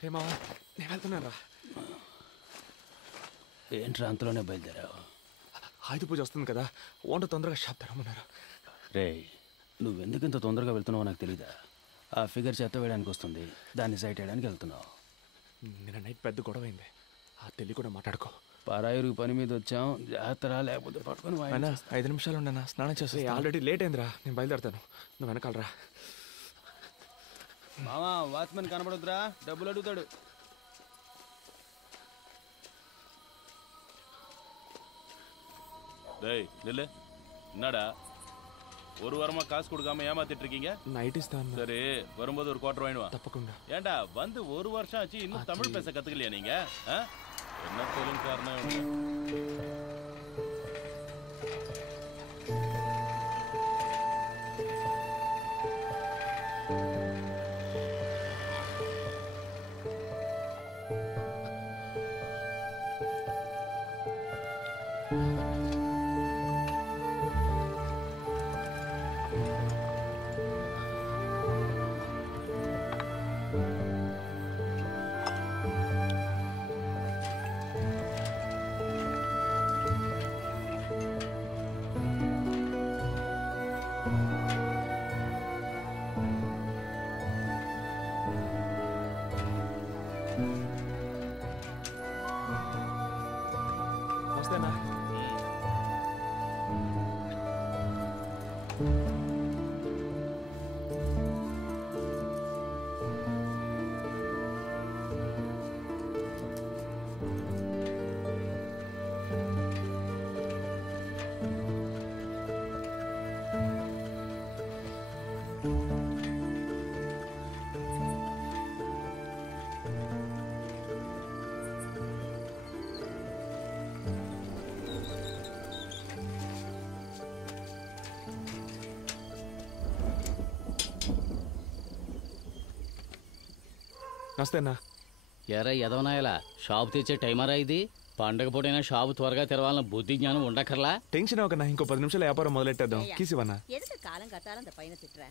రే మామ నేను వెళ్తున్నాను రా. ఏంట్రా అంతలోనే బయలుదేరావు? ఆయుధ పూజ వస్తుంది కదా, వంట తొందరగా షాప్ తెరమన్నారు. రే నువ్వెందుకు ఇంత తొందరగా వెళ్తున్నావో నాకు తెలీదా? ఆ ఫిగర్ చెత్త వేయడానికి వస్తుంది, దాన్ని సైట్ వేయడానికి వెళ్తున్నావు. నిన్న నైట్ పెద్ద గొడవ అయింది, ఆ తెలి కూడా మాట్లాడుకో. పరాయిరు పని మీద వచ్చాం, జాతర లేకపోతే పట్టుకొని 5 నిమిషాలు ఉండనా, స్నానం చేస్తే. ఆల్రెడీ లేట్ అయిందిరా, నేను బయలుదేరుతాను, నువ్వు వెనకాలరా. మామా వాచ్మెన్ కనబడుద్దురా, డబ్బులు అడుగుతాడు. நில்லு என்னடா ஒரு வாரமா காசு கொடுக்காம ஏமாத்திட்டு இருக்கீங்க? நைட் இஸ்தான். சரி வரும்போது ஒரு குவார்டர் வாங்கிடுவா. தப்பకుండా. ஏண்டா வந்து ஒரு வருஷம் ஆச்சு இன்னும் தமிழ் பேச கத்துக்கலையா நீங்க? என்ன சொல்லுங்க காரணம்? నమస్తేనా. ఎరా ఎదవనాయలా, షాపు తెచ్చే టైమరా ఇది? పండగ పూటైనా షాపు త్వరగా తెరవాలన్న బుద్ధి జ్ఞానం ఉండకర్లా? టెన్షన్ అవ్వకన్నా, ఇంకో 10 నిమిషాలు వ్యాపారం మొదలెట్టేద్దాం. కీసివన్నా ఎదుట కాలం కట్టాలంత పైన తిట్రా.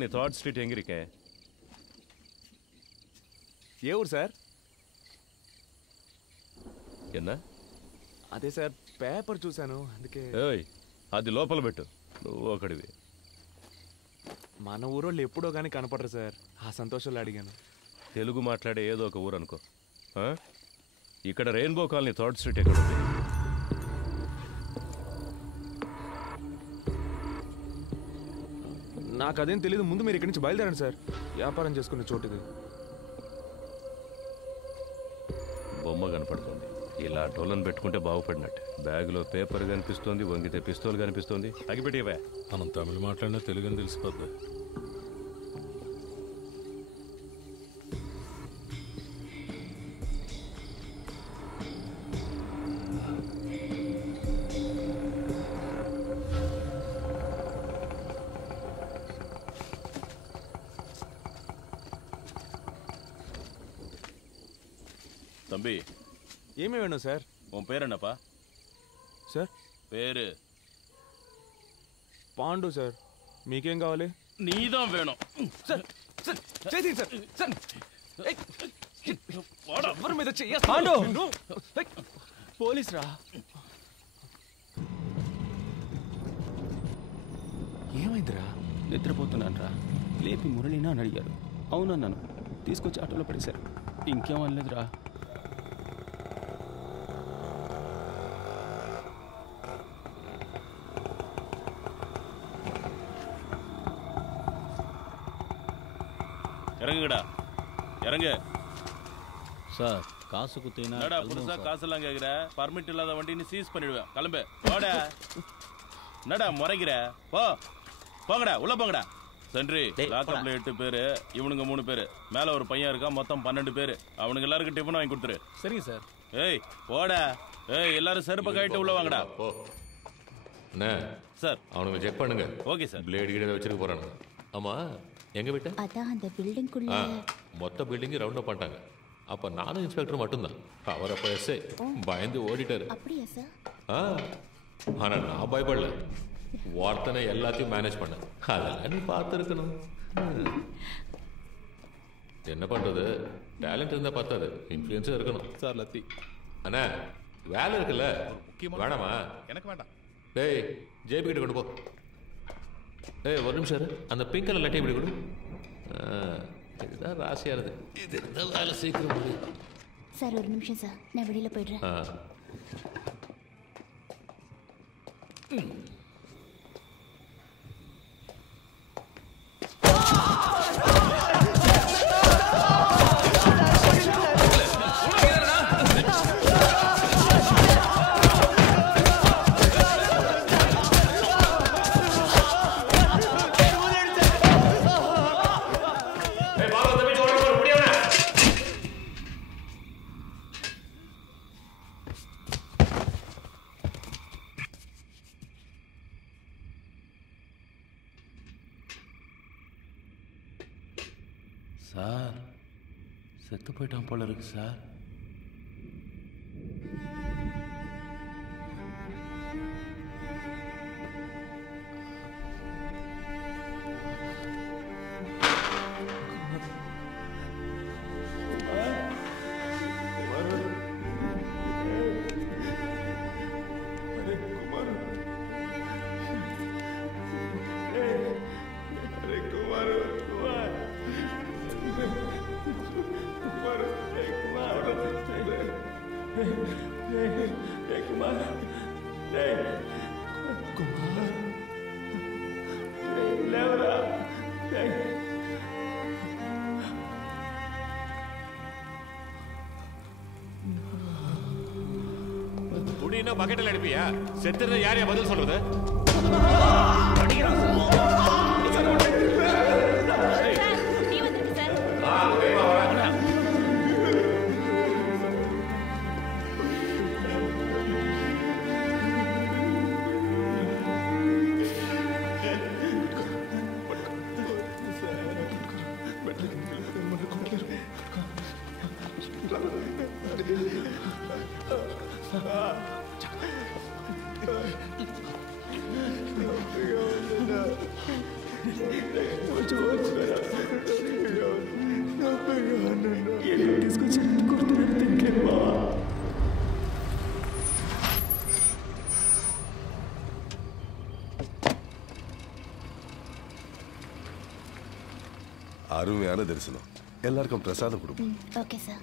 நீ థర్డ్ స్ట్రీట్ எங்க இருக்க? ఏ ఊరు సార్? என்ன? అదే సార్, పేపర్ చూశాను అందుకే. ఏయ్ అది లోపల పెట్టు, నువ్వు ఒకడివి. మన ఊరోళ్ళు ఎప్పుడో కానీ కనపడరు సార్, ఆ సంతోషంలో అడిగాను. తెలుగు మాట్లాడే ఏదో ఒక ఊరు అనుకో. ఇక్కడ రెయిన్బో కాలనీ థర్డ్ స్ట్రీట్ ఎక్కడ ఉంది? నాకు అదేం తెలీదు, ముందు మీరు ఇక్కడి నుంచి బయలుదేరండి సార్, వ్యాపారం చేసుకునే చోటు ఇది. బొమ్మ కనపడుతుంది, ఇలా డోలను పెట్టుకుంటే బాగుపడినట్టు. బ్యాగులో పేపర్ కనిపిస్తుంది, వంగితే పిస్తోల్ కనిపిస్తుంది. అగిపెట్టివే. మనం తమిళ మాట్లాడినా తెలుగుని తెలిసిపోద్ది. தம்பி ఏమి వేணும் సార్? உன் பேர் என்னப்பா? సార్ பேரு పాండు సార్. మీకేం కావాలి? நீதான் வேணும் సార్. సార్ చేయండి సార్. సార్ ఎవరి మీద పాండు! పోలీస్ రా. ఏమైందిరా? నిద్రపోతున్నాను రా, లేపి మురళినా అని అడిగారు. అవునన్నాను, తీసుకొచ్చి ఆటోలో పడేశారు. ఇంకేం అనలేదురా. இறங்குங்கடா, இறங்கு. சார் காசு குத்தினா என்னடா புதுசா காசெல்லாம் கேட்குற? பர்மிட் இல்லாத வண்டின்னு சீஸ் பண்ணிடுவேன். கிளம்பு போடா. என்னடா முறைக்கிற? போங்கடா, உள்ள போங்கடா. சென்ட்ரி லாக்கப்ல 8 பேரு, இவனுங்க 3 பேரு, மேல ஒரு பையன் இருக்கா, மொத்தம் 12 பேரு. அவனுக்கு எல்லாருக்கும் டிஃபன் வாங்கி கொடுத்துரு. சரிங்க சார். ஏய் போடா. ஏய் எல்லாரும் செருப்பை கழிட்டு உள்ள வாங்கடா. போ அண்ணே. சார் அவனுங்க செக் பண்ணுங்க. Okay sir. பிளேடு கீழே வச்சிருக்க போறானு. ஆமா எங்க விட்ட? அதான் அந்த பில்டிங்குள்ள. மொத்த பில்டிங் ரவுண்ட் அப் பண்ணிட்டாங்க. அப்ப நானும் இன்ஸ்பெக்டர் மட்டும்தான். அவர் அப்ப எஸ்ஐ பயந்து ஓடிட்டாரு. அப்படியா சார்? ஆனா நான் பயப்படல. வார்த்தனை எல்லாத்தையும் மேனேஜ் பண்ண. அதெல்லாம் நீ பார்த்துருக்கணும். என்ன பண்றது, டேலண்ட் இருந்தா பார்த்தாது, இன்ஃப்ளூயன்ஸும் இருக்கணும். சார் லத்தி அண்ணா வேலை இருக்குல்ல, வேணாமா? எனக்கு வேண்டாம். டேய் ஜேபி கிட்ட கொண்டு போ. ஏய் ஒரு நிமிஷம் இரு. அந்த பிங்க் கலர் லட்டி இப்படி கொடு. இதுதான் ராசியா இருக்கு. இது இருந்தால் வேலை சீக்கிரம் முடியும். சார் ஒரு நிமிஷம் சார், நான் வெளியில போயிடுறேன். சார் செத்து போயிட்டான் போல இருக்கு சார். குடினா பக்கெட்டில் எடுப்பியா? செத்துறத யாரையா பதில் சொல்றது? அருமையான தரிசனம். எல்லாருக்கும் பிரசாதம் கொடுப்போம். Okay sir.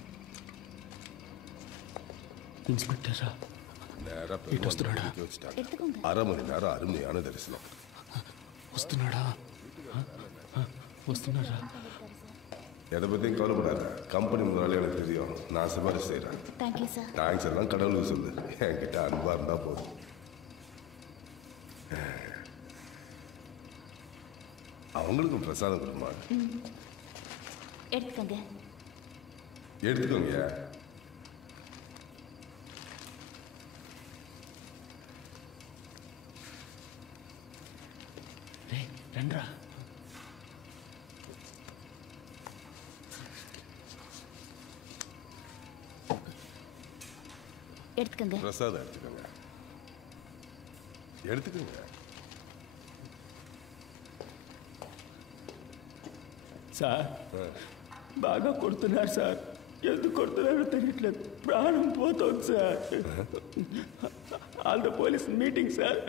இன்ஸ்பெக்டரா நேரா எடுத்துக்கோங்க. 1/2 மணி நேரம் அருமையான தரிசனம். వస్తున్నాడా వస్తున్నాడా? எதை பற்றியும் கவலைப்படாத. கம்பெனி முதலாளி எனக்கு தெரியும். நான் சிபாரிசு செய்கிறேன். Thank you sir. தேங்க்ஸ் எல்லாம் கடவுளுக்கு சொல்லு. என்கிட்ட அன்பா இருந்தா போதும். அவங்களுக்கும் பிரசாதம் கொடுமா? எடுத்துக்கோங்க. எடுத்துக்கோங்க. ரெண்டா எடுத்துக்கோங்க. பிரசாதம் எடுத்துக்கோங்க. எடுத்துக்கோங்க. సార్ బాగా కొడుతున్నారు సార్. ఎందుకు కొడుతున్నారో తెలియట్లేదు. ప్రాణం పోతుంది sir. All the police meeting sir.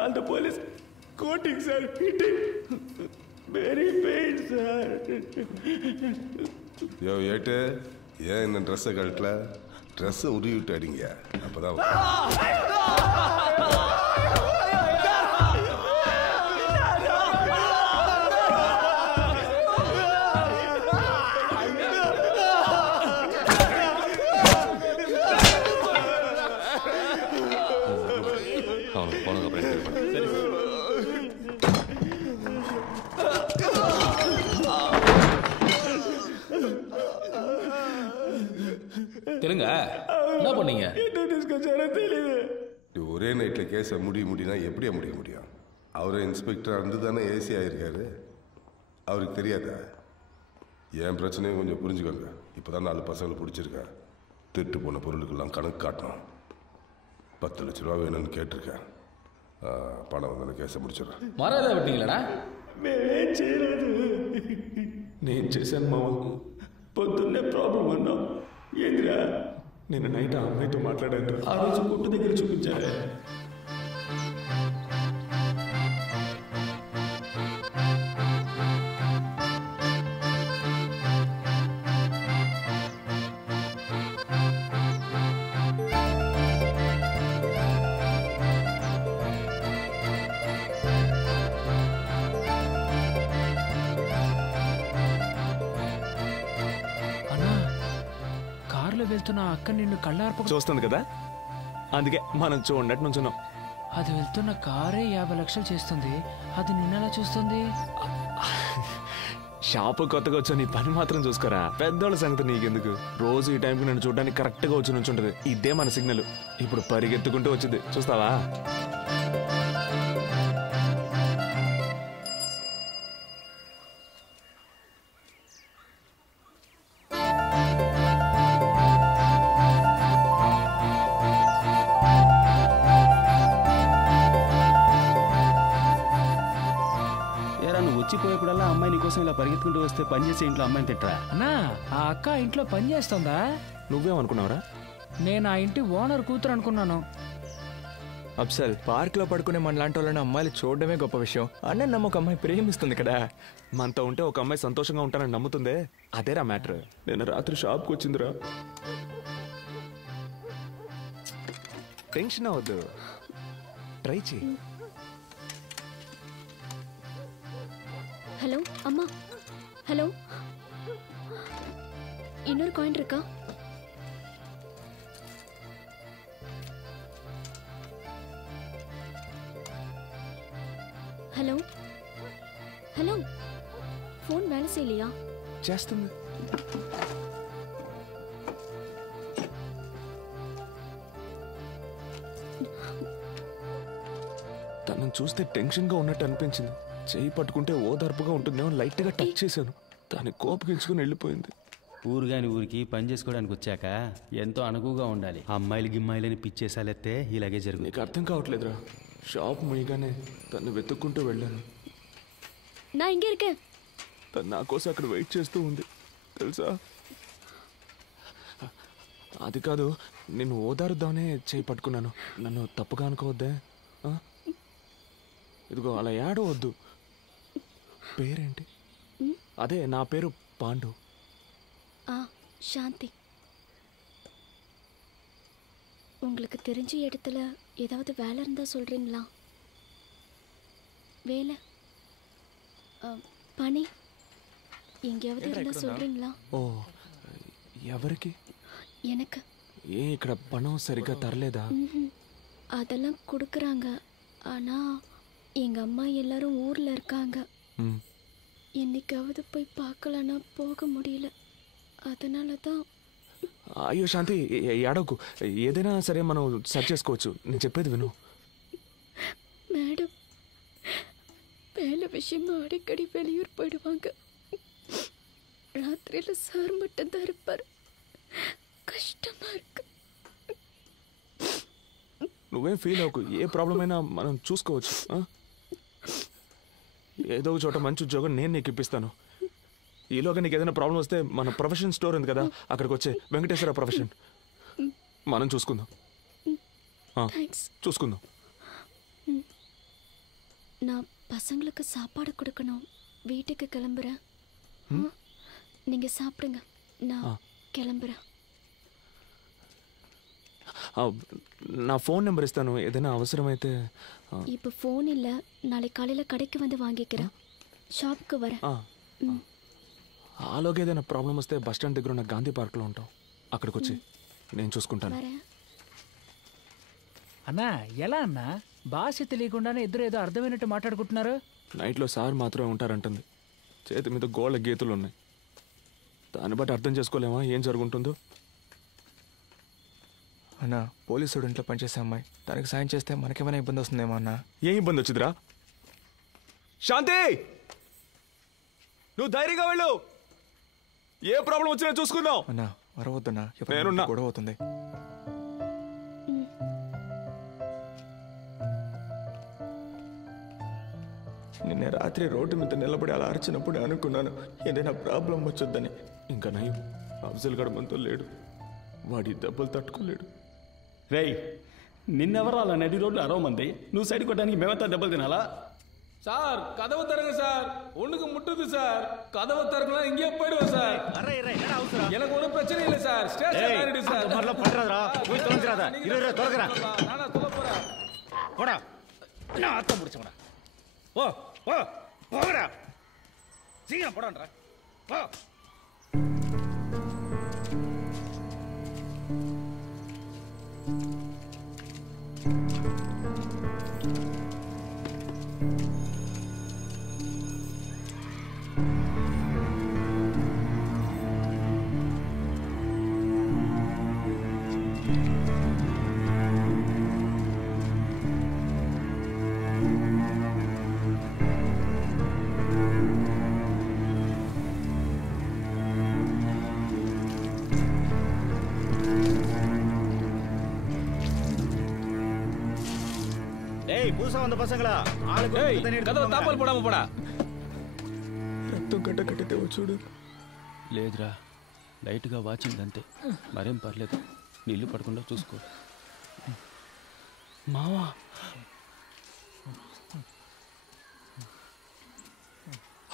All the police coating sir. Hitting very pain sir. யோ ஏட்டு, ஏன் இந்த ட்ரெஸ்ஸை கழட்டல? ட்ரெஸ்ஸை உருவி விட்டு அடிங்க. அப்பதான் போனீங்க? எது తీసుకొచ్చారో తెలియదు. ஒரே நைட்டில் கேஸை முடினா எப்படியா முடிய முடியும்? அவரே இன்ஸ்பெக்டராக இருந்து தானே ஏசி ஆகிருக்காரு. அவருக்கு தெரியாதா? என் பிரச்சனையும் கொஞ்சம் புரிஞ்சுக்கோங்க. இப்போ தான் 4 பசங்களை பிடிச்சிருக்கேன். திருட்டு போன பொருளுக்கெல்லாம் கணக்கு காட்டணும். 10 லட்ச ரூபா வேணும்னு கேட்டிருக்கேன். பணம் வந்து கேஸை முடிச்சிடுறேன். మరదా విట్టింగలడా? మేమేం చేయలేదు. నేను చేశాను మావ. పొద్దున్నే ప్రాబ్లం అన్నాం. ఏందిరా? నేను నైట్ ఆ అమ్మాయితో మాట్లాడాను. ఆ రోజు గుట్టు దగ్గర చూపించారే. వెళ్తున్న అక్క నిన్ను కళ్ళార్ప చూస్తుంది కదా, అందుకే మనం చూడనట్టు నుంచున్నాం. అది వెళ్తున్న కారే 50 లక్షలు చేస్తుంది, అది నిన్నెలా చూస్తుంది? షాపు కొత్తగా వచ్చా, నీ పని మాత్రం చూసుకోరా. పెద్దోళ్ళ సంగతి నీకెందుకు? రోజు ఈ టైంకి నన్ను చూడడానికి కరెక్ట్గా వచ్చి నుంచుంటది. ఇదే మన సిగ్నల్. ఇప్పుడు పరిగెత్తుకుంటూ వచ్చింది, చూస్తావా? వచ్చిపోయేప్పుడల్లా అమ్మాయి నీకోసం ఇలా పరిగెత్తుకుంటూ వస్తే పని చేసే ఇంట్లో అమ్మాయిని తిట్టరా? అన్నా, ఆ అక్క ఇంట్లో పని చేస్తుందా? నువ్వేమనుకున్నావురా? నేను ఆ ఇంటి ఓనర్ కూతురు అనుకున్నాను. అబ్సల్, పార్క్ లో పడుకునే మన లాంటి వాళ్ళని అమ్మాయిలు చూడడమే గొప్ప విషయం. అన్న నమ్మ ఒక అమ్మాయి ప్రేమిస్తుంది కదా. మనతో ఉంటే ఒక అమ్మాయి సంతోషంగా ఉంటానని నమ్ముతుందే, అదేరా మ్యాటర్. నేను రాత్రి షాప్కి వచ్చిందిరా. టెన్షన్ అవ్వద్దు, ట్రై చేయి. ஹலோ அம்மா, ஹலோ, இன்னொரு காயின் இருக்கா? ஹலோ ஹலோ, ఫోన్ వేల చేయలియా? చేస్తుంది. తనను చూస్తే టెన్షన్గా ఉన్నట్టు అనిపించింది. చేయి పట్టుకుంటే ఓదార్పుగా ఉంటుందేమో లైట్గా టచ్ చేశాను. దాన్ని కోపగించుకుని వెళ్ళిపోయింది. ఊరుగాని ఊరికి పని చేసుకోవడానికి వచ్చాక ఎంతో అనుకువగా ఉండాలి. అమ్మాయిలు గిమ్మాయిలని పిచ్చేసాలెత్తే ఇలాగే జరుగుతుంది. నీకు అర్థం కావట్లేదురా. షాప్ ముయ్యగానే తను వెతుక్కుంటూ వెళ్ళాను. నా ఇంకే ఇరుకే. తను నా కోసం అక్కడ వెయిట్ చేస్తూ ఉంది తెలుసా. అది కాదు, నిన్ను ఓదారుద్దామనే చేయి పట్టుకున్నాను. నన్ను తప్పుగా అనుకోవద్దే. ఇదిగో అలా ఏడవద్దు. పేరేంటి? అదే నా పేరు పాండు. சாந்தி. உங்களுக்கு தெரிஞ்ச இடத்துல ஏதாவது வேலை இருந்தா சொல்றீங்களா? வேலை, పని எங்கேயாவது இருந்தா சொல்றீங்களா? ఓ, ఎవరికి? எனக்கு. ఏ ఇక్కడ పణం సరిగ్గా తరలేదా? அதெல்லாம் கொடுக்குறாங்க. ஆனா எங்க அம்மா எல்லாரும் ஊர்ல இருக்காங்க. என்னைக்காவது போய் பார்க்கலன்னா போக முடியல. அதனால தான். అయ్యో శాంతి, ఏడవకు. ఏదైనా సరే మనం సెర్చ్ చేసుకోవచ్చు. నేను చెప్పేది విను. మేడం, வேலை விஷயமா அடிக்கடி வெளியூர் போயிடுவாங்க. ராத்திரியில சார் மட்டும்தான் இருப்பார். కష్టమా இருக்கு. నువ్వేం ఫీల్ అవ్వకు. ఏ ప్రాబ్లం అయినా మనం చూసుకోవచ్చు. ఏదో ఒక చోట మంచి ఉద్యోగం నేను నీకు ఇప్పిస్తాను. ఈలోగా నీకు ఏదైనా ప్రాబ్లం వస్తే మన ప్రొఫెషన్ స్టోర్ ఉంది కదా, అక్కడికి వచ్చే వెంకటేశ్వర ప్రొఫెషన్ మనం చూసుకుందాం. చూసుకుందాం. நான் பசங்களுக்கு சாப்பாடு கொடுக்கணும். வீட்டுக்கு கிளம்புறேன். நீங்க சாப்பிடுங்க, நான் கிளம்புறேன். నా ఫోన్ నెంబర్ ఇస్తాను, ఏదైనా అవసరమైతే. இப்போ ఫోన్ இல்ல, நாளைக்கு காலையில கடைக்கு வந்து வாங்கிக்கிறேன். షాప్కి வரேன். ఆలోగా ఏదైనా ప్రాబ్లం వస్తే బస్ స్టాండ్ దగ్గర ఉన్న గాంధీ పార్క్లో ఉంటాం. అక్కడికి వచ్చి నేను చూసుకుంటాను. అన్నా, ఎలా అన్నా? భాష తెలియకుండానే ఇద్దరు ఏదో అర్థమైనట్టు మాట్లాడుకుంటున్నారు. నైట్లో సార్ మాత్రమే ఉంటారంటుంది. చేతి మీద గోళ్ళ గీతలు ఉన్నాయి. దాన్ని బట్టి అర్థం చేసుకోలేమా ఏం జరుగుతుందో? అన్న పోలీసు ఇంట్లో పనిచేసే అమ్మాయి, తనకి సాయం చేస్తే మనకేమైనా ఇబ్బంది వస్తుందేమో అన్న. ఏం ఇబ్బంది వచ్చిందిరా? శాంతి, నువ్వు ధైర్యంగా వెళ్ళు, ఏ ప్రాబ్లం వచ్చినా చూసుకుందాం. అన్న వరవద్దన్నా, నేనున్నా. గొడవ అవుతుంది. నిన్న రాత్రి రోడ్డు మీద నిలబడి అలా అరిచినప్పుడు అనుకున్నాను ఏదైనా ప్రాబ్లం వచ్చొద్దని. ఇంకా నయం, అఫ్జల్ గడ మనతో లేడు, వాడి దెబ్బలు తట్టుకోలేడు. రేయ్, నిన్నెవరు అలా నడి రోడ్లు అరవమంది, నువ్వు సైడ్ కొట్టడానికి మేమంతా దెబ్బలు తినాలా? சார் கதவு தருங்க சார், ஒண்ணுக்கு முட்டுது சார், கதவு தரக்குனா இங்கே போயிடுவோம் சார். எனக்கு ஒன்றும் பிரச்சனை இல்லை சார், ஸ்டேஷன் ஆயிடுது சார். நானா சொல்ல போறேன். போடா, நான் ஆத்த முடிச்சவனா. போ போ போடா, சீக்கிரம் போடான்றா, போ. புதுசா வந்த பசங்களா, ஆளுக்கு கதவு தாப்பால் போடாம போடா. రక్తం గడ్డ కట్టితే చూడు. లేదురా, లైట్గా వాచింది అంతే, మరేం పర్లేదు. నీళ్లు పడకుండా చూసుకో. మావా,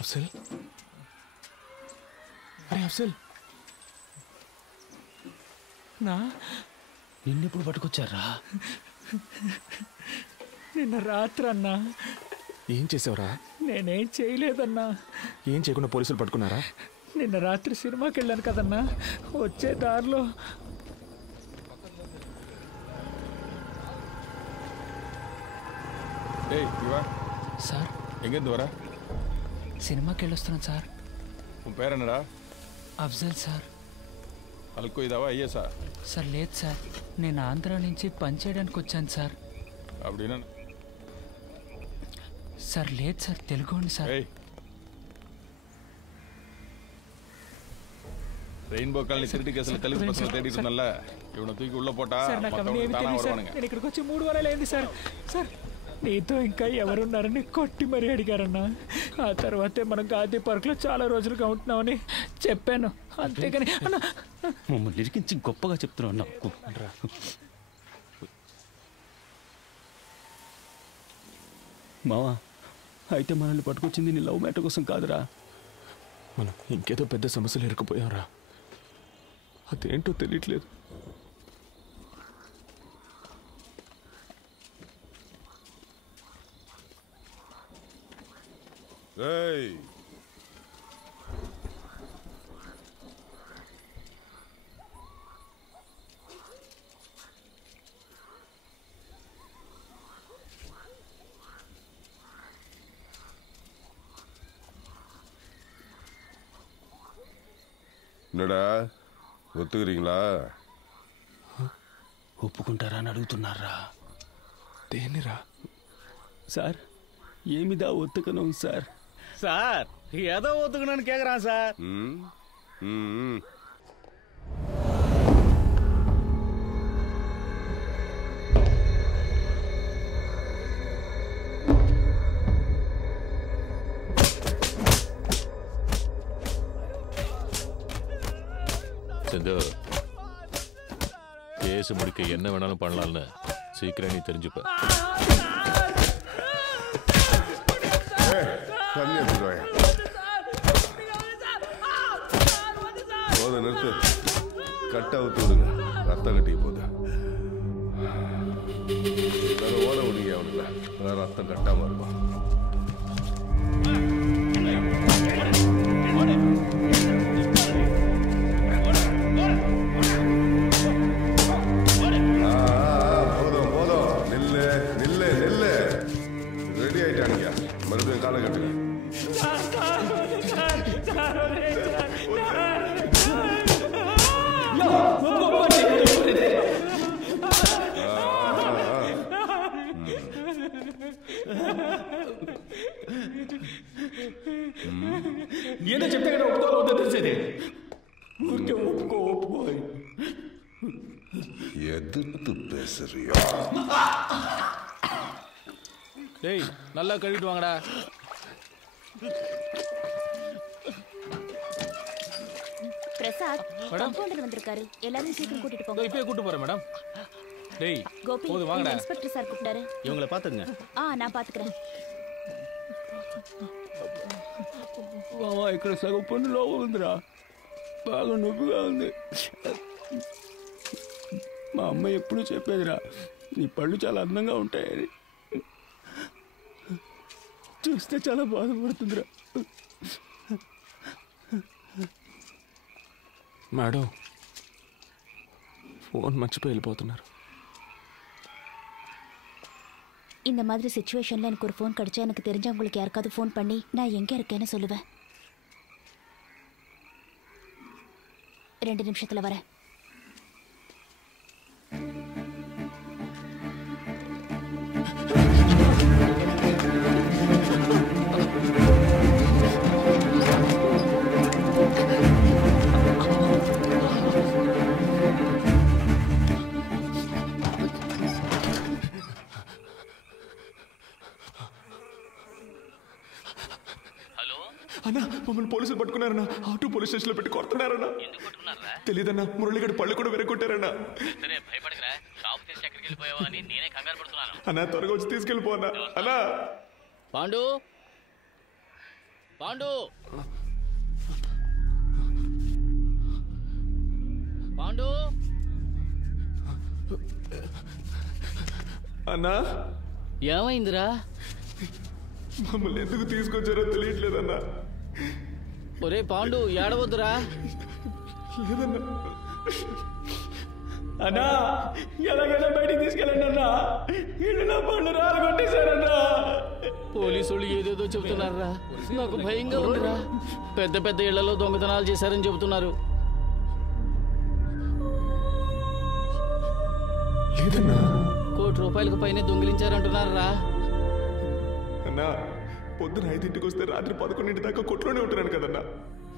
అఫ్జల్, అరే అఫ్జల్, నిన్నెప్పుడు పట్టుకొచ్చారా? నిన్న రాత్రి అన్నా. ఏం చేసావురా? నేనేం చేయలేదన్నా. ఏం చేయకుండా పోలీసులు పట్టుకున్నారా? నిన్న రాత్రి సినిమాకి వెళ్ళాను కదన్నా, వచ్చే దారిలో சார் எங்கேருந்து வர? சினிமாக்கு వెళ్ళొస్తున్నాను సార్. உன் பேர் என்னடா? అఫ్జల్ సార్. అల్కో ఇదావా ఐఎస్ఆ? సార్ లేదు సార్, నేను ఆంధ్ర నుంచి పని చేయడానికి వచ్చాను సార్. அப்படின்னா సార్ లేదు సార్, తెలుగోండి సార్. ரெயின்போ காலனி திருட்டு கேஸ்ல தெலுங்கு பசங்க தேடிட்டு இருந்தல்ல, இவனை தூக்கி உள்ள போட்டா மத்தவங்க தானா வருவானுங்க. నేను ఇక్కడికి వచ్చి 3 వారాలు అయింది సార్. సార్ నీతో ఇంకా ఎవరున్నారని కొట్టి మరీ అడిగారన్నా. ఆ తర్వాతే మనం గాంధీ పార్క్లో చాలా రోజులుగా ఉంటున్నామని చెప్పాను, అంతేగాని అన్న మమ్మల్ని ఇరికించి గొప్పగా చెప్తున్నావు నాకు. మావా, అయితే మనల్ని పట్టుకొచ్చింది నీ లవ్ మ్యాటర్ కోసం కాదురా. మనం ఇంకేదో పెద్ద సమస్యలు ఇరుక్కుపోయావురా, అదేంటో తెలియట్లేదు. ఏయ్, என்னடா ஒத்துக்கிறீங்களா? ఒప్పుకుంటారా అని అడుగుతున్నారా? దేనిరా? సార్ ఏమిదా ఒత్తుకనం సార్? సార్ ఏదో ఒత్తుకున్నాను కేకరా సార్. செந்து, கேஸ் முடிக்க என்ன வேணாலும் பண்ணலாம்னு சீக்கிரம் நீ தெரிஞ்சுப்ப. போத நிறுத்து, கட்டை அவுத்து விடுங்க, ரத்தம் கட்டி போகுது. ஓட விடுங்க அவனுக்கு, ரத்தம் கட்டாம இருக்கும். போதும் போதும், நில்லு நில்லு நில்லு. ரெடி ஆயிட்டானுங்க, மறுபடியும் காலை கட்டுங்க. ఏదో చెప్తే కదా ఒప్పుకోవద్దో తెలిసేది. ఊరికే ఒప్పుకో எதிர்த்து பேசுறியா? டேய் நல்லா கழுவிட்டு வாங்கடா. பிரசாத் கம்பவுண்டர் வந்திருக்காரு. எல்லாரும் சீக்கிரம் கூட்டிட்டு போங்க. இப்பவே கூட்டி போறேன் மேடம். டேய் கோபி போது வாங்கடா. இன்ஸ்பெக்டர் சார் கூப்பிட்டாரு. இவங்களை பாத்துங்க. நான் பாத்துக்கிறேன். ఇక్కడ సగం పన్ను లోపల ఉందిరా, బాగా నొప్పిగా ఉంది. మా అమ్మ ఎప్పుడూ చెప్పేదిరా, నీ పళ్ళు చాలా అందంగా ఉంటాయని. చూస్తే చాలా బాధపడుతుందిరా. మేడం ఫోన్ మర్చిపోయి వెళ్ళిపోతున్నారు. இந்த மாதிரி சிச்சுவேஷன்ல எனக்கு ஒரு ஃபோன் கிடைச்சா எனக்கு தெரிஞ்சவங்களுக்கு யாருக்காவது ஃபோன் பண்ணி நான் எங்க இருக்கேன்னு சொல்லுவேன். 2 நிமிஷத்துல வரேன். అన్నా మమ్మల్ని పోలీసులు పట్టుకున్నారన్నా. ఆటో పోలీస్ స్టేషన్ లో పెట్టి కొడుతున్నారన్నా. తెలియదన్నా, మురళిగడి పళ్ళు కూడా వెరగొట్టారన్నా. అన్నా త్వరగా వచ్చి తీసుకెళ్ళిపోన్నా. అన్నా పాండు పాండు పాండు అన్నా ఏమైందిరా? మమ్మల్ని ఎందుకు తీసుకొచ్చారో తెలియట్లేదన్నా. ఒరే పాండు ఏడవద్దురా. లేదన్నా. అన్నా ఎలాగైనా బయటికి తీసుకెళ్ళండి అన్నా. ఇల్లు నా పళ్ళు రాలగొట్టేశారన్నా. పోలీసులు ఏదేదో చెబుతున్నారా, నాకు భయంగా ఉందిరా. పెద్ద పెద్ద ఇళ్లలో దొంగతనాలు చేశారని చెబుతున్నారు. లేదన్నా. ₹1 కోటి పైనే దొంగిలించారంటున్నారా? అన్నా పొద్దున 5ంటికి వస్తే రాత్రి 11 దాకా కొట్లోనే ఉంటున్నాను కదన్నా.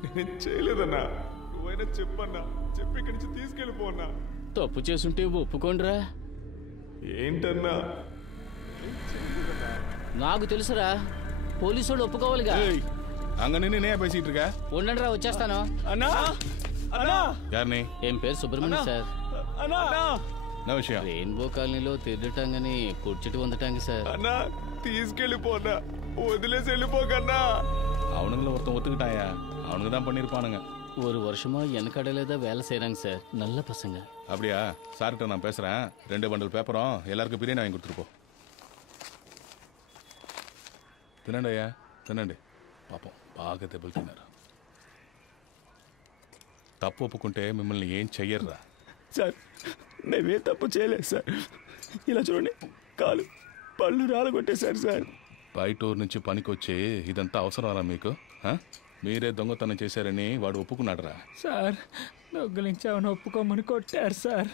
నేనేం చేయలేదన్నా. నువ్వైనా చెప్పన్నా, చెప్పి ఇక్కడి నుంచి తీసుకెళ్ళిపోన్నా. తప్పు చేసుంటే ఒప్పుకోండిరా. ఏంటన్నా? నాకు తెలుసురా, పోలీసు వాళ్ళు ఒప్పుకోవాలిగా. அங்க நின்று என்ன பேசிட்டு இருக்க? ఉండండి రా, వచ్చేస్తాను. అన్నా అన్నా யாருனே? ఏం పేరు సుబ్రహ్మణ్యం సార్. అన్నా என்ன விஷயம்? రెయిన్బో కాలనీలో తిరగటాంగని కూర్చుటి వందటాంగి సార్. అన్నా తీసుకెళ్ళిపోనా, వదిలేసి వెళ్ళిపోకన్నా. அவனுங்களும் ஒருத்தன் ஒத்துக்கிட்டாயா, அவனுக்கு தான் பண்ணிருப்பானுங்க. ஒரு வருஷமா எனக்கடையில தான் வேலை செய்யறாங்க சார். நல்ல பசங்க. அப்படியா? சார்கிட்ட நான் பேசுறேன். 2 பண்டல் பேப்பரும் எல்லாருக்கும் பிரியாணி வாங்கி கொடுத்துட்டு போ. తినండి అయ్యా, తినండి. పాపం బాగా దెబ్బలు తిన్నారు. తప్పు ఒప్పుకుంటే మిమ్మల్ని ఏం చెయ్యర్రా. సార్ మేమే తప్పు చేయలేదు సార్. ఇలా చూడండి, కాలు పళ్ళు రాలగొట్టేశారు సార్. బయట ఊరు నుంచి పనికొచ్చి ఇదంతా అవసరమరా మీకు? మీరే దొంగతనం చేశారని వాడు ఒప్పుకున్నాడరా? సార్ దొంగిలించామని ఒప్పుకోమని కొట్టారు సార్.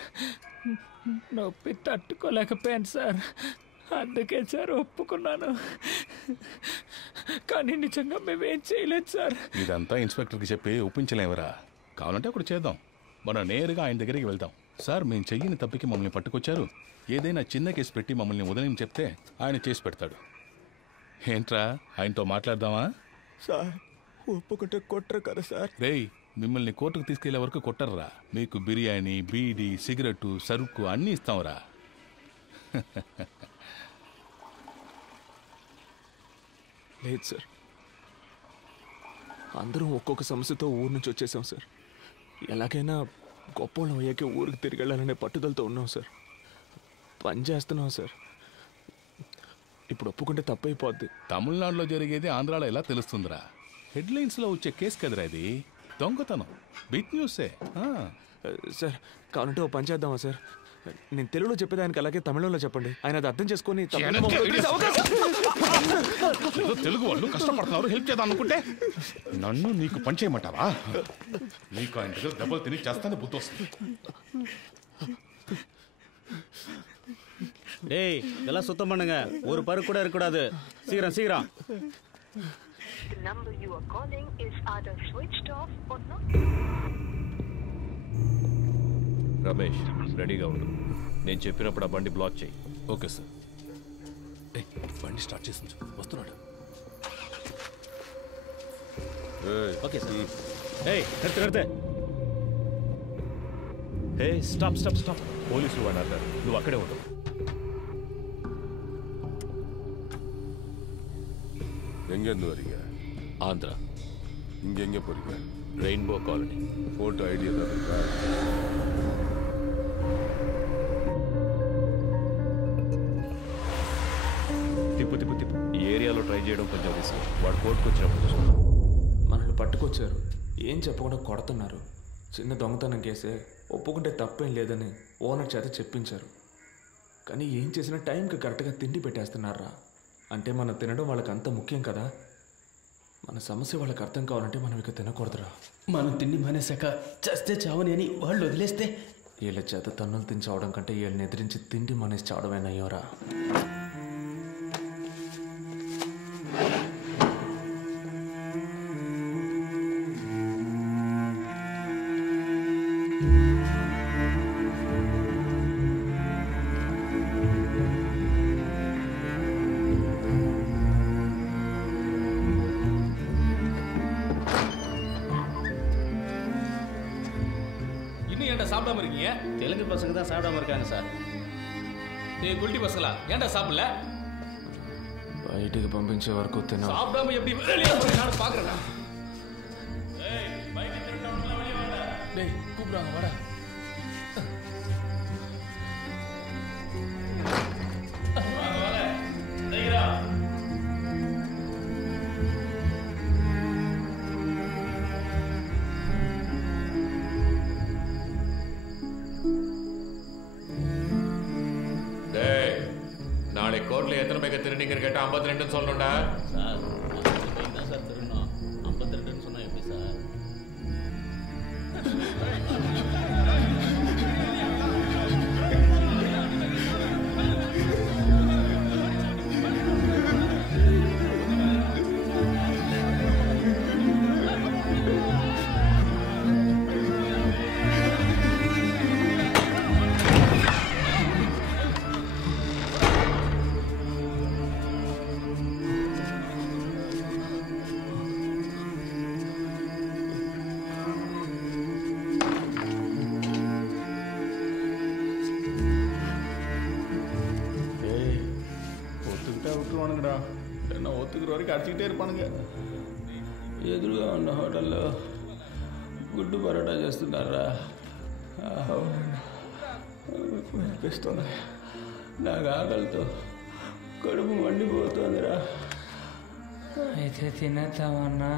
నొప్పి తట్టుకోలేకపోయాను సార్, అందుకే సార్ ఒప్పుకున్నాను. కానీ నిజంగా మేమేం చేయలేదు సార్. ఇదంతా ఇన్స్పెక్టర్కి చెప్పి ఒప్పించలేవరా? కావాలంటే అప్పుడు చేద్దాం. మనం నేరుగా ఆయన దగ్గరికి వెళ్దాం. సార్ మేము చెయ్యని తప్పికి మమ్మల్ని పట్టుకొచ్చారు, ఏదైనా చిన్న కేసు పెట్టి మమ్మల్ని వదిలేని చెప్తే ఆయన చేసి పెడతాడు. ఏంట్రా, ఆయనతో మాట్లాడదామా? సార్ ఒప్పుకుంటే కొట్టరు కదా సార్. రేయ్, మిమ్మల్ని కోర్టుకు తీసుకెళ్లే వరకు కొట్టర్రా. మీకు బిర్యానీ, బీడీ, సిగరెట్టు, సరుకు అన్నీ ఇస్తాంరా. లేదు సార్, అందరం ఒక్కొక్క సమస్యతో ఊరు నుంచి వచ్చేసాం సార్. ఎలాగైనా గొప్పోళ్ళం అయ్యాకే ఊరికి తిరిగి వెళ్ళాలనే పట్టుదలతో ఉన్నాం సార్. పని చేస్తున్నాం సార్. ఇప్పుడు ఒప్పుకుంటే తప్పైపోద్ది. తమిళనాడులో జరిగేది ఆంధ్రాలో ఎలా తెలుస్తుందిరా? హెడ్లైన్స్లో వచ్చే కేసు కదరా ఇది. దొంగతనం బిగ్ న్యూసే. సార్ కావాలంటే ఓ పని చేద్దామా సార్? నేను తెలుగులో చెప్పేదానికి అలాగే తమిళంలో చెప్పండి. ఆయన అది అర్థం చేసుకొని తెలుగు వాళ్ళు కష్టపడుతున్నారు, హెల్ప్ చేద్దాం అనుకుంటే నన్ను నీకు పని చేయమంటావా? నీకు ఆయన దగ్గర దెబ్బలు తిని చేస్తానే బుద్ధి వస్తుంది. டேய் இதெல்லாம் சுத்தம் பண்ணுங்க, ஒரு பரு கூட இருக்கக்கூடாது. சீக்கிரம் சீக்கிரம். రమేష్ రెడీగా ఉండు. నేను చెప్పినప్పుడు ఆ బండి బ్లాక్ చేయి. Okay sir. బండి స్టార్ట్ చేసి వస్తున్నాడు. Okay sir. నిర్తే. Hey stop stop stop. పోలీసులు వాడు అన్నారు, నువ్వు అక్కడే ఉండు. எங்கேருந்து வரீங்க? ஆந்திரா. இங்கே எங்கே போறீங்க? Rainbow colony. ஃபோட்டோ ஐடி ஏதாவது இருக்கா? తిప్పు తిప్పు తిప్పు. ఈ ఏరియాలో ట్రై చేయడం కొంచెం రిస్క్. వాడు కోర్టుకు వచ్చినప్పుడు చూస్తాం. మనల్ని పట్టుకొచ్చారు, ఏం చెప్పకుండా కొడుతున్నారు. చిన్న దొంగతనం కేసే, ఒప్పుకుంటే తప్పేం లేదని ఓనర్ చేత చెప్పించారు. కానీ ఏం చేసినా టైంకి కరెక్ట్గా తిండి పెట్టేస్తున్నారా. అంటే మనం తినడం వాళ్ళకి అంత ముఖ్యం కదా. మన సమస్య వాళ్ళకి అర్థం కావాలంటే మనం ఇక తినకూడదురా. మనం తిండి మానేశాక చస్తే చావని అని వాళ్ళు వదిలేస్తే వీళ్ళ చేత తన్నులు తిని చావడం కంటే వీళ్ళని ఎదిరించి తిండి మానేసి చావడమేనయ్యోరా. சாப்பிடாம இருக்கீங்க? தெலுங்கு பசங்க தான் சாப்பிடாம இருக்காங்க சார். நீங்க குல்டி பசங்களா? ஏன்டா சாப்பிடல? బయటికి పంపించే వరకు తిన. சாப்பிடாம எப்படி வெளியே போய் நான் பாக்குறேன். டேய் கூப்பிடுறாங்க வாடா. கோர்ட்ல எத்தனை பேக்க திருநீங்கன்னு கேட்டா 52 சொல்லணும்டா. சார் தான் சார் திருடணும். 52 சொன்னா எப்படி சார்? అడిచికిటే ఇరుపానుగా. ఎదురుగా ఉన్న హోటల్లో గుడ్డు పరోటా చేస్తున్నారా? అనిపిస్తుంది. నాకు ఆకలితో కడుపు మండిపోతుందిరా. అయితే తినేద్దామన్నా.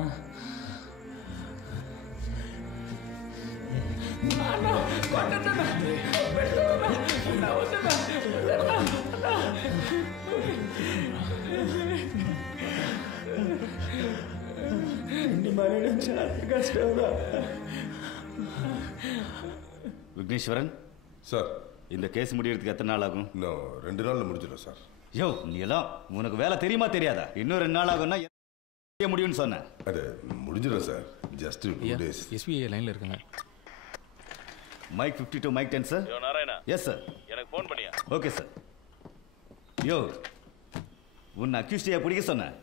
விக்னேஸ்வரன் சார், இந்த கேஸ் முடியறதுக்கு எத்தனை நாள் ஆகும்? இன்னும் 2 நாளில் முடிஞ்சிடும் சார். யோ நீ எல்லாம் உனக்கு வேலை தெரியுமா தெரியாதா? இன்னும் 2 நாள் ஆகும்னா முடியும்னு சொன்னேன். அது முடிஞ்சிடும் சார். Just 2 days. எஸ்பிஐ லைன்ல இருக்குங்க. Mike 52 mike 10 sir. யோ நாராயணா. Yes sir. எனக்கு ஃபோன் பண்ணியா? Okay sir. யோ உன்னை அக்யூஸ்டியா பிடிக்க சொன்னேன்.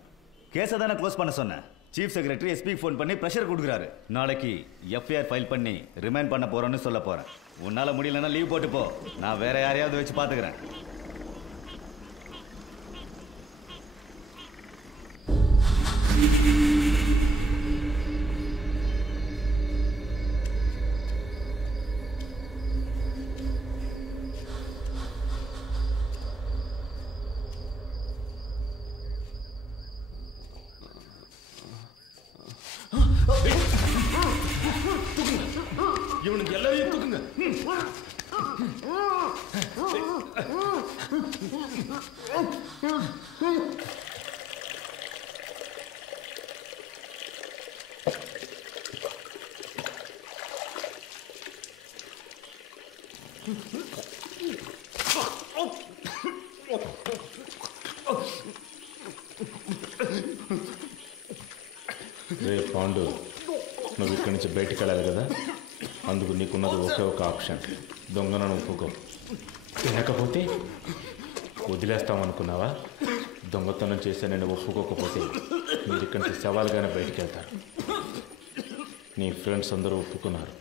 கேஸை தானே க்ளோஸ் பண்ண சொன்னேன். சீஃப் செக்ரட்டரி எஸ்பிக்கு ஃபோன் பண்ணி ப்ரெஷர் கொடுக்குறாரு. நாளைக்கு எஃப்ஐஆர் ஃபைல் பண்ணி ரிமைண்ட் பண்ண போறோன்னு சொல்ல போறேன். உன்னால முடியலன்னா லீவ் போட்டு போ. நான் வேற யாரையாவது வச்சு பாத்துக்கிறேன். இவனுக்கு எல்லாரையும் தூக்குங்க. రే పాండు, నువ్వు ఇక్కడి నుంచి బయటికి వెళ్ళాలి కదా, అందుకు నీకున్నది ఒకే ఒక ఆప్షన్, దొంగను ఒప్పుకో. తినకపోతే వదిలేస్తామనుకున్నావా? దొంగతనం చేస్తే నేను ఒప్పుకోకపోతే మీరు ఇక్కడి నుంచి సవాల్గానే బయటికి వెళ్తారు. నీ ఫ్రెండ్స్ అందరూ ఒప్పుకున్నారు.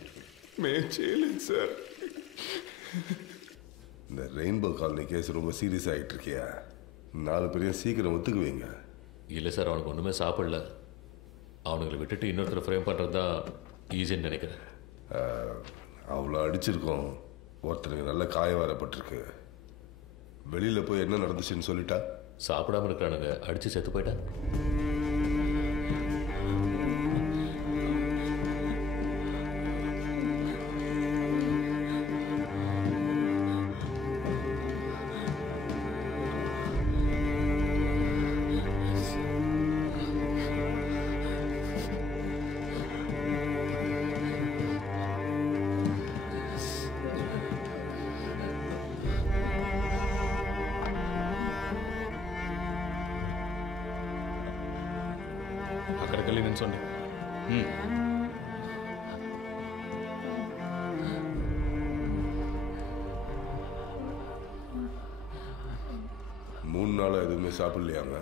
మేము చేయలేదు சார். இந்த ரெயின்போ காலனி கேஸ் ரொம்ப சீரியஸ் ஆகிட்டு இருக்கியா? 4 பேரையும் சீக்கிரம் ஒத்துக்குவீங்க. இல்லை சார், அவனுக்கு ஒன்றுமே சாப்பிடல. அவனுங்களை விட்டுட்டு இன்னொருத்தர் ஃப்ரேம் பண்ணுறது தான் ஈஸின்னு நினைக்கிறேன். அவ்வளோ அடிச்சிருக்கோம், ஒருத்தருக்கு நல்ல காயம் வரப்பட்டிருக்கு. வெளியில் போய் என்ன நடந்துச்சுன்னு சொல்லிட்டா? சாப்பிடாம இருக்கிறானுங்க, அடித்து செத்து போயிட்டா. అక్కడికి వెళ్ళి నిల్చోండి. மூணு நாள் எதுவுமே சாப்பிடலையாங்க?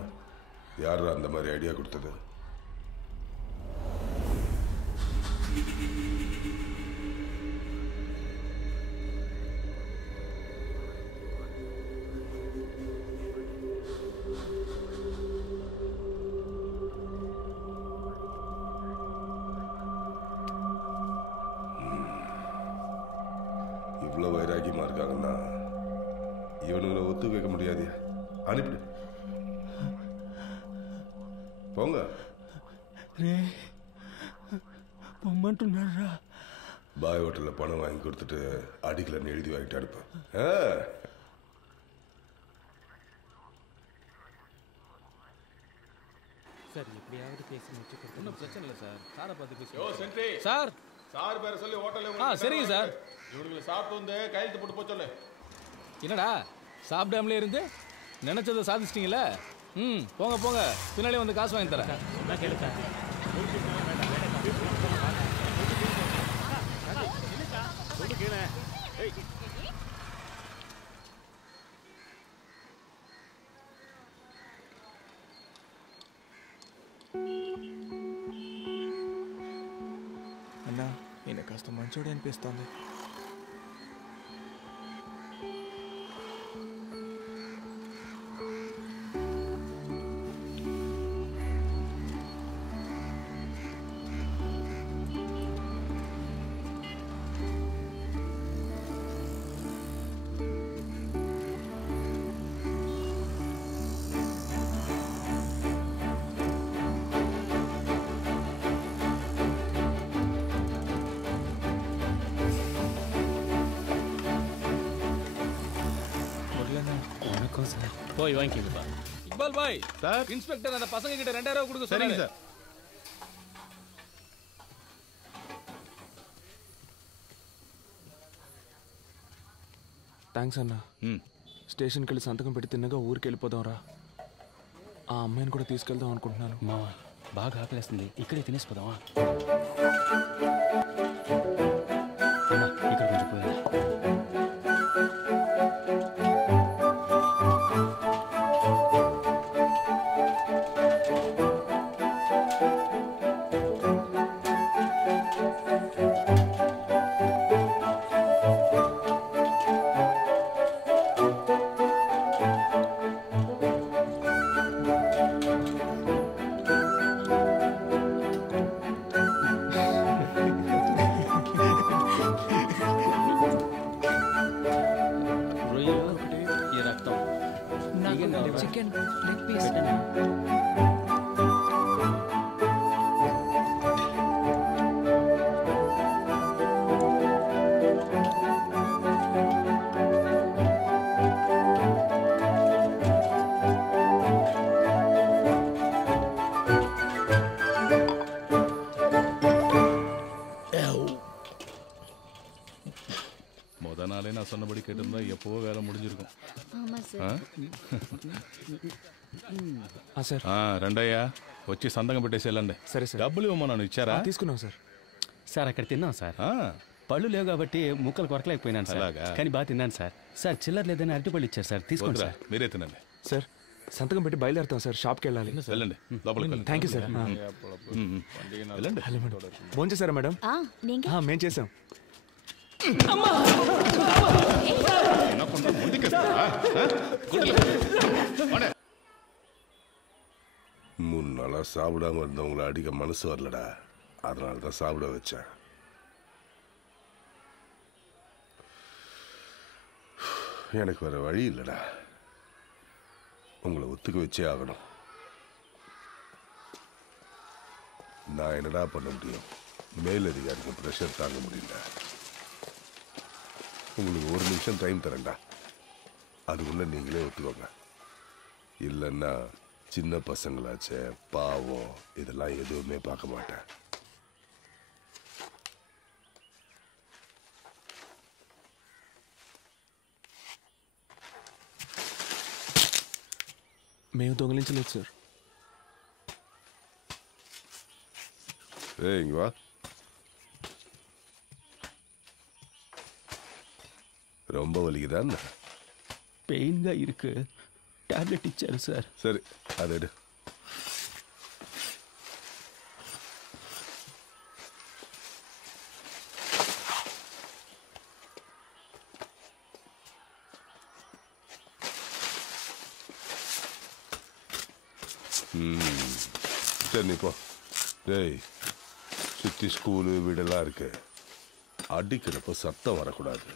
யார் அந்த மாதிரி ஐடியா கொடுத்தது? இவ்வளோ வைராக்கியமாக இருக்காங்கன்னா இவனுங்களை ஒத்து வைக்க முடியாது. அனுப்பிடு, போங்க. రే పొమ్మంటున్నారా? பாய் ஹோட்டலில் பணம் வாங்கி கொடுத்துட்டு அடிக்கலன்னு எழுதி வாங்கிட்டு அனுப்பேன். சார் எப்படியாவது பேசி முடிச்சு கொடுத்து. ஒன்றும் பிரச்சனை இல்லை சார், சாரை பார்த்து பேசி. யோ சென்ட்ரி சார், சார் பேரை சொல்லி ஹோட்டலில். சரிங்க சார். இவனுங்களை சாப்பிட்டு வந்து கையெழுத்து போட்டு போக சொல்லு. என்னடா சாப்பிடாமலே இருந்து நினைச்சதை சாதிச்சிட்டீங்களே? போங்க போங்க, பின்னாலே வந்து காசு வாங்கி தரேன். கேளு சார். అన్నా ఈయన కాస్త మంచోడే అనిపిస్తోంది. போய் வாங்கிக்கோங்கப்பா. இக்பால் பாய் சார், இன்ஸ்பெக்டர் அந்த பசங்க கிட்ட 2000 கொடுக்க சொன்னாரு. சார். థ్యాంక్స్ అన్నా. స్టేషన్కి వెళ్ళి సంతకం పెట్టి తిన్నగా ఊరికి వెళ్ళిపోదాం రా. ఆ అమ్మాయిని కూడా తీసుకెళ్దాం అనుకుంటున్నాను. మావా బాగా ఆకలేస్తుంది, ఇక్కడే తినేసిపోదామా? ఇక్కడ కొంచెం పోయా. Chicken leg piece. முத நாளே நான் சொன்னபடி கேட்டிருந்தா எப்போ வேலை முடிஞ்சிருக்கும். ஆமா சார். சார் ரெண்டையா వచ్చి సంతకం పెట్టేసి వెళ్ళండి. సరే సార్. డబ్బులు ఇవ్వమన్నాను, ఇచ్చారా? తీసుకున్నాం సార్. సార్ అక్కడ తిన్నాం సార్. పళ్ళు లేవు కాబట్టి ముక్కలు కొరకలేకపోయినాను సార్. అలాగా? కానీ బాగా తిన్నాను సార్. సార్ చిల్లర లేదని అరటిపళ్ళు ఇచ్చారు సార్, తీసుకోండి సార్. మీరే తినండి సార్. సంతకం పెట్టి బయలుదేరుతాం సార్, షాప్కి వెళ్ళాలి. వెళ్ళండి, లోపలికి థ్యాంక్ యూ సార్. వెళ్ళండి. ఫోన్ చేశారా మేడం? మేము చేసాం. முன்னால சாப்பிடாம இருந்தவங்களை அடிக்க மனசு வரலடா, அதனால தான் சாப்பிட வச்சேன். எனக்கு வேற வழி இல்லைடா, உங்களை ஒத்துக்க வச்சே ஆகணும். நான் என்னடா பண்ண முடியும்? மேலதிகாரிக்கு ப்ரெஷர் தாங்க முடியல. உங்களுக்கு ஒரு நிமிஷம் டைம் தரேன்டா, அதுக்குள்ள நீங்களே ஒத்துக்கோங்க. இல்லைன்னா சின்ன பசங்களாச்சே, பாவம், இதெல்லாம் எதுவுமே பார்க்க மாட்டேன். మేము దొంగిలించలేదు సార్. இங்க வா. ரொம்ப வலிக்குதா? பெயின்గా இருக்கு, టాబ్లెట్ ఇచ్చారు సార్. சரி, அதை எடு. சரி நீ போ. டேய், சுற்றி ஸ்கூலு வீடெல்லாம் இருக்கு, அடிக்கிறப்ப சத்தம் வரக்கூடாது.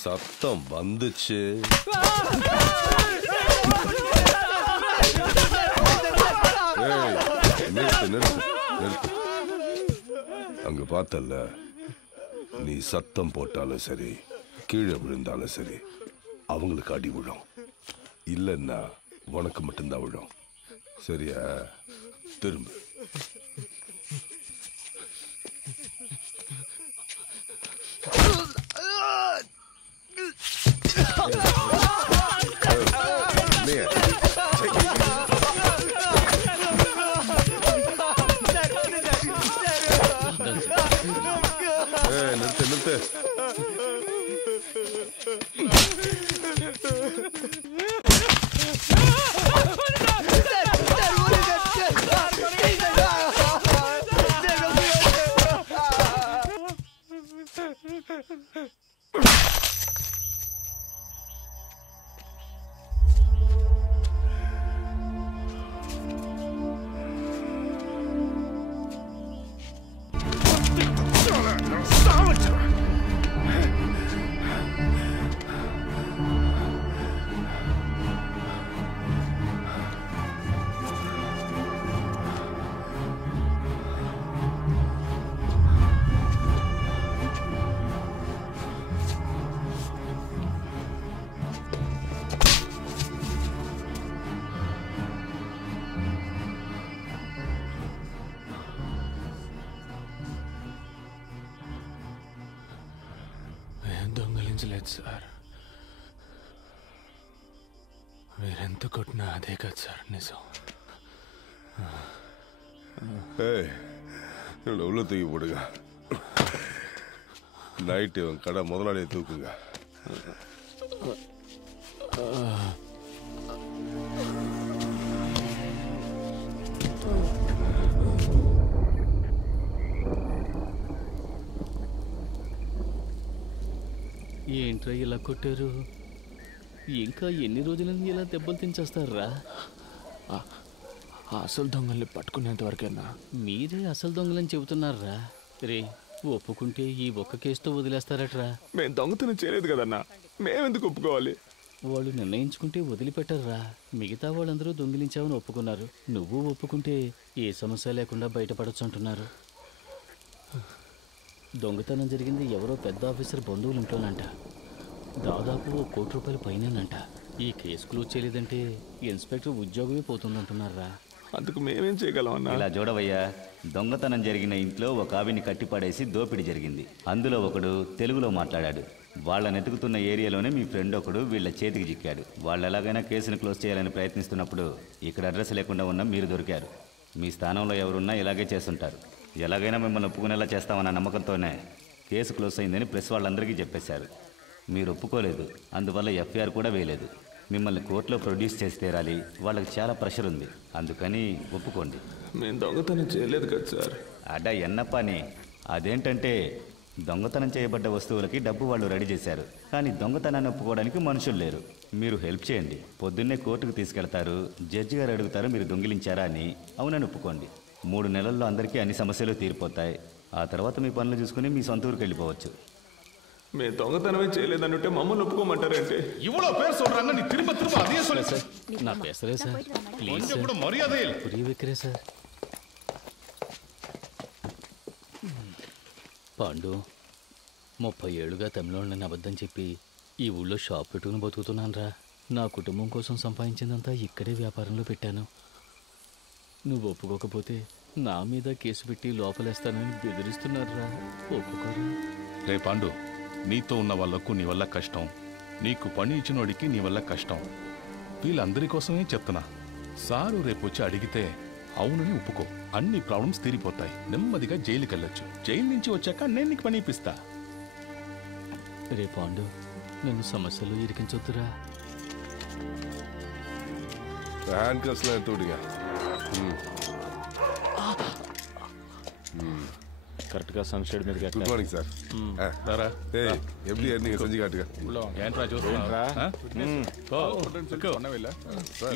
சத்தம் வந்துச்சு நிறுத்து நிறுத்து நிறுத்து. அங்க பார்த்தல்ல, நீ சத்தம் போட்டாலும் சரி, கீழே விழுந்தாலும் சரி, அவங்களுக்கு அடி விழும். இல்லைன்னா உனக்கு மட்டும்தான் விழும். சரியா? திரும்ப. நிறுத்து நிறுத்து. దొంగలించలేదు సార్. మీరెంత కొట్టినా అదే కదా సార్ నిజం. உள்ள தூக்கி போடுங்க. நைட்டு இவன் கடை முதலாளியை தூக்குங்க. ఏంట్రా ఇలా కొట్టారు? ఇంకా ఎన్ని రోజులని ఇలా దెబ్బలు తించేస్తారా? అసలు దొంగల్ని పట్టుకునేంత వరకేనా? మీరే అసలు దొంగలని చెబుతున్నారా? రే, ఒప్పుకుంటే ఈ ఒక్క కేసుతో వదిలేస్తారట్రా? మేము దొంగతనం చేయలేదు కదన్నా, మేమెందుకు ఒప్పుకోవాలి? వాళ్ళు నిర్ణయించుకుంటే వదిలిపెట్టర్రా. మిగతా వాళ్ళందరూ దొంగిలించావని ఒప్పుకున్నారు, నువ్వు ఒప్పుకుంటే ఏ సమస్య లేకుండా బయటపడచ్చు అంటున్నారు. దొంగతనం జరిగింది ఎవరో పెద్ద ఆఫీసర్ బంధువులు ఇంట్లోనంట. దాదాపు ₹1 కోటి పైనంట. ఈ కేసు క్లోజ్ చేయలేదంటే ఇన్స్పెక్టర్ ఉద్యోగమే పోతుందంటున్నారా. అందుకు మేమేం చేయగలం అన్న? ఇలా చూడవయ్యా, దొంగతనం జరిగిన ఇంట్లో ఒక ఆవిని కట్టిపడేసి దోపిడీ జరిగింది. అందులో ఒకడు తెలుగులో మాట్లాడాడు. వాళ్ళని ఎతుకుతున్న ఏరియాలోనే మీ ఫ్రెండ్ ఒకడు వీళ్ళ చేతికి చిక్కాడు. వాళ్ళు ఎలాగైనా కేసును క్లోజ్ చేయాలని ప్రయత్నిస్తున్నప్పుడు ఇక్కడ అడ్రస్ లేకుండా ఉన్న మీరు దొరికారు. మీ స్థానంలో ఎవరున్నా ఇలాగే చేస్తుంటారు. ఎలాగైనా మిమ్మల్ని ఒప్పుకునేలా చేస్తామన్న నమ్మకంతోనే కేసు క్లోజ్ అయిందని ప్రెస్ వాళ్ళందరికీ చెప్పేశారు. మీరు ఒప్పుకోలేదు, అందువల్ల ఎఫ్ఐఆర్ కూడా వేయలేదు. మిమ్మల్ని కోర్టులో ప్రొడ్యూస్ చేసి తీరాలి, వాళ్ళకి చాలా ప్రెషర్ ఉంది, అందుకని ఒప్పుకోండి. మేము దొంగతనం చేయలేదు కదా సార్. అడా ఎన్న పని అదేంటంటే దొంగతనం చేయబడ్డ వస్తువులకి డబ్బు వాళ్ళు రెడీ చేశారు, కానీ దొంగతనాన్ని ఒప్పుకోవడానికి మనుషులు లేరు. మీరు హెల్ప్ చేయండి. పొద్దున్నే కోర్టుకు తీసుకెళ్తారు, జడ్జి గారు అడుగుతారు మీరు దొంగిలించారా అని. అవునని ఒప్పుకోండి. 3 నెలల్లో అందరికీ అన్ని సమస్యలు తీరిపోతాయి. ఆ తర్వాత మీ పనులు చూసుకుని మీ సొంత ఊరికి వెళ్ళిపోవచ్చు. మేము దొంగతనమే చేయలేదనుంటే మమ్మల్ని ఒప్పుకోమంటారంటే இவ்வளோ பேர் சொல்றாங்க நீ திரும்ப திரும்ப அதே சொல்லு సార్ నా పేసరే సార్ ప్లీజ్ கொஞ்சம் கூட மரியாதை இல்ல పురి విక్రే సార్. పాండు 30 ఏళ్ళుగా తమిళోళ్ళని అబద్ధం చెప్పి ఈ ఊళ్ళో షాప్ పెట్టుకుని బతుకుతున్నాను రా. నా కుటుంబం కోసం సంపాదించిందంతా ఇక్కడే వ్యాపారంలో పెట్టాను. నువ్వు ఒప్పుకోకపోతే నా మీద కేసు పెట్టి లోపలేస్తానని బెదిరిస్తున్నారా. ఒప్పుకోరు. రే పాండు, నీతో ఉన్న వాళ్ళకు నీ వల్ల కష్టం, నీకు పని ఇచ్చినోడికి నీ వల్ల కష్టం. వీళ్ళందరి కోసమే చెప్తున్నా. సారు రేపు వచ్చి అడిగితే అవునని ఒప్పుకో, అన్ని ప్రాబ్లమ్స్ తీరిపోతాయి. నెమ్మదిగా జైలుకి వెళ్ళొచ్చు. జైలు నుంచి వచ్చాక నేను నీకు పని ఇప్పిస్తా. రే పాండు, నన్ను సమస్యలు ఇరికించొద్దురా. హ్యాండ్ కస్లో ఎంత கரெக்டாக சன்ஷேட் మీద గుడ్ మార్నింగ్ సార్. రారా எப்படி இருந்தீங்க செஞ்சு காட்டுங்க. ఏంట్రా చూస్తున్నా?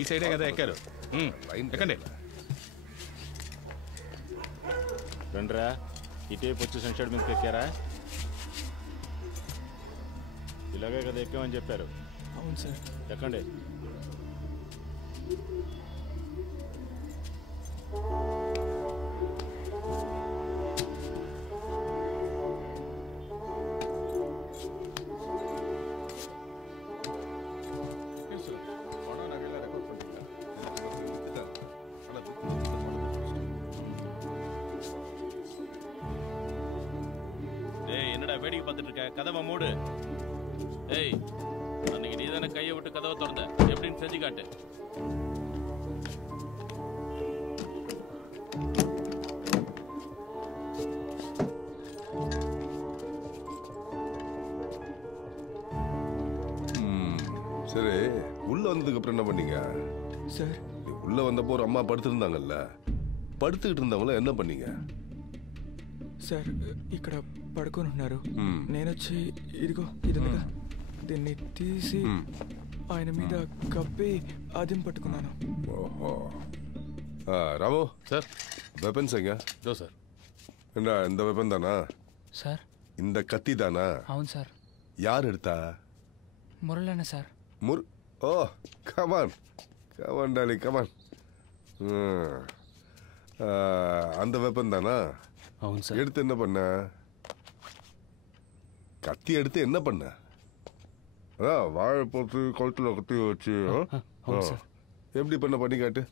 ఈ సైడే కదా ఎక్కారు. ఎక్కండి. రండిరా, ఇటేపు వచ్చి సన్షేడ్ మీదకి ఎక్కారా? ఇలాగే కదా ఎక్కామని చెప్పారు. అవును సార్. ఎక్కండి. என்னடா வேடிக்கை பார்த்துட்டு இருக்க? கதவை மூடு. ஏய், அன்னைக்கு நீ தானே கையை விட்டு கதவை திறந்த, எப்படின்னு செஞ்சு காட்டு. சரி, உள்ள வந்ததுக்கு அப்புறம் என்ன பண்ணீங்க சார்? உள்ள வந்தப்போ ஒரு அம்மா படுத்திருந்தாங்கல்ல, படுத்துக்கிட்டு இருந்தவங்கள என்ன பண்ணீங்க? సార్ ఇక్కడ పడుకొని ఉన్నారు. నేను వచ్చి ఇదిగో ఇదిగా దీన్ని తీసి ఆయన మీద కప్పి అదిం పట్టుకున్నాను. ஓஹோ. ராமு சார், வெப்பன்ஸ் எங்க? இதோ சார். என்ன இந்த வெப்பன் தானா సార్? இந்த கத்தி தானா? అవును సార్. யார் எடுத்தா? మురళన్న సార్. ஓ, கமான் கமான் டாலி கமான். அந்த வெப்பன் தானா? అవును సార్. எடுத்து என்ன பண்ண? கத்தி எடுத்து என்ன பண்ண? வாழை போட்டு கழுத்துல கத்தி வச்சு எப்படி பண்ண பண்ணி காட்டு.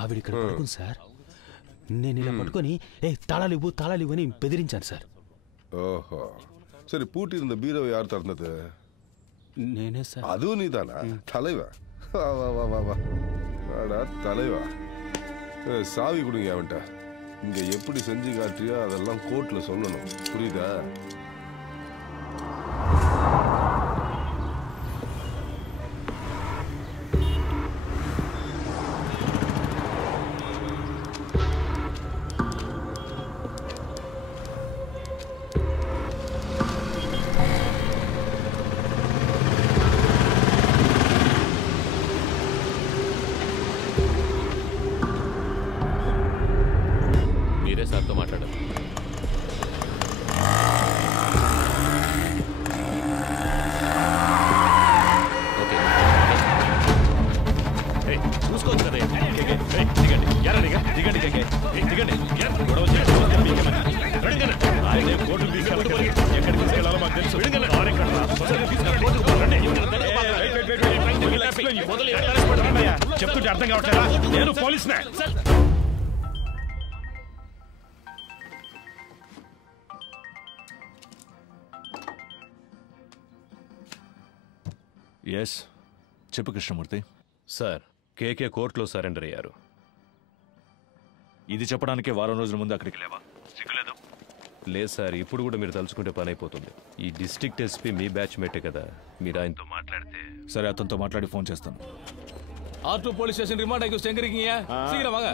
ఆవిడ ఇక్కడ పడుకుంది సార్. నేను ఇలా పట్టుకొని తాళాలు ఇవ్వు అని బెదిరించాను సార్. ஓஹோ, சரி. பூட்டி இருந்த பீரோவை யார் திறந்தது? నేనే సార్. அதுவும் நீ தானா? தலைவா, வா வா வா வா வா வாடா தலைவா. சாவி கொடுங்க அவன்கிட்ட. இங்க எப்படி செஞ்சு காட்டியோ அதெல்லாம் கோர்ட்ல சொல்லணும், புரியுதா? మీరే సార్తో మాట్లాడారు. ఓకే, చూసుకోవచ్చు కదా. దిగండి, దిగండి, దిగండి. ఆయన కోర్టుకు తీసుకెళ్ళాలి. ఎక్కడికి తీసుకెళ్ళాలో మాకు తెలుసు. చెప్తుంటే అర్థం కావట్లేదా? నేను పోలీసునే. ఎస్ చెప్పు కృష్ణమూర్తి. సార్ కేకే కోర్టులో సరెండర్ అయ్యారు. ఇది చెప్పడానికి వారం రోజుల ముందు అక్కడికి లేవా? సిగ్గులేదు? లేదు సార్, ఇప్పుడు కూడా మీరు తలుచుకుంటే పని అయిపోతుంది. ఈ డిస్ట్రిక్ట్ ఎస్పీ మీ బ్యాచ్ మేటే కదా, మీరు ఆయనతో మాట్లాడితే. సరే, అతనితో మాట్లాడి ఫోన్ చేస్తాను. R2 போலீஸ் ஸ்டேஷன் ரிமாண்ட் ஆகி ஸ்டெங்கரிங்கயா சீக்கிரம் வாங்க.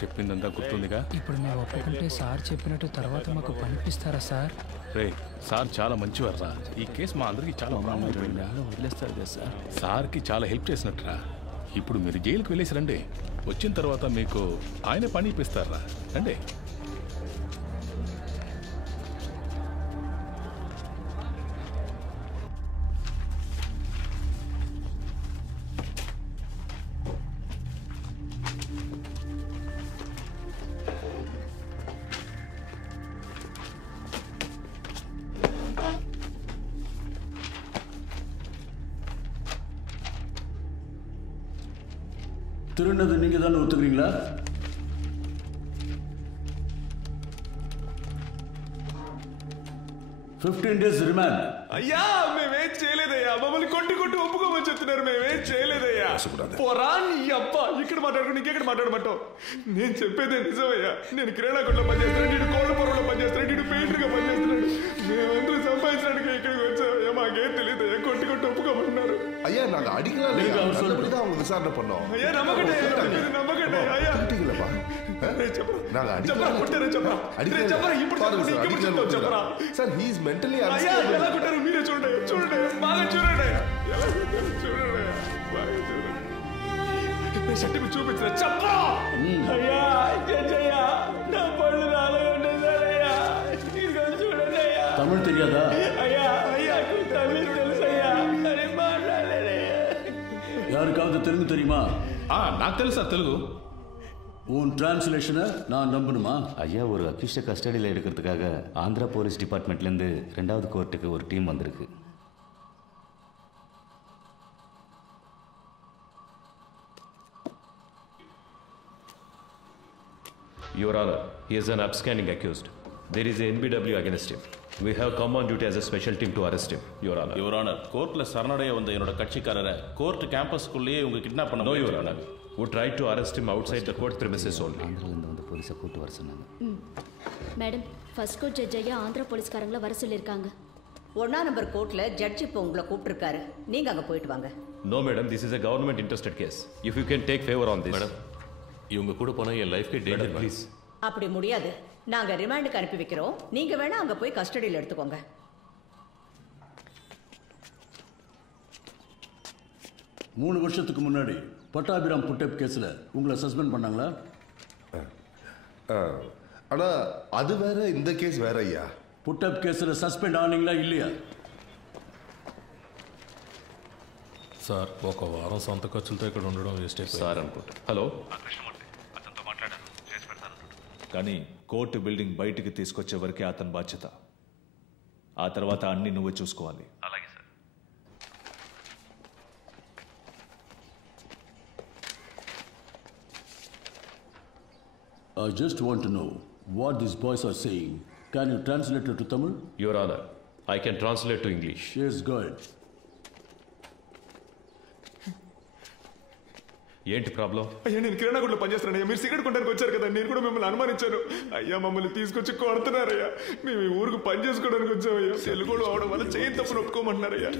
చెప్పిందంతా గుర్తుందిగా? ఇప్పుడు మేము ఒప్పుకుంటే సార్ చెప్పినట్టు తర్వాత మాకు పనిపిస్తారా సార్? రే సార్ చాలా మంచివారా. ఈ కేసు మా అందరికి చాలా వదిలేస్తారు కదా సార్. సార్కి చాలా హెల్ప్ చేసినట్టురా. ఇప్పుడు మీరు జైలుకి వెళ్ళేసి రండి. వచ్చిన తర్వాత మీకు ఆయన పని ఇప్పిస్తారా. రండి. திருநது நீங்க தானே ஒத்துக்கிறீங்களா? $15 days రిమాండ్. అయ్యా మేమేం చేయలేదయ్యా. మమ్మల్ని కొట్టి ఒప్పుకోమని చెప్తున్నారు. మేమేం చేయలేదయ్యా. పోరా నీ అబ్బా. ఇక్కడ మాట్లాడుకుని ఇంకెక్కడ మాట్లాడమంటావు? నేను చెప్పేదే నిజమయ్యా. నేను కిరాణా కొట్లో పనిచేస్తున్నాడు, నీడు కోళ్ళపురంలో పనిచేస్తున్నాడు, నీడు పెయింటర్గా పనిచేస్తున్నాడు. మేమందరూ సంపాదించడానికి ఇక్కడికి వచ్చామయ్యా. మాకేం తెలియదయ్యా. కొట్టి ఒప్పుకోమంటున్నారు. ஐயா நாங்க அடிக்கலாம் நல்லபடிதான் அவங்க விசாரணை பண்ணோம். ஐயா நம்பகட்டே நம்பகட்டே ஐயா அடிக்கலப்பா. நாங்க அடிக்கலாம் ఇప్పుడు చెప్పరా సార్ హి ఇస్ మెంటల్లీ అయ్యా ఎలా కొట్టారు మీరే చూడండి బాగా చూడండి ఎలా కొట్టారు చూడండి బాగా చూడండి. షట్టి చూపించరా చెప్పరా. అయ్యా జయ్యా నా పళ్ళు రాలగొట్టేశారయ్యా. ఇదిగో చూడండి అయ్యా. తమిళ్ తెలియదా? అయ్యా తమిళ్ తెలుసయ్యా. అరే யாருக்காவது தெலுங்கு தெரியுமா? నాకు తెలుసు సార్ తెలుగు. உன் டிரான்ஸ்லேஷனை நான் நம்பணுமா? ஐயா ஒரு அக்யூஸ்டை கஸ்டடியில் எடுக்கிறதுக்காக ஆந்திரா போலீஸ் டிபார்ட்மெண்ட்லேருந்து 2வது கோர்ட்டுக்கு ஒரு டீம் வந்திருக்கு. Your Honor, he is an upstanding accused. There is a NBW against him. We have come on duty as a special team to arrest him, Your Honor. Your Honor, கோர்ட்ல சரணடைய வந்த என்னோட கட்சிக்காரரை court கேம்பஸ்க்குள்ளேயே இவங்க kidnap பண்ண No, Your Honor. We tried to arrest him outside the court premises only. ஆந்திராலேருந்து வந்து போலீஸை கூட்டு வர சொன்னாங்க. மேடம் ஃபர்ஸ்ட் கோர்ட் ஜட்ஜ் ஐயா ஆந்திரா போலீஸ்காரங்கள வர சொல்லியிருக்காங்க. 1ஆம் நம்பர் கோர்ட்ல ஜட்ஜ் இப்போ உங்களை கூப்பிட்டுருக்காரு. நீங்க அங்க போயிட்டு வாங்க. No, madam, this is a government interested case. If you can take favor on this. Madam, இவங்க கூட போனா என் லைஃப்க்கு டேஞ்சர் ப்ளீஸ். அப்படி முடியாது. நாங்க ரிமாண்டுக்கு அனுப்பி வைக்கிறோம். நீங்க வேணா அங்க போய் கஸ்டடியில் எடுத்துக்கோங்க. 3 வருஷத்துக்கு முன்னாடி பட்டாபிராம் புட்டப் கேஸ்ல உங்களை சஸ்பெண்ட் பண்ணாங்களா? ஆனா அது வேற இந்த கேஸ் வேற ஐயா. புட்டப் கேஸ்ல సస్పెండ్ ఆనీங்களா இல்லையா? సార్ ఒక వారం సొంత ఖర్చులతో ఇక్కడ ఉండడం వేస్ట్ అయిపోయింది సార్ అనుకుంటా. హలో అతనితో మాట్లాడాను, చేసి పెడతాను. కానీ కోర్టు బిల్డింగ్ బయటికి తీసుకొచ్చే వరకే అతని బాధ్యత. ఆ తర్వాత అన్ని నువ్వే చూసుకోవాలి. అలాగే sir. I just want to know what these boys are saying. Can you translate it to Tamil? Your Honor, I can translate to English. Yes, go ahead. ఏంటి ప్రాబ్లం? అయ్యా నేను కిరాణా కొట్లో పనిచేస్తున్నాను. మీరు సిగరెట్ కొనడానికి వచ్చారు కదా, నేను కూడా మిమ్మల్ని అనుమానించాను. అయ్యా మమ్మల్ని తీసుకొచ్చి కొడుతున్నారయ్యా. మేము ఈ ఊరికి పని చేసుకోవడానికి వచ్చామయ్యా. తెలుగులో అవడం వల్ల చేయి తప్పును ఒప్పుకోమంటున్నారయ్యా.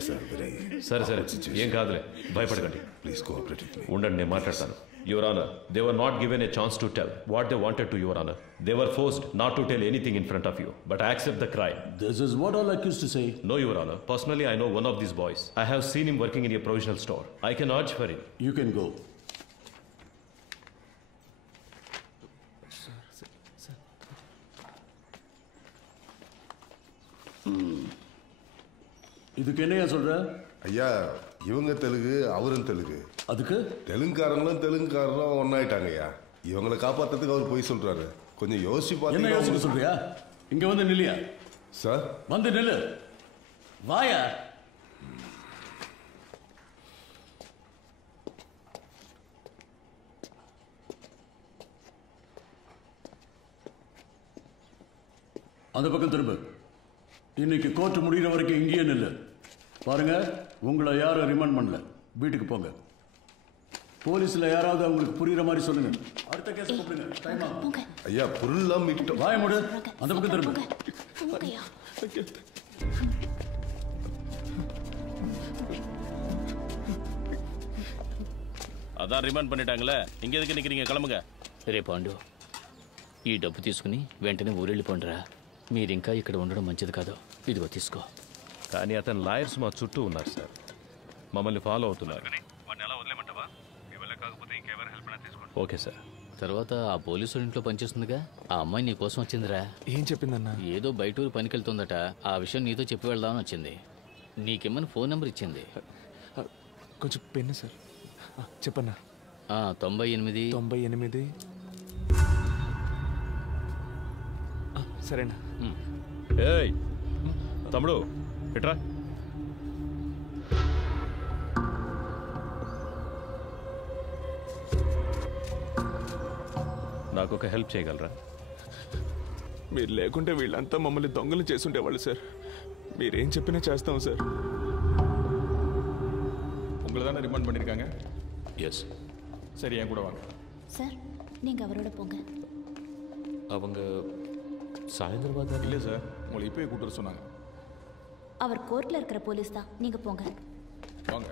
సరే సరే, ఏం కాదులే, భయపడకండి. Please cooperate with me. ఉండండి, నేను మాట్లాడతాను. Your Honor, they were not given a chance to tell what they wanted to, Your Honor. They were forced not to tell anything in front of you, but accept the crime. This is what all accused to say. No, Your Honor. Personally, I know one of these boys. I have seen him working in a provisional store. I can urge for him. You can go. இதுக்கு என்னையா சொல்ற? ஐயா இவங்க தெலுங்கு, அவரும் தெலுங்கு. அதுக்கு தெலுங்குக்காரங்களும் தெலுங்குக்காரரும் ஒன்னாயிட்டாங்க ஐயா. இவங்களை காப்பாத்துறதுக்கு அவர் போய் சொல்றாரு. கொஞ்சம் யோசிச்சு என்ன பாத்தீங்கன்னா யோசிக்க சொல்றியா? இங்க வந்து நில்லியா? சார் வந்து நில்லு. வாயா. அந்த பக்கம் திரும்ப. இன்னைக்கு கோர்ட் முடிகிற வரைக்கும் இங்கேயே நில்லு. பாருங்க, உங்களை யாரும் ரிமாண்ட் பண்ணல. வீட்டுக்கு போங்க. போலீஸ்ல யாராவது அவங்களுக்கு புரியுற மாதிரி சொல்லுங்க. அடுத்த கேஸ் கூப்பிடுங்க. டைம் ஆகும். ஐயா பொருள்லாம் மீட்டோம். வாய மூடு. அந்த பக்கம் திரும்ப. అదా రిమాండ్ பண்ணிட்டாங்களே, ఇంక ఎదుకు నిக்கிறீங்க? கிளம்புங்க. రే పాండు, ఈ డబ్బు తీసుకుని వెంటనే ఊరెళ్ళిపోండిరా. మీరింకా ఇక్కడ ఉండడం మంచిది కాదు. ఇదిగో తీసుకో. కానీ అతని లాయర్స్ మా చుట్టూ ఉన్నారు సార్, మమ్మల్ని ఫాలో అవుతున్నారు. Okay sir. తర్వాత ఆ పోలీసు ఇంట్లో పనిచేస్తుందిగా, ఆ అమ్మాయి నీ కోసం వచ్చిందిరా. ఏం చెప్పిందన్నా? ఏదో బయటూరు పనికెళ్తుందట. ఆ విషయం నీతో చెప్పి వెళ్దామని వచ్చింది. నీకేమని ఫోన్ నెంబర్ ఇచ్చింది. కొంచెం పెన్ను సార్. చెప్పన్నా. 98 సరేనా? ఏయ్ తమ్ముడు ఎట్రా. నాకు ఒక హెల్ప్ చేయగలరా? మీరు లేకుంటే వీళ్ళంతా మమ్మల్ని దొంగలు చేసుండేవాళ్ళు సార్. మీరేం చెప్పినా చేస్తాం సార్. உங்களை தானே ரிமாண்ட் பண்ணியிருக்காங்க? எஸ். சரி, என் கூட வாங்க. சார், நீங்கள் அவரோட போங்க. அவங்க சாயந்தரமாக? இல்லை சார், உங்களை இப்போயே கூப்பிட்டு சொன்னாங்க. அவர் கோர்ட்டில் இருக்கிற போலீஸ் தான். நீங்கள் போங்க. வாங்க.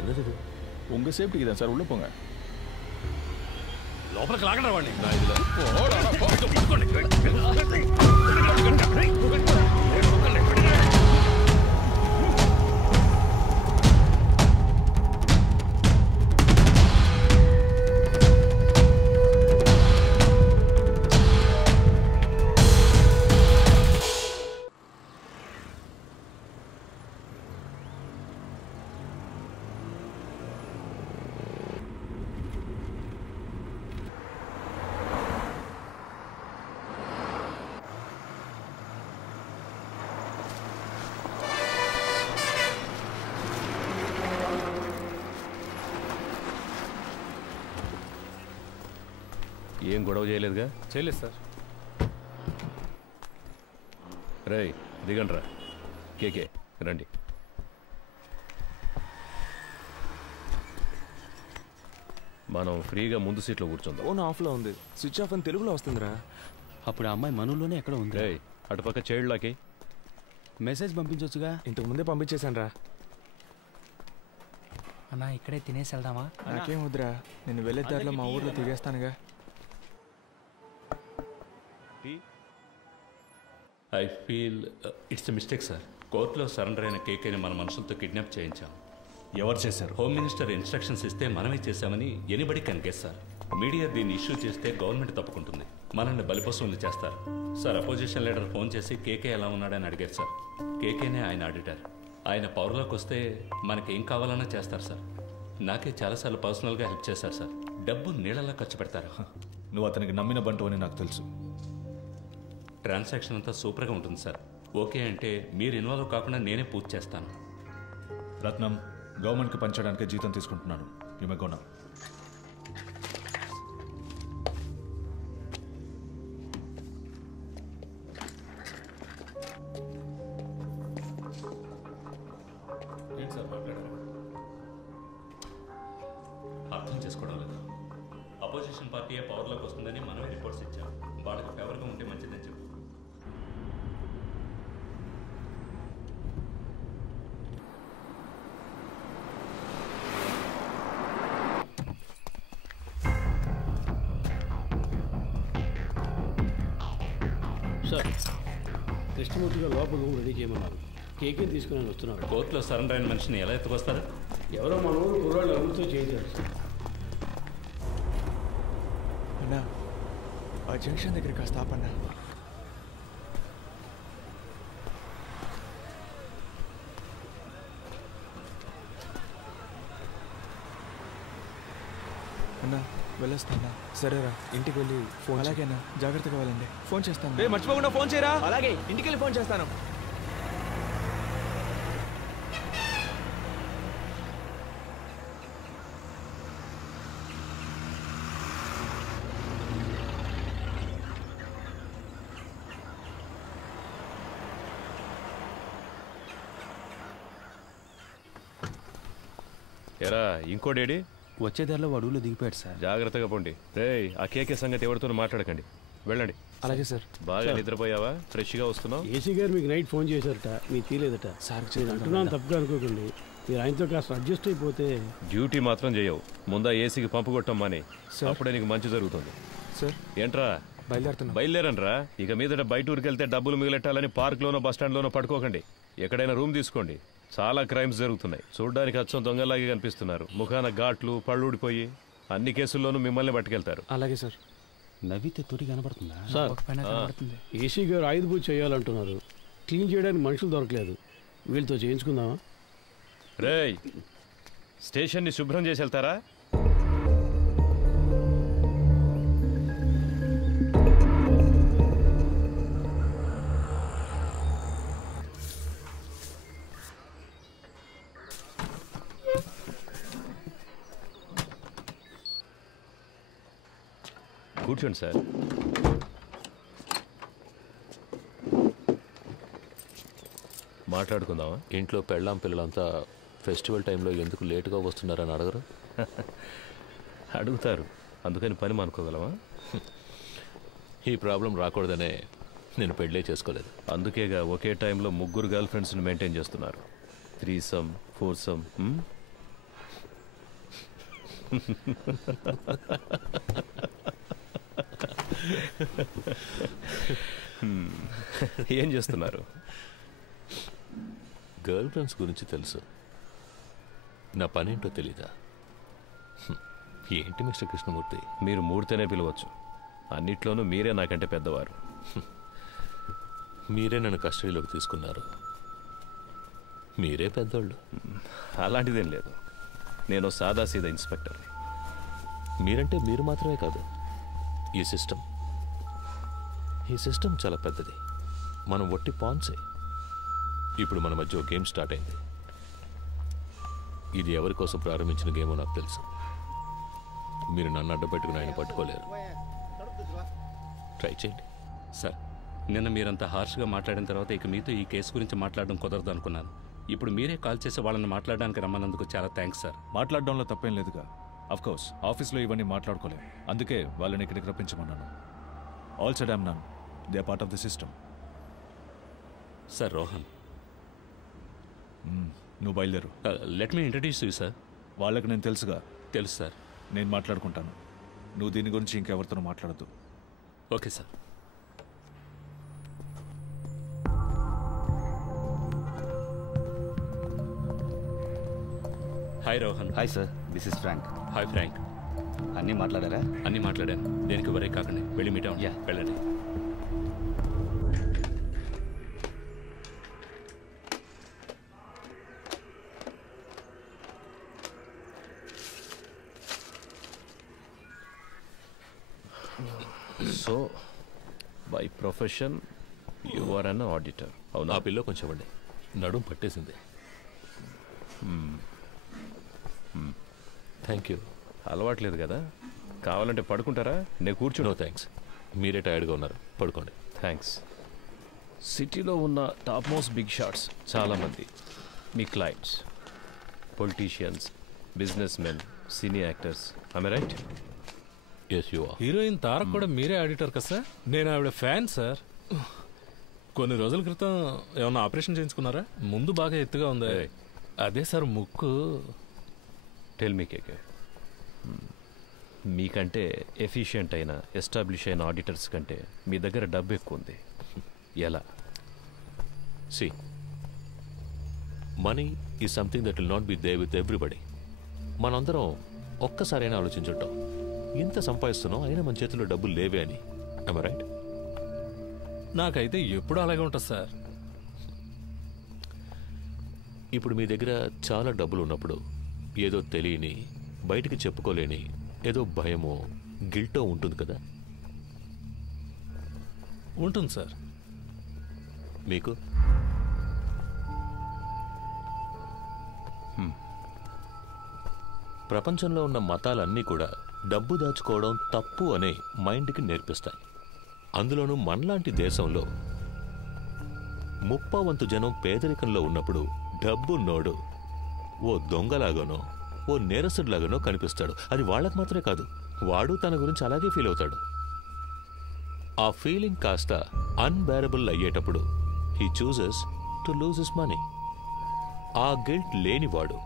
என்னது? உங்க சேஃப்டிக்கு தான் சார், உள்ள போங்க. లోపలికి లాగండి వాడిని. ఏం గొడవ చేయలేదుగా? చేయలేదు సార్. రేయ్ దిగండ్రా. కేకే రండి. మనం ఫ్రీగా ముందు సీట్లో కూర్చుందాం. ఫోన్ ఆఫ్లో ఉంది. స్విచ్ ఆఫ్ అని తెలుగులో వస్తుందిరా. అప్పుడు ఆ అమ్మాయి మనలోనే ఎక్కడ ఉంది? రేయ్ అటుపక్క చైల్డ్లాకి మెసేజ్ పంపించవచ్చుగా. ఇంతకు ముందే పంపించేశాను రా. అన్నా ఇక్కడే తినేసి వెళ్దామా? నాకేం వద్దురా, నేను వెళ్ళే దారిలో మా ఊర్లో తిరిగేస్తానుగా. I feel it's a mistake sir. కోర్టులో సరెండర్ అయిన కేకేని మన మనుషులతో కిడ్నాప్ చేయించాం. ఎవరు చేశారు? హోమ్ మినిస్టర్ ఇన్స్ట్రక్షన్స్ ఇస్తే మనమే చేశామని anybody can guess sir. Media దీన్ని ఇష్యూ చేస్తే గవర్నమెంట్ తప్పుకుంటుంది, మనల్ని బలిపశువులు చేస్తారు సార్. అపోజిషన్ లీడర్ ఫోన్ చేసి కేకే ఎలా ఉన్నాడని అడిగారు సార్. కేకేనే ఆయన ఆడిటర్. ఆయన పవర్లోకి వస్తే మనకేం కావాలన్నా చేస్తారు సార్. నాకే చాలాసార్లు పర్సనల్గా హెల్ప్ చేశారు సార్. డబ్బు నీళ్ళలా ఖర్చు పెడతారు. నువ్వు అతనికి నమ్మిన బంటు అని నాకు తెలుసు. ట్రాన్సాక్షన్ అంతా సూపర్గా ఉంటుంది సార్. ఓకే అంటే మీరు ఇన్వాల్వ్ కాకుండా నేనే పూర్తి చేస్తాను. రత్నం, గవర్నమెంట్కి పనిచేయడానికి జీతం తీసుకుంటున్నాను. You may go now. ఏంటి సార్ మాట్లాడారు? అర్థం చేసుకోవడం లేదు. అపోజిషన్ పార్టీయే పవర్లోకి వస్తుందని మనమే రిపోర్ట్స్ ఇచ్చాం. వాళ్ళకి ఫేవర్గా ఉంటే మంచిదని చెప్పు. సార్, కృష్ణమూర్తిగా లోపల రూమ్ రెడీ చేయమన్నారు. కేకే తీసుకుని వస్తున్నారు. కోర్టులో సరెండర్ అయిన మనిషిని ఎలా ఎత్తుకొస్తారు? ఎవరో మన ఊరు కుర్రాళ్ళు ఎవరితో చేయించారు సార్. అన్నా, ఆ జంక్షన్ దగ్గర కాస్త ఆపన్నా. అన్నా వెళ్ళొస్తానా? సరేరా, ఇంటికి వెళ్ళి ఫోన్. అలాగేనా, జాగ్రత్తగా వెళ్ళండి. ఫోన్ చేస్తాను. మర్చిపోకుండా ఫోన్ చేయరా. అలాగే, ఇంటికి వెళ్ళి ఫోన్ చేస్తాను. ఎరా ఇంకోడేడి వచ్చే దారిలో వాడులో దిగిపోయాడు సార్. జాగ్రత్తగా పోండి. రేయ్ ఆ కేకే సంగతి ఎవరితో మాట్లాడకండి, వెళ్ళండి. అలాగే సార్. బాగా నిద్రపోయావా? ఫ్రెష్గా వస్తున్నావు? ఏసీ గారు మీకు నైట్ ఫోన్ చేశారట, మీకు తీయలేదట. నేను అంటున్నాను తప్పుగా అనుకోకండి, మీరు ఆయనతో కాస్త అడ్జస్ట్ అయిపోతే. డ్యూటీ మాత్రం చేయవు, ముందా ఏసీకి పంపు కొట్టం మాని, అప్పుడే నీకు మంచి జరుగుతుంది. సార్ ఏంట్రా బయలుదేరంట్రా. ఇక మీదట బయట ఊరికి వెళ్తే డబ్బులు మిగిలెట్టాలని పార్క్లోనో బస్టాండ్లోనో పడుకోకండి. ఎక్కడైనా రూమ్ తీసుకోండి. చాలా క్రైమ్స్ జరుగుతున్నాయి. చూడ్డానికి అచ్చం దొంగలాగే కనిపిస్తున్నారు. ముఖాన ఘాట్లు, పళ్ళూడిపోయి అన్ని కేసుల్లోనూ మిమ్మల్ని పట్టుకెళ్తారు. అలాగే సార్. నవ్వితే తొరి కనబడుతుందా సార్? ఏసీ గారు ఆయుధ పూజ చేయాలంటున్నారు, క్లీన్ చేయడానికి మనుషులు దొరకలేదు, వీళ్ళతో చేయించుకుందామా? రేయ్ స్టేషన్ని శుభ్రం చేసి వెళ్తారా? కూర్చోండి సార్. మాట్లాడుకుందామా? ఇంట్లో పెళ్ళాం పిల్లలంతా ఫెస్టివల్ టైంలో ఎందుకు లేటుగా వస్తున్నారని అడగరు? అడుగుతారు, అందుకని పని మానుకోగలమా? ఈ ప్రాబ్లం రాకూడదనే నేను పెళ్ళే చేసుకోలేదు. అందుకేగా ఒకే టైంలో 3 గర్ల్ ఫ్రెండ్స్ని మెయింటైన్ చేస్తున్నారు. 3some 4some. ఏం చేస్తున్నారు? గర్ల్ ఫ్రెండ్స్ గురించి తెలుసు, నా పనేంటో తెలీదా? ఏంటి మిస్టర్ కృష్ణమూర్తి? మీరు మూడితేనే పిలవచ్చు, అన్నిట్లోనూ మీరే నాకంటే పెద్దవారు. మీరే నన్ను కస్టడీలోకి తీసుకున్నారు, మీరే పెద్దోళ్ళు. అలాంటిదేం లేదు, నేను సాదాసీదా ఇన్స్పెక్టర్ని. మీరంటే మీరు మాత్రమే కాదు, ఈ సిస్టమ్ చాలా పెద్దది. మనం ఒట్టి పాన్సే. ఇప్పుడు మన మధ్య ఒక గేమ్ స్టార్ట్ అయింది. ఇది ఎవరి కోసం ప్రారంభించిన గేమో నాకు తెలుసు. మీరు నన్ను అడ్డుపెట్టుకుని ఆయన పట్టుకోలేరు. ట్రై చేయండి. సార్, నిన్న మీరంతా హార్ష్గా మాట్లాడిన తర్వాత ఇక మీతో ఈ కేసు గురించి మాట్లాడడం కుదరదు అనుకున్నాను. ఇప్పుడు మీరే కాల్ చేసి వాళ్ళని మాట్లాడడానికి రమ్మన్నందుకు చాలా థ్యాంక్స్ సార్. మాట్లాడడంలో తప్పేం లేదుగా. అఫ్కోర్స్ ఆఫీస్లో ఇవన్నీ మాట్లాడుకోలేం, అందుకే వాళ్ళని ఇక్కడికి రప్పించమన్నాను. All said I'm none, they are part of the system. Sir Rohan, నువ్వు బయలుదేరు. Let me introduce you sir. వాళ్ళకి నేను తెలుసుగా. తెలుసు సార్. నేను మాట్లాడుకుంటాను, నువ్వు దీని గురించి ఇంకెవరితో మాట్లాడద్దు. Okay sir. Hi Rohan. Hi sir, this is Frank. Hi Frank. అన్నీ మాట్లాడారా? అన్నీ మాట్లాడాను. దేనికి వరే కాకండి, వెళ్ళి మీట్ అవ్వండి. వెళ్ళండి. So by profession you are an auditor. అవును. ఆ పిల్ల కొంచెం అండి నడుం పట్టేసింది. Thank you. అలవాట్లేదు కదా, కావాలంటే పడుకుంటారా? నేను కూర్చుని. నో థ్యాంక్స్, మీరే టైర్డ్గా ఉన్నారు, పడుకోండి. థ్యాంక్స్. సిటీలో ఉన్న టాప్ మోస్ట్ బిగ్ షాట్స్ చాలామంది మీ clients, politicians, businessmen, cine actors. I right? Yes you are. Heroine Tarak కూడా మీరే ఆడిటర్ కదా సార్? నేను ఆవిడ ఫ్యాన్ సార్. కొన్ని రోజుల క్రితం ఏమన్నా ఆపరేషన్ చేయించుకున్నారా? ముందు బాగా ఎత్తుగా ఉంది. అదే సార్ ముక్కు. టెల్ మీ కేకే, మీకంటే ఎఫిషియెంట్ అయిన ఎస్టాబ్లిష్ అయిన ఆడిటర్స్ కంటే మీ దగ్గర డబ్బు ఎక్కువ ఉంది. ఎలా? See, money is something that will not be there with everybody. మనందరం ఒక్కసారైనా ఆలోచించుంటాం, ఇంత సంపాదిస్తున్నాం అయినా మన చేతిలో డబ్బులు లేవే అని. I'm right? నాకైతే ఎప్పుడు అలాగే ఉంటుంది సార్. ఇప్పుడు మీ దగ్గర చాలా డబ్బులు ఉన్నప్పుడు ఏదో తెలియని, బయటికి చెప్పుకోలేని ఏదో భయమో గిల్టో ఉంటుంది కదా? ఉంటుంది సార్. మీకు? ప్రపంచంలో ఉన్న మతాలన్నీ కూడా డబ్బు దాచుకోవడం తప్పు అనే మైండ్కి నేర్పిస్తాయి. అందులోనూ మనలాంటి దేశంలో 30% జనం పేదరికంలో ఉన్నప్పుడు డబ్బున్నోడు ఓ దొంగలాగానో ఓ నేరస్తుడిలాగానో కనిపిస్తాడు. అది వాళ్ళకు మాత్రమే కాదు, వాడు తన గురించి అలాగే ఫీల్ అవుతాడు. ఆ ఫీలింగ్ కాస్త అన్బేరబుల్ అయ్యేటప్పుడు he chooses to lose his money. ఆ గిల్ట్ లేనివాడు,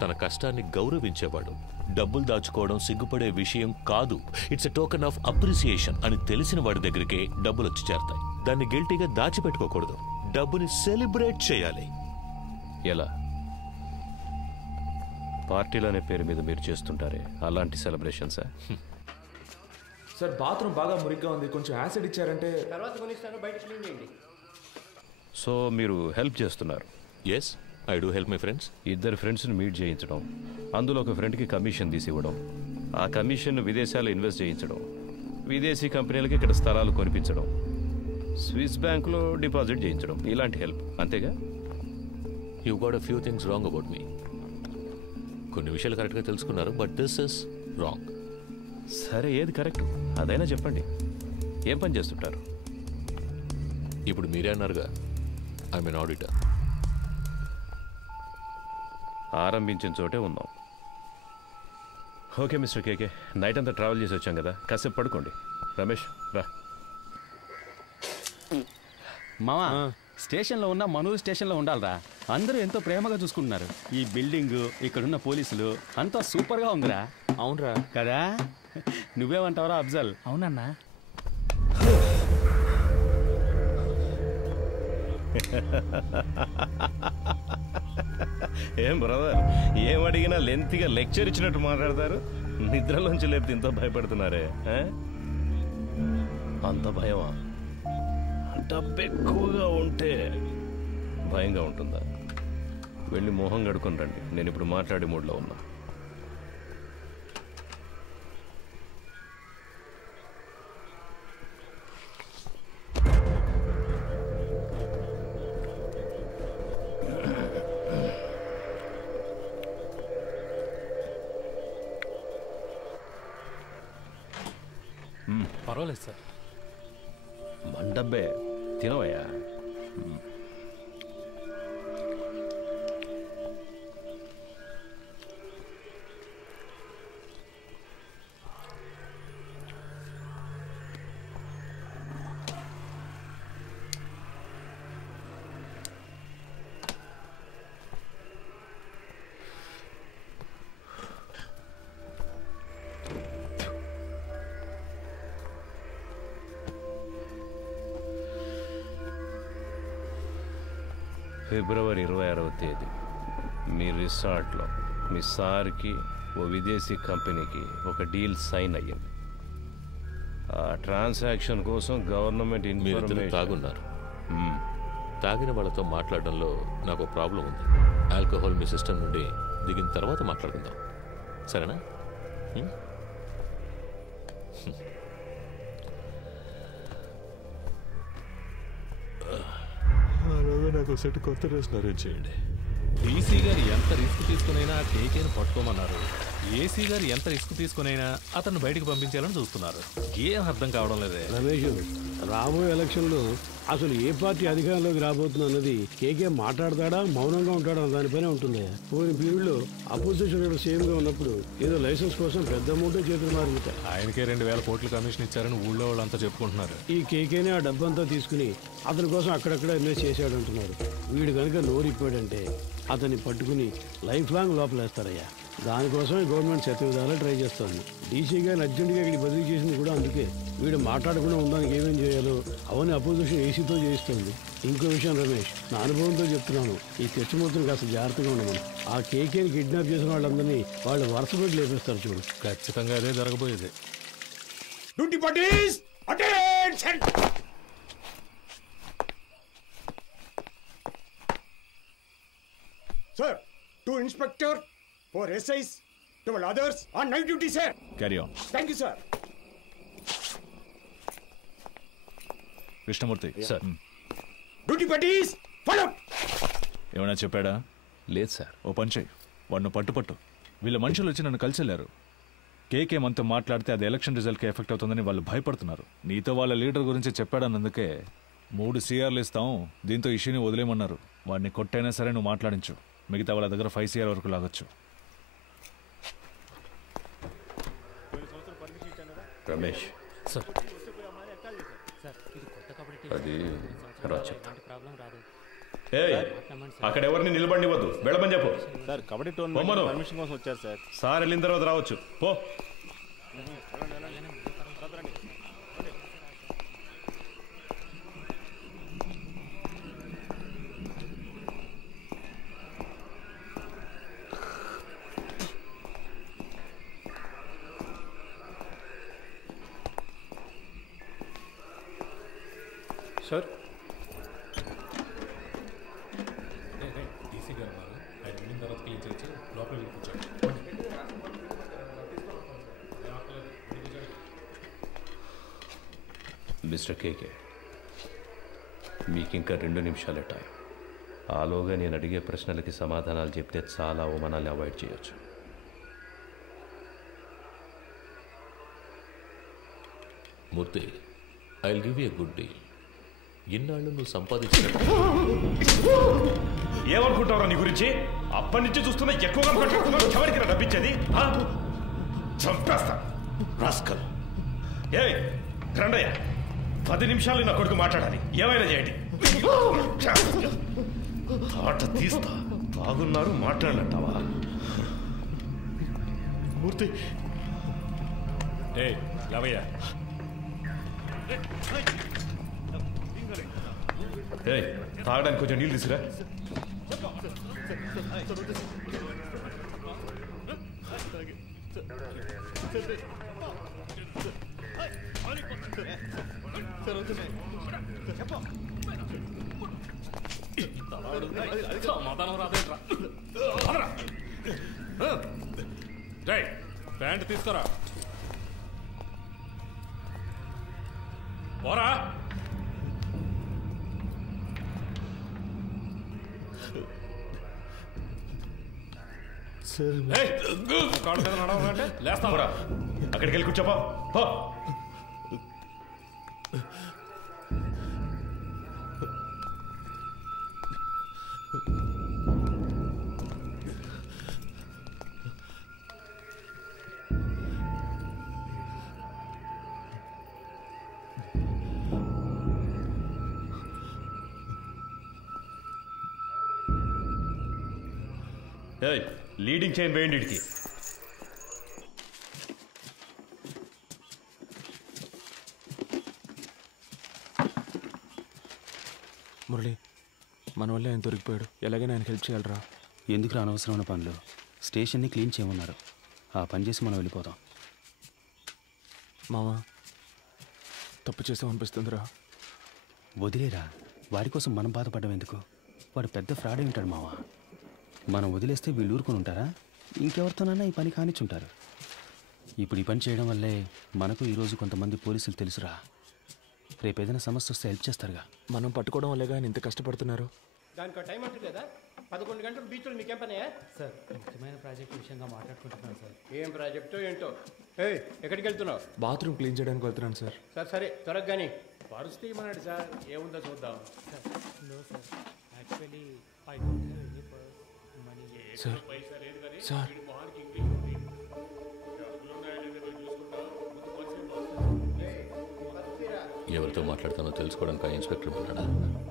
తన కష్టాన్ని గౌరవించేవాడు, డబ్బులు దాచుకోవడం సిగ్గుపడే విషయం కాదు, it's a token of appreciation అని తెలిసిన వాడి దగ్గరికి డబ్బులు వచ్చి చేరతాయి. దాన్ని గిల్టీగా దాచిపెట్టుకోకూడదు, డబ్బుని సెలబ్రేట్ చేయాలి. ఎలా? పార్టీలనే పేరు మీద మీరు చేస్తుంటారే అలాంటి సెలబ్రేషన్సా? సార్ బాత్రూమ్ బాగా మురిగ్గా ఉంది, కొంచెం యాసిడ్ ఇచ్చారంటే తర్వాత కొనిస్తాను, బయట క్లీన్ చేయండి. సో మీరు హెల్ప్ చేస్తున్నారు? Yes, I do help my friends. ఇద్దరు ఫ్రెండ్స్ని మీట్ చేయించడం, అందులో ఒక ఫ్రెండ్కి కమిషన్ తీసి ఇవ్వడం, ఆ కమిషన్ను విదేశాల్లో ఇన్వెస్ట్ చేయించడం, విదేశీ కంపెనీలకి ఇక్కడ స్థలాలు కొనిపించడం, స్విస్ బ్యాంకులో డిపాజిట్ చేయించడం, ఇలాంటి హెల్ప్ అంతేగా? You got a few things wrong about me. కొన్ని విషయాలు కరెక్ట్గా తెలుసుకున్నారు, బట్ దిస్ ఇస్ రాంగ్. సరే, ఏది కరెక్ట్ అదైనా చెప్పండి. ఏం పని చేస్తుంటారు? ఇప్పుడు మీరే అన్నారుగా, ఐ మీన్ ఆడిటర్. ఆరంభించిన చోటే ఉన్నాం. ఓకే మిస్టర్ కేకే, నైట్ అంతా ట్రావెల్ చేసి వచ్చాం కదా, కాసేపు పడుకోండి. రమేష్ రా. మావా, స్టేషన్లో ఉన్న మనూరు స్టేషన్లో ఉండాలిరా. అందరూ ఎంతో ప్రేమగా చూసుకుంటున్నారు. ఈ బిల్డింగ్, ఇక్కడున్న పోలీసులు అంతా సూపర్గా ఉందిరా. అవునరా కదా? నువ్వేమంటావరా అఫ్జల్? అవునన్నా. ఏం బ్రదర్, ఏం అడిగినా లెంత్గా లెక్చర్ ఇచ్చినట్టు మాట్లాడతారు. నిద్రలోంచి లేపితే ఇంత భయపడుతున్నారే? అంత భయమా? డబ్బు ఎక్కువగా ఉంటే భయంగా ఉంటుందా? వెళ్ళి మొహం కడుకొని రండి, నేను ఇప్పుడు మాట్లాడే మూడ్లో ఉన్నా. పర్వాలేదు సార్. మండబ్బే తినవయ్యా. ఫిబ్రవరి 26వ తేదీ మీ రిసార్ట్లో మీ సార్కి ఓ విదేశీ కంపెనీకి ఒక డీల్ సైన్ అయ్యింది. ఆ ట్రాన్సాక్షన్ కోసం గవర్నమెంట్ ఇన్ఫర్మేషన్. తాగున్నారు. తాగిన వాళ్ళతో మాట్లాడడంలో నాకు ప్రాబ్లం ఉంది. ఆల్కహాల్ మీ సిస్టమ్ నుండి దిగిన తర్వాత మాట్లాడుకుందాం, సరేనా? నాకు సెట్ కొత్త డ్రెస్ అరేంజ్ చేయండి. డీసీ గారు ఎంత రిస్క్ తీసుకునైనా కేకేని పట్టుకోమన్నారు. ఏసీ గారు ఎంత రిస్క్ తీసుకునైనా అతన్ని బయటకు పంపించాలని చూస్తున్నారు. ఏం అర్థం కావడం లేదే. రమేష్, రాబోయే ఎలక్షన్లో అసలు ఏ పార్టీ అధికారంలోకి రాబోతుంది అన్నది కేకే మాట్లాడతాడా మౌనంగా ఉంటాడా దానిపైనే ఉంటుంది. పోయిన పీరియడ్లో అపోజిషన్ సేమ్గా ఉన్నప్పుడు ఏదో లైసెన్స్ కోసం పెద్ద అమౌంట్ చేతులు మారుతాయి. ఆయనకే 2,000 కోట్లు కమిషన్ ఇచ్చారని ఊళ్ళో వాళ్ళంతా చెప్పుకుంటున్నారు. ఈ కేకేనే ఆ డబ్బంతా తీసుకుని అతని కోసం అక్కడక్కడ ఇన్వెస్ట్ చేశాడు అంటున్నారు. వీడు కనుక నోరిప్పాడంటే అతన్ని పట్టుకుని లైఫ్ లాంగ్ లోపలేస్తారయ్యా. దానికోసమే గవర్నమెంట్ శతవిధాలా ట్రై చేస్తుంది. డీసీ గారిని అర్జెంటుగా ఇక్కడ బదిలీ చేసింది కూడా అందుకే. వీడు మాట్లాడకుండా ఉండడానికి ఏమేం చేయాలో అవన్నీ అపోజిషన్ ఏసీతో చేయిస్తుంది. ఇంకో విషయం రమేష్, నా అనుభవంతో చెప్తున్నాను, ఈ తెచ్చిమూర్తిని కాస్త జాగ్రత్తగా ఉండమని. ఆ కేకేని కిడ్నాప్ చేసిన వాళ్ళందరినీ వాళ్ళు వరుస పెట్టి లేపేస్తారు చూడు. ఖచ్చితంగా అదే జరగబోయేది. Duty parties attention. Sir, 2 inspector, 4 SIs, 12 others on night duty, sir. Carry on. Thank you, sir. Krishnamurthy sir. Duty parties follow. ఏమైనా చెప్పాడా? లేదు సార్. ఓ పని చేయి, వాడిని పట్టు. వీళ్ళ మనుషులు వచ్చి నన్ను కలిసి వెళ్ళారు. కేకే మనతో మాట్లాడితే అది ఎలక్షన్ రిజల్ట్కి ఎఫెక్ట్ అవుతుందని వాళ్ళు భయపడుతున్నారు. నీతో వాళ్ళ లీడర్ గురించి చెప్పాడన్నందుకే 3 CRలు ఇస్తాం, దీంతో ఇష్యూని వదిలేయమన్నారు. వాడిని కొట్టైనా సరే నువ్వు మాట్లాడించు. మిగతా వాళ్ళ దగ్గర 5 CR వరకు లాగొచ్చు. రమేష్ సార్ అది అక్కడ ఎవరిని నిలబడివద్దు, వెళ్ళమని చెప్పు. సార్ కబడ్డీ టోర్నమెంట్ పర్మిషన్ కోసం వచ్చారు సార్. సార్ వెళ్ళిన తర్వాత రావచ్చు. పో. సార్ డీసీ గారు ఉన్నారు, ఆయన వెళ్ళిన తర్వాత క్లీన్ చేసి లోపల వెళ్ళి కూర్చోండి. మిస్టర్ కేకే, మీకు ఇంకా 2 నిమిషాలే టైం. ఆలోగా నేను అడిగే ప్రశ్నలకి సమాధానాలు చెప్తే చాలా అవమానాలు అవాయిడ్ చేయొచ్చు. Murthy, I will give you a good deal. ఇన్నాళ్ళు నువ్వు సంపాదించిన ఏమనుకుంటావురా నీ గురించి? అప్పటి నుంచి చూస్తున్నా ఎక్కువగా ఎవరికి డబ్బించేది? చంపేస్తా రాస్కల్. ఏ రండయ్య, 10 నిమిషాలు నా కొడుకు మాట్లాడాలి, ఏమైనా చేయండి. ఆట తీస్తా. బాగున్నారు, మాట్లాడలంటావా? మూర్తి లవయ్యా, తాగడానికి కొంచెం నీళ్ళు తీసురా. ప్యాంట్ తీసుకురా. పోరా. లేస్తావరా? అక్కడికి వెళ్ళి కూర్చోపా. లీడింగ్ చైన్ వేయండి ఇడికి. మురళి, మన వల్ల ఆయన దొరికిపోయాడు. ఎలాగైనా ఆయనకి హెల్ప్ చేయాలరా. ఎందుకు అనవసరమైన పనులు? స్టేషన్ని క్లీన్ చేయమన్నారు, ఆ పని చేసి మనం వెళ్ళిపోదాం. మావా, తప్పు చేసాం అనిపిస్తుందిరా. వదిలేరా, వాడి కోసం మనం బాధపడడం ఎందుకు? వాడు పెద్ద ఫ్రాడ్ ఉంటాడు మావా. మనం వదిలేస్తే వీళ్ళు ఊరుకొని ఉంటారా? ఇంకెవరితోనైనా ఈ పని కానిచ్చుంటారు. ఇప్పుడు ఈ పని చేయడం వల్లే మనకు ఈరోజు కొంతమంది పోలీసులు తెలుసురా. రేపు ఏదైనా సమస్య వస్తే హెల్ప్ చేస్తారుగా. మనం పట్టుకోవడం వల్లేగా ఆయన ఇంత కష్టపడుతున్నారు. దానికి టైం అంటుంది కదా. 11 గంటలు బీచ్లో మీకేం పనయా? సార్, ముఖ్యమైన ప్రాజెక్ట్ విషయంగా మాట్లాడుకుంటున్నాను సార్. ఏం ప్రాజెక్టో ఏంటో. ఎక్కడికి వెళ్తున్నావు? బాత్రూమ్ క్లీన్ చేయడానికి వెళ్తున్నాను సార్. సరే త్వరగా కానీ. పరిస్థితి ఏమన్నాడు సార్? ఏముందో చూద్దాం. సార్ సార్ ఎవరితో మాట్లాడుతానో తెలుసుకోవడానికి ఆ ఇన్స్పెక్టర్ ఉన్నాడా?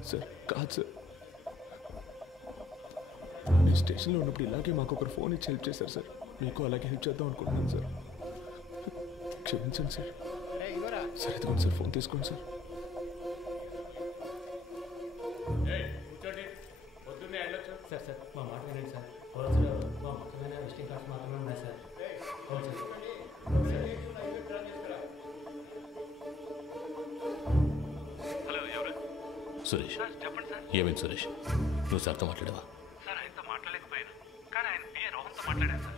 సార్ కాదు సార్, నేను స్టేషన్లో ఉన్నప్పుడు ఇలాగే మాకు ఒకరు ఫోన్ ఇచ్చి హెల్ప్ చేశారు సార్. మీకు అలాగే హెల్ప్ చేద్దాం అనుకుంటున్నాను సార్. క్షమించండి సార్. సార్ ఇదిగోండి సార్, ఫోన్ తీసుకోండి సార్. సార్ సార్ మా మాట వినండి సార్. రోజులో మా ముఖ్యమైన విజిటింగ్ కార్డ్స్ మాత్రమే ఉన్నాయి సార్. హలో, ఎవరు? సురేష్. చెప్పండి సార్. ఏమైంది సురేష్? నువ్వు సార్తో మాట్లాడావా? సార్ ఆయనతో మాట్లాడలేకపోయాను, కానీ ఆయన పిఏ రోహన్తో మాట్లాడాను సార్.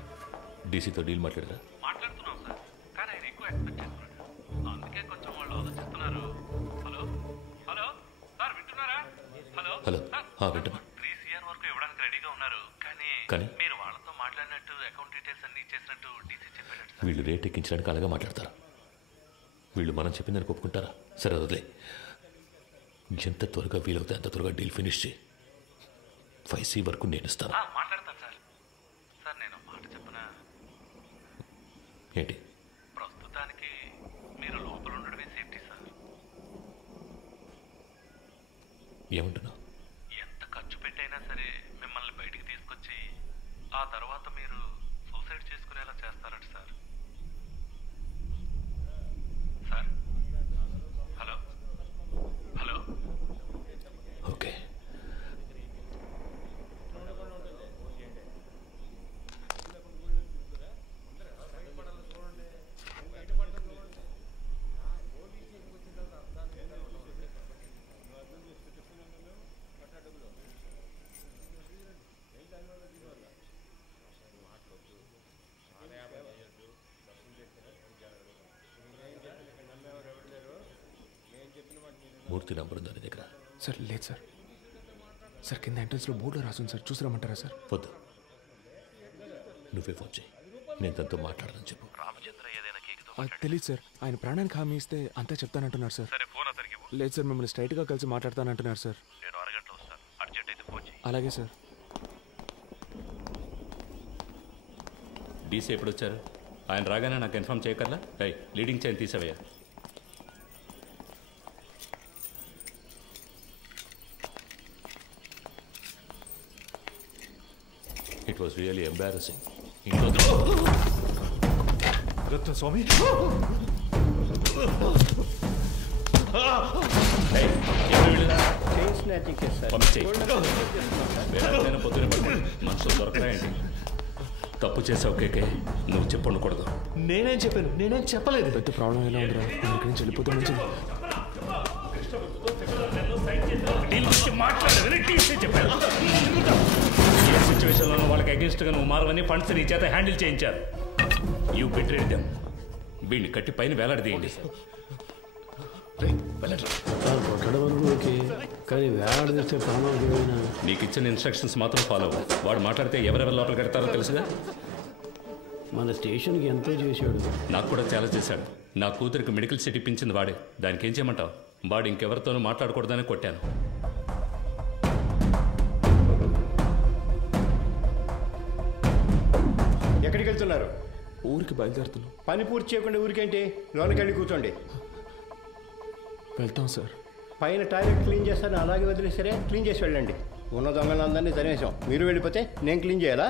డీసీతో డీల్ మాట్లాడారా? మాట్లాడుతున్నాం సార్, కానీ ఆయన ఎక్కువ ఎక్స్పెక్ట్ చేస్తున్నాడు. అందుకే కొంచెం వాళ్ళు ఆలోచిస్తున్నారు. హలో హలో సార్, వింటున్నారా? హలో హలో, వింటున్నా. 3 CR వరకు ఇవ్వడానికి రెడీగా ఉన్నారు, కానీ మీరు వాళ్ళతో మాట్లాడినట్టు అకౌంట్ డీటెయిల్స్ అన్ని ఇచ్చేసినట్టు డీసీ చెప్పాడు. వీళ్ళు రేట్ ఎక్కించడానికి అలాగే మాట్లాడతారు. వీళ్ళు మనం చెప్పిందని ఒప్పుకుంటారా? సరే వదిలే. ఎంత త్వరగా వీలవుతే అంత త్వరగా డీల్ ఫినిష్ చేయి. 5C వరకు నేను ఇస్తాను. మాట్లాడతాను సార్. సార్ నేను మాట చెప్పనా? ఏంటి? ప్రస్తుతానికి ఏమంటున్నావు? ఎంత ఖర్చు పెట్టైనా సరే మిమ్మల్ని బయటికి తీసుకొచ్చి ఆ తర్వాత మీరు సూసైడ్ చేసుకునేలా చేస్తారట sir. Sir hello hello. Okay. Murthy number ఉందా నీ దగ్గర? సార్ లేదు సార్. సార్ కింద ఎంట్రన్స్లో బోర్డులో రాసుంది సార్, చూసి రమ్మంటారా సార్? వద్దు, నువ్వే ఫోన్ చేయి, నేను తనతో మాట్లాడదని చెప్పు. అది తెలియదు సార్. ఆయన ప్రాణానికి హామీ ఇస్తే అంతా చెప్తానంటున్నారు సార్. లేదు సార్, మిమ్మల్ని స్ట్రైట్గా కలిసి మాట్లాడతానంటున్నారు సార్. అలాగే సార్. డీసీ ఎప్పుడు వచ్చారు? ఆయన రాగానే నాకు ఇన్ఫార్మ్ చేయకర్లా. లీడింగ్ చైన్ తీసేవయ్యా. It was really embarrassing. Ratna Swamy, మనుషులు దొరకరాయండి. తప్పు చేసావు కేకే, నువ్వు చెప్పండకూడదు. నేనేం చెప్పాను? నేనేం చెప్పలేదు. పెద్ద ప్రాబ్లం ఎలా ఉందిరా? నేను ఇక్కడి నుంచి వెళ్ళిపోతాను. ఏ సిచ్యువేషన్లోనూ వాళ్ళకి అగేన్స్ట్గా నువ్వు మారవని ఫండ్స్ నీ చేత హ్యాండిల్ చేయించారు. You betrayed them. వీడిని కట్టి పైన వేలాడదీయండి. కొట్టడం వరకు ఓకే, కానీ వేలాడదీస్తే ప్రాణాలు. నీకు ఇచ్చిన ఇన్స్ట్రక్షన్స్ మాత్రం ఫాలో అవ్వు. వాడు మాట్లాడితే ఎవరెవరు లోపల కడతారో తెలుసుగా. మన స్టేషన్కి ఎంతో చేశాడు. నాకు కూడా చాలా చేశాడు. నా కూతురికి మెడికల్ సీట్ ఇప్పించింది వాడే. దానికి ఏం చేయమంటావు? వాడు ఇంకెవరితోనూ మాట్లాడకూడదని కొట్టాను. ఎక్కడికి వెళ్తున్నారు? ఊరికి బయలుదేరుతున్నాం. పని పూర్తి చేయకుండా ఊరికేంటి? లోనకెళ్ళి కూర్చోండి. వెళ్తాం సార్. పైన టాయిలెట్ క్లీన్ చేస్తాను, అలాగే వదిలేసరే క్లీన్ చేసి వెళ్ళండి. ఉన్న దొంగలందరినీ తరిమేశాం. మీరు వెళ్ళిపోతే నేను క్లీన్ చేయాలా?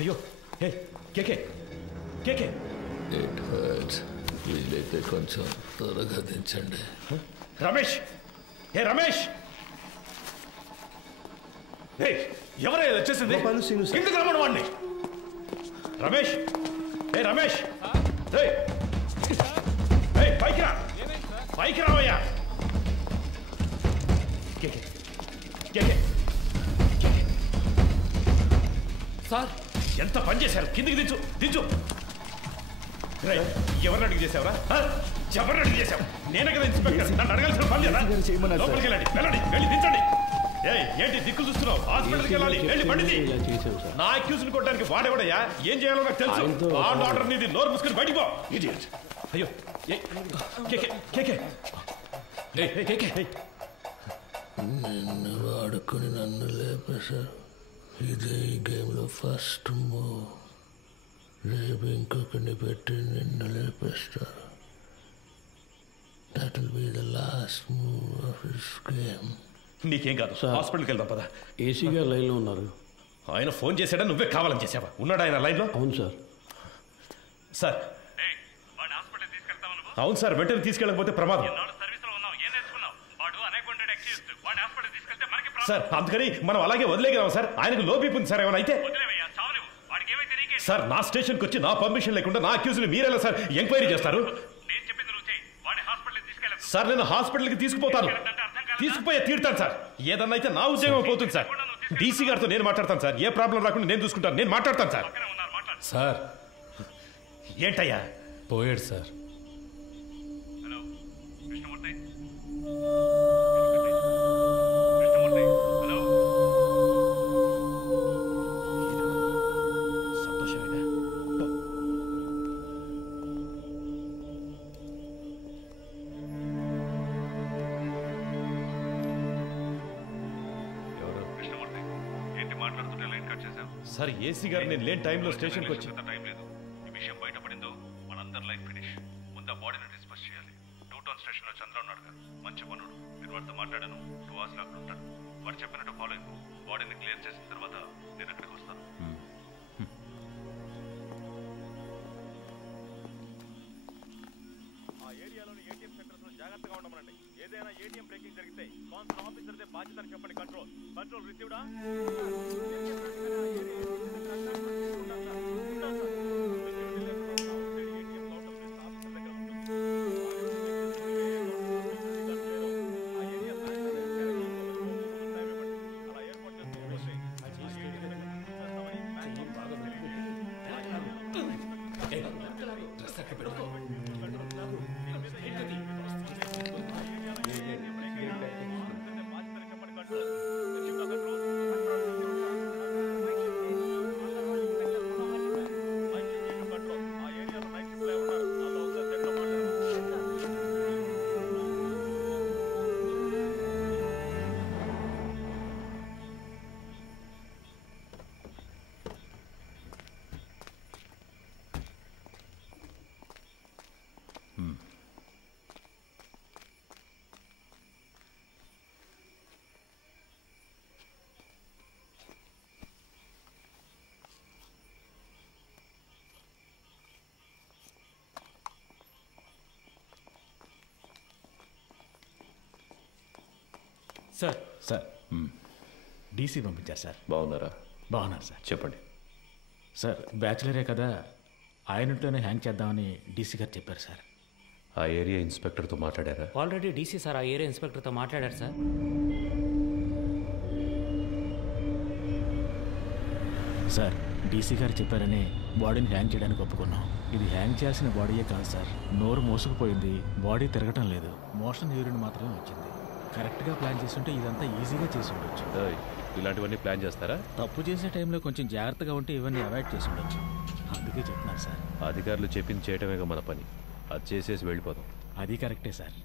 అయ్యో, హే కేకే కేకే. It hurts. వీలైతే కొంచెం త్వరగా దించండి. రమేష్, ఏ రమేష్, ఎవరే వచ్చేసింది? కిందకి రమ్మను వాడిని. రమేష్, ఏ రమేష్, పైకి రా, పైకి రావయ్యా. కేకే కేకే సార్, ఎంత పని చేశారు? కిందికి దించు, దించు. ఎవరిని అడిగి చేసావురా? ఎవరిని అడిగి చేసావు? నేనే కదా ఇన్స్పెక్టర్, నన్ను అడగాల్సిన పని లేదా? లోపలికి వెళ్ళండి, వెళ్ళండి, వెళ్ళి దించండి. ఏంటి దిక్కులు చూస్తున్నావు? హాస్పిటల్కి వెళ్ళాలి, వెళ్ళి బండిది. నా అక్యూజ్ని కొట్టడానికి వాడేవాడయ్యా? ఏం చేయాలో నాకు తెలుసు. ఆర్డర్ నీది, నోరు మూసుకుని బయటికి పో. అయ్యో, నిన్ను వాడుకుని నన్ను లేపేశారు. ఇదే ఈ గేమ్లో ఫస్ట్ మూవ్. రేపు ఇంకొకరిని పెట్టి నిన్ను లేపేస్తారు. That will be the last move of this game. నీకేం కాదు, హాస్పిటల్కి వెళ్దాం పదా. ఏసీ గారు లైన్లో ఉన్నారు. ఆయన ఫోన్ చేశాడా? నువ్వే కావాలని చేసావా? ఉన్నాడా ఆయన లైన్లో? అవును సార్. సార్, అవును సార్, వెంటనే తీసుకెళ్ళకపోతే ప్రమాదం సార్. అందుకని మనం అలాగే వదిలేగలం సార్. ఆయనకు లో బీపీ ఉంది సార్. ఏమైనా అయితే సార్, నా స్టేషన్కి వచ్చి నా పర్మిషన్ లేకుండా నా అక్యూజ్ని మీరెలా సార్ ఎంక్వైరీ చేస్తారు? సార్, నేను హాస్పిటల్కి తీసుకుపోతాను. తీసుకుపోయే తీరుతాను సార్. ఏదన్నా అయితే నా ఉద్యోగం పోతుంది సార్. డీసీ గారితో నేను మాట్లాడతాను సార్. ఏ ప్రాబ్లం రాకుండా నేను చూసుకుంటాను. నేను మాట్లాడతాను సార్. సార్ ఏంటయ్యా పోయాడు సార్. సార్ ఏసీ గారు నేను లేని టైంలో స్టేషన్కి వచ్చి టైం లేదు. ఈ విషయం బయటపడిందో మనందరి లైఫ్ ఫినిష్. ముందు ఆ బాడీని డిస్పస్ చేయాలి. 2 టౌన్ స్టేషన్లో చంద్ర ఉన్నాడు కదా, మంచి పనుడు. నేను వాడితో మాట్లాడాను. 2 hours అక్కడ ఉంటాడు. వాడు చెప్పినట్టు ఫాలో అయిపో. బాడీని క్లియర్ చేసిన తర్వాత నేను అక్కడికి వస్తాను. ఆ ఏరియాలోని ఏటీఎం సెంటర్స్ లో జాగ్రత్తగా ఉండమనండి. ఏదైనా ఏటీఎం బ్రేకింగ్ జరిగితే కాన్సల్ ఆఫీసర్దే బాధ్యతని చెప్పండి. కంట్రోల్ రిసీవ్డా? సార్ డీసీ పంపించారు సార్. బాగున్నారా? బాగున్నారు సార్. చెప్పండి సార్. బ్యాచులరే కదా, ఆయనతోనే హ్యాంగ్ చేద్దామని డీసీ గారు చెప్పారు సార్. ఆ ఏరియా ఇన్స్పెక్టర్తో మాట్లాడారా? ఆల్రెడీ డీసీ సార్ ఆ ఏరియా ఇన్స్పెక్టర్తో మాట్లాడారు సార్. సార్ డీసీ గారు చెప్పారని బాడీని హ్యాంగ్ చేయడానికి ఒప్పుకున్నాం. ఇది హ్యాంగ్ చేయాల్సిన బాడీయే కాదు సార్. నోరు మోసుకుపోయింది, బాడీ తిరగటం లేదు, మోషన్ యూరిన్ మాత్రమే వచ్చింది. కరెక్ట్గా ప్లాన్ చేస్తుంటే ఇదంతా ఈజీగా చేసి ఉండొచ్చు. ఇలాంటివన్నీ ప్లాన్ చేస్తారా? తప్పు చేసే టైంలో కొంచెం జాగ్రత్తగా ఉంటే ఇవన్నీ అవాయిడ్ చేసి ఉండొచ్చు. అందుకే చెప్తున్నాను సార్. అధికారులు చెప్పింది చేయటమేగా మన పని. అది చేసేసి వెళ్ళిపోదాం. అది కరెక్టే సార్.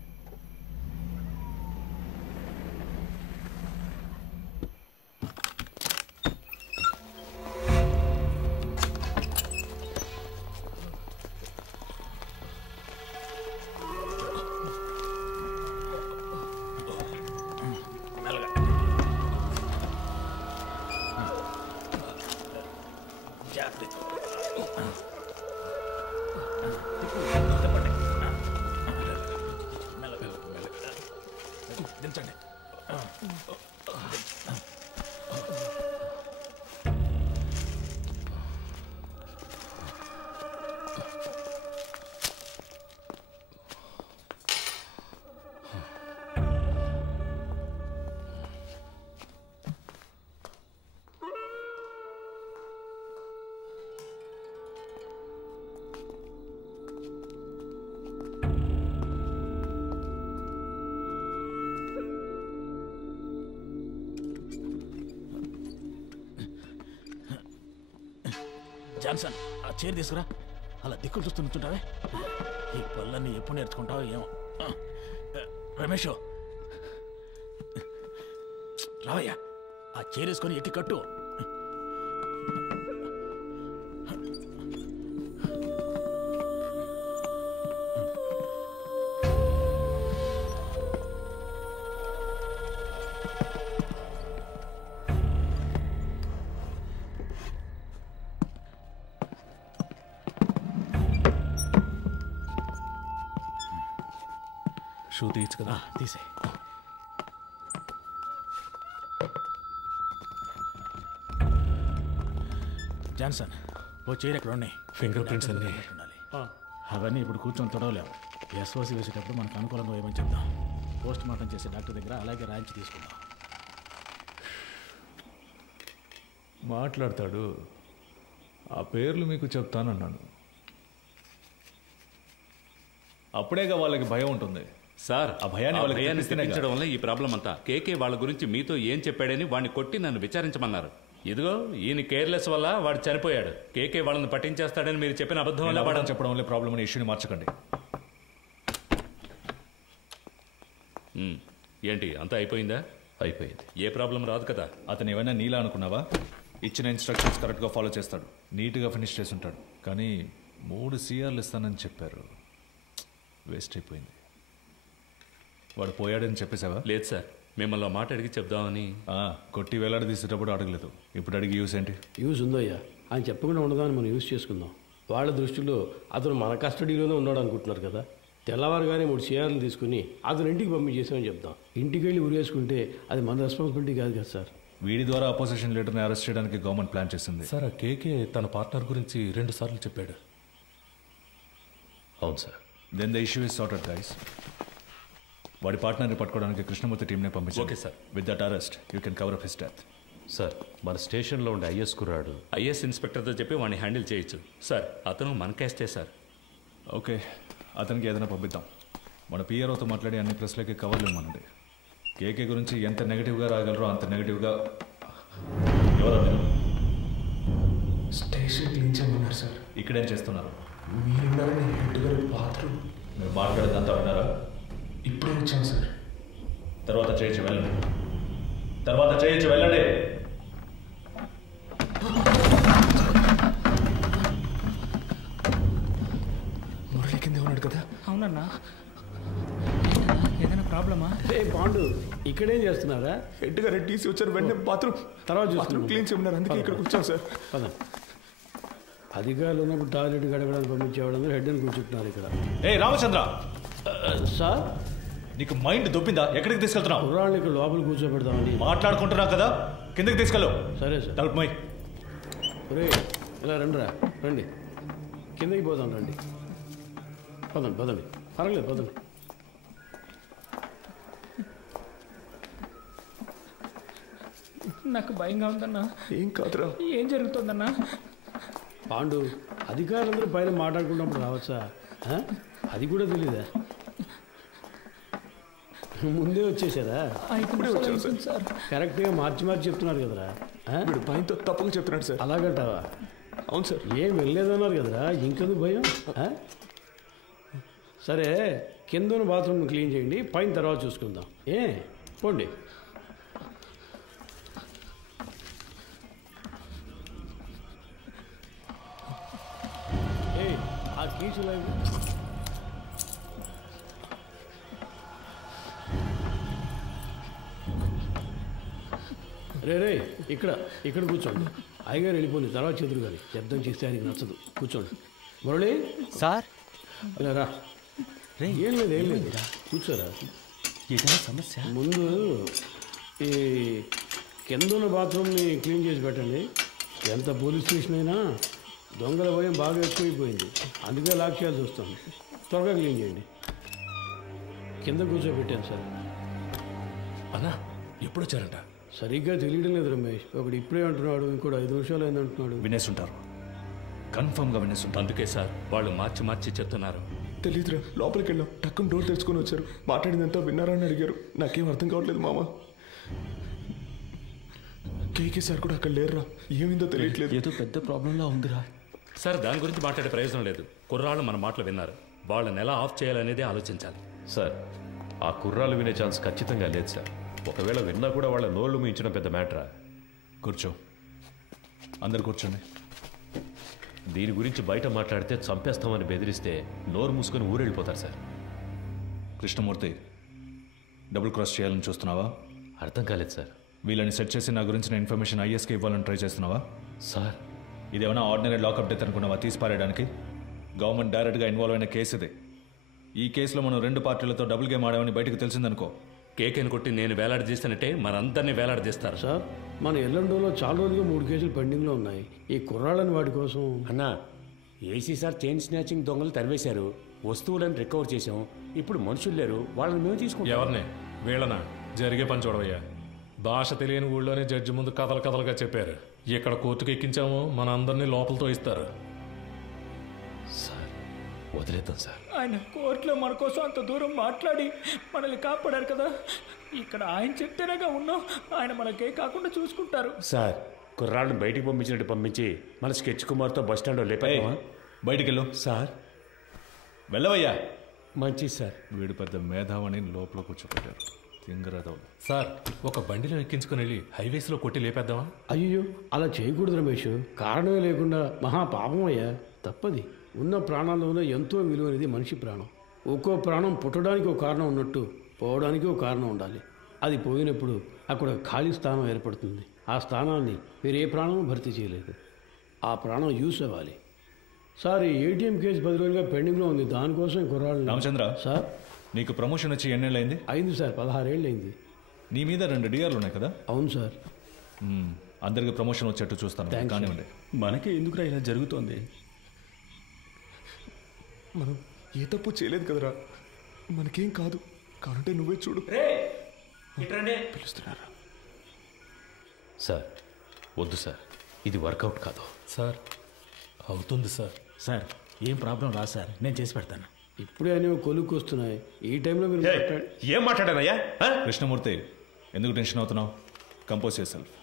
జాన్సన్, ఆ చైర్ తీసుకురా. అలా దిక్కులు చూస్తూ నుంచుంటావే. ఈ పళ్ళన్నీ ఎప్పుడు నేర్చుకుంటావో ఏమో. రమేష్ రావయ్యా, ఆ చైర్ వేసుకొని ఎక్కి కట్టు. షూ తీయచ్చు కదా? తీసే. జాన్సన్, ఓ చైర్ ఎక్కడ ఉన్నాయి? ఫింగర్ ప్రింట్స్ అన్నీ అవన్నీ ఇప్పుడు కూర్చొని తొడవలేము. ఎస్ఓసి వేసేటప్పుడు మనకు అనుకూలంగా ఏమని చెప్దాం. పోస్ట్ మార్టం చేసే డాక్టర్ దగ్గర అలాగే రాయించి తీసుకుందాం. మాట్లాడతాడు. ఆ పేర్లు మీకు చెప్తానన్నాను. అప్పుడేగా వాళ్ళకి భయం ఉంటుంది. సార్ ఆ భయాన్ని వాళ్ళకి భయాన్ని తెప్పిస్తేనే తెప్పించడం వల్ల ఈ ప్రాబ్లం అంతా. కేకే వాళ్ళ గురించి మీతో ఏం చెప్పాడని వాడిని కొట్టి నన్ను విచారించమన్నారు. ఇదిగో ఈయన కేర్లెస్ వల్ల వాడు చనిపోయాడు. కేకే వాళ్ళని పట్టించేస్తాడని మీరు చెప్పిన అబద్ధం వల్ల వాడు చెప్పడం వల్ల ప్రాబ్లం అనే ఇష్యూని మార్చకండి. ఏంటి అంతా అయిపోయిందా? అయిపోయింది. ఏ ప్రాబ్లం రాదు కదా. అతను ఏమైనా నీలా అనుకున్నావా? ఇచ్చిన ఇన్స్ట్రక్షన్స్ కరెక్ట్గా ఫాలో చేస్తాడు, నీట్గా ఫినిష్ చేసి ఉంటాడు. కానీ 3 CRలు ఇస్తానని చెప్పారు. వేస్ట్ అయిపోయింది. వాడు పోయాడని చెప్పేసావా? లేదు సార్, మిమ్మల్ని మాట అడిగి చెప్దామని. కొట్టి వేలాడి తీసేటప్పుడు అడగలేదు, ఇప్పుడు అడిగి యూస్ ఏంటి? యూజ్ ఉందయ్యా. ఆయన చెప్పకుండా ఉండదాన్ని మనం యూజ్ చేసుకుందాం. వాళ్ళ దృష్టిలో అతను మన కస్టడీలోనే ఉన్నాడు అనుకుంటున్నారు కదా. తెల్లవారుగానే 3 CRలు తీసుకుని అతను ఇంటికి పంపించేసామని చెప్తాం. ఇంటికి వెళ్ళి ఉరేసుకుంటే అది మన రెస్పాన్సిబిలిటీ కాదు కదా సార్. వీడి ద్వారా అపోజిషన్ లీడర్ని అరెస్ట్ చేయడానికి గవర్నమెంట్ ప్లాన్ చేసింది. సార్, ఆ కేకే తన పార్ట్నర్ గురించి 2 సార్లు చెప్పాడు. అవును sir. Then the issue is sorted guys. వాడి పార్ట్నర్ని పట్టుకోవడానికి కృష్ణమూర్తి టీంని పంపించారు. Okay sir. With that arrest you can cover up his death. Sir, మన స్టేషన్లో ఉండే ఐఎస్ కుర్రాడు ఐఎస్ ఇన్స్పెక్టర్తో చెప్పి వాడిని హ్యాండిల్ చేయొచ్చు సార్. అతను మన కేస్టే సార్. ఓకే, అతనికి ఏదైనా పంపిద్దాం. మన పిఆర్ఓతో మాట్లాడి అన్ని ప్రెస్లకి కవర్లు ఇవ్వమనండి. కేకే గురించి ఎంత నెగిటివ్గా రాగలరో అంత నెగిటివ్గా. ఎవరో మీరు స్టేషన్ క్లీన్ చేయమన్నారు సార్. ఇక్కడేం చేస్తున్నారు? మీరున్నారని హెడ్ గారు బాత్రూమ్. మీరు మాట్లాడేదంతా విన్నారా? ఇప్పుడే వచ్చాను సార్. తర్వాత చేయొచ్చు వెళ్ళండి. తర్వాత చేయొచ్చు వెళ్ళండి. మురళి కింద ఉన్నాడు కదా. అవునన్నా. ఏదైనా ప్రాబ్లమా? పాండు ఇక్కడేం చేస్తున్నారా? హెడ్ గారు టీసీ వచ్చారు, వెంటనే బాత్రూమ్ క్లీన్ చేయమన్నారు. అందుకే ఇక్కడికి వచ్చాను సార్. అధికారులు ఉన్నప్పుడు టాయిలెట్ గడపడానికి పంపించేవాడు హెడ్ని కూర్చుంటున్నారు ఇక్కడ. ఏ రామచంద్ర సార్, నీకు మైండ్ దొబ్బిందా? ఎక్కడికి తీసుకెళ్తున్నావు? కుర్రాళ్ళు ఇక్కడ లోపల కూర్చోబెడతామని మాట్లాడుకుంటున్నావు కదా, కిందకి తీసుకెళ్ళు. సరే సార్. తలుపు మై. రే ఇలా రండిరా, రండి, కిందకి పోదాం, రండి, పదండి పదండి, పర్వాలేదు పదండి. నాకు భయంగా ఉందన్నా. ఏం కాదురా. ఏం జరుగుతుందన్నా? పాండు, అధికారులందరూ పైన మాట్లాడుకున్నప్పుడు రావచ్చా? అది కూడా తెలీదా? ముందే వచ్చేసారా? కరెక్ట్గా మార్చి చెప్తున్నారు కదరా. భయంతో తప్పుగా చెప్తున్నాడు సార్. అలాగంటావా? అవును సార్. ఏం వెళ్ళలేదన్నారు కదరా, ఇంకెందుకు భయం? సరే, కింద బాత్రూమ్ క్లీన్ చేయండి, పైన తర్వాత చూసుకుందాం. పోండి. ఆ కీచులు రే ఇక్కడ కూర్చోండి. అయ్యగారు వెళ్ళిపోయింది, తర్వాత చెదురు కానీ శబ్దం చేస్తే ఆయనకి నచ్చదు. కూర్చోండి. మురళి సార్, రా. ఏం లేదు కూర్చోరా. ఏదైనా సమస్య? ముందు ఈ కింద ఉన్న బాత్రూమ్ని క్లీన్ చేసి పెట్టండి. ఎంత పోలీస్ స్టేషన్ అయినా దొంగల భయం బాగా ఎక్కువైపోయింది, అందుకే లాక్ చేయాల్సి వస్తుంది. త్వరగా క్లీన్ చేయండి. కింద కూర్చోబెట్టాను సార్. అన్నా ఎప్పుడు వచ్చారంట? సరిగ్గా తెలియడం లేదు రమేష్. ఒకడు ఇప్పుడే అంటున్నాడు, ఇంకోటి 5 నిమిషాలు అయింది అంటున్నాడు. వినేస్తుంటారు, కన్ఫర్మ్గా వినేస్తుంటారు. అందుకే సార్ వాళ్ళు మార్చి చెప్తున్నారు. తెలీదురా, లోపలికి వెళ్ళాం, టక్కున డోర్ తెచ్చుకొని వచ్చారు. మాట్లాడిందంతా విన్నారా అని అడిగారు. నాకేం అర్థం కావట్లేదు మామ. కేకే సార్ కూడా అక్కడ లేరురా, ఏమైందో తెలియట్లేదు. ఏదో పెద్ద ప్రాబ్లంలా ఉందిరా. సార్, దాని గురించి మాట్లాడే ప్రయోజనం లేదు. కుర్రాళ్ళు మన మాటలు విన్నారు, వాళ్ళని ఎలా ఆఫ్ చేయాలనేది ఆలోచించాలి. సార్, ఆ కుర్రాలు వినే ఛాన్స్ ఖచ్చితంగా లేదు సార్. ఒకవేళ విన్నా కూడా వాళ్ళ నోళ్లు మించడం పెద్ద మ్యాటరా. కూర్చో, అందరు కూర్చోండి. దీని గురించి బయట మాట్లాడితే చంపేస్తామని బెదిరిస్తే నోరు మూసుకొని ఊరెళ్ళిపోతారు సార్. కృష్ణమూర్తి, డబుల్ క్రాస్ చేయాలని చూస్తున్నావా? అర్థం కాలేదు సార్. వీళ్ళని సెట్ చేసి నా గురించిన ఇన్ఫర్మేషన్ ఐఎస్కి ఇవ్వాలని ట్రై చేస్తున్నావా? సార్, ఇదేమైనా ఆర్డినరీ లాకప్ డెత్ అనుకున్నావా తీసి పారేయడానికి? గవర్నమెంట్ డైరెక్ట్గా ఇన్వాల్వ్ అయిన కేసు ఇది. ఈ కేసులో మనం 2 పార్టీలతో డబుల్ గేమ్ ఆడామని బయటకు తెలిసిందనుకో, కేకేని కొట్టి నేను వేలాడదీస్తానంటే మనందరినీ వేలాడదీస్తారు. సార్, మన ఎల్లండోలో చాలా రోజులుగా 3 కేసులు పెండింగ్లో ఉన్నాయి. ఈ కుర్రాళ్ళని వాటి కోసం. అన్నా, ఏసీ సార్ చైన్ స్నాచింగ్ దొంగలు తరివేశారు. వస్తువులను రికవర్ చేసాం. ఇప్పుడు మనుషులు లేరు, వాళ్ళని మేము తీసుకుంటాం. ఎవరిని? వీళ్ళనా? జరిగే పని చూడవయ్యా. భాష తెలియని ఊళ్ళోనే జడ్జి ముందు కథలుగా చెప్పారు. ఇక్కడ కోర్టుకు ఎక్కించాము, మన అందరినీ లోపలతో ఇస్తారు. సార్ వదిలేద్దాం సార్. ఆయన కోర్టులో మన కోసం అంత దూరం మాట్లాడి మనల్ని కాపాడారు కదా. ఇక్కడ ఆయన చెప్తేనేగా ఉన్నాం. ఆయన మనకే కాకుండా చూసుకుంటారు. సార్, కుర్రాళ్ళని బయటికి పంపించినట్టు పంపించి మన స్కెచ్ కుమార్తో బస్ స్టాండ్లో లేపామా? బయటికి వెళ్ళు. సార్ వెళ్ళవయ్యా. మంచిది సార్. వీడు పెద్ద మేధావని లోపల కూర్చోబెట్టారు. తింగరదవులు. సార్, ఒక బండిలో ఎక్కించుకుని వెళ్ళి హైవేస్లో కొట్టి లేపేద్దామా? అయ్యో, అలా చేయకూడదు రమేష్. కారణమే లేకుండా మహా పాపం అయ్యా. తప్పది. ఉన్న ప్రాణాల్లోనే ఎంతో విలువైనది మనిషి ప్రాణం. ఒక్కో ప్రాణం పుట్టడానికి ఒక కారణం ఉన్నట్టు పోవడానికి ఒక కారణం ఉండాలి. అది పోయినప్పుడు అక్కడ ఖాళీ స్థానం ఏర్పడుతుంది. ఆ స్థానాన్ని వేరే ప్రాణం భర్తీ చేయలేదు. ఆ ప్రాణం యూస్ అవ్వాలి. సార్, ఈ ఏటీఎం కేసు 10 రోజులుగా పెండింగ్లో ఉంది. దానికోసం కుర్రాళ్ళు. రామచంద్ర సార్, నీకు ప్రమోషన్ వచ్చి ఎన్నేళ్ళు అయింది? అయింది సార్, 16 ఏళ్ళు అయింది. నీ మీద 2 డిఆర్లు ఉన్నాయి కదా? అవును సార్. అందరికి ప్రమోషన్ వచ్చేట్టు చూస్తాను. కానివ్వండి. మనకే ఎందుకురా ఇలా జరుగుతోంది? మనం ఏ తప్పు చేయలేదు కదరా. మనకేం కాదు. కానంటే నువ్వే చూడు. పిలుస్తున్నారా? సార్ వద్దు సార్, ఇది వర్కౌట్ కాదు. సార్ అవుతుంది సార్. సార్ ఏం ప్రాబ్లం రా సార్, నేను చేసి పెడతాను. ఇప్పుడే అనేవి కొలుక్కు వస్తున్నాయి. ఈ టైంలో మీరు ఏం మాట్లాడానయ్యా? కృష్ణమూర్తి, ఎందుకు టెన్షన్ అవుతున్నావు? Compose yourself.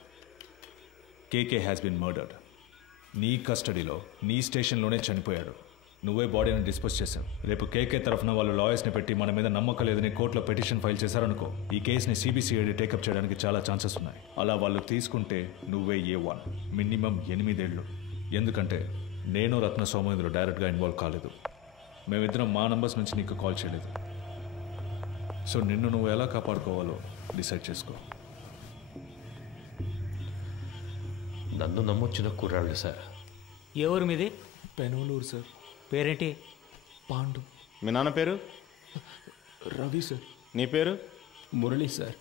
KK has been murdered. నీ కస్టడీలో, నీ స్టేషన్లోనే చనిపోయాడు. నువ్వే బాడీని డిస్పోజ్ చేశావు. రేపు కేకే తరఫున వాళ్ళు లాయర్స్ని పెట్టి మన మీద నమ్మకం లేదని కోర్టులో పిటిషన్ ఫైల్ చేశారనుకో, ఈ కేసుని సిబిసిఐడి టేకప్ చేయడానికి చాలా ఛాన్సెస్ ఉన్నాయి. అలా వాళ్ళు తీసుకుంటే నువ్వే A1, మినిమం 8 ఏళ్ళు. ఎందుకంటే నేను రత్న సోమేంద్ర డైరెక్ట్గా ఇన్వాల్వ్ కాలేదు. మేమిద్దరం మా నంబర్స్ నుంచి నీకు కాల్ చేయలేదు. సో నిన్ను నువ్వు ఎలా కాపాడుకోవాలో డిసైడ్ చేసుకో. నన్ను నమ్మొచ్చిన కుర్రాళ్ళు సార్. ఏ ఊరు మీది? పెనోలూరు సార్. పేరేంటి? పాండు. మీ నాన్న పేరు? రవి సార్. నీ పేరు? మురళి సార్.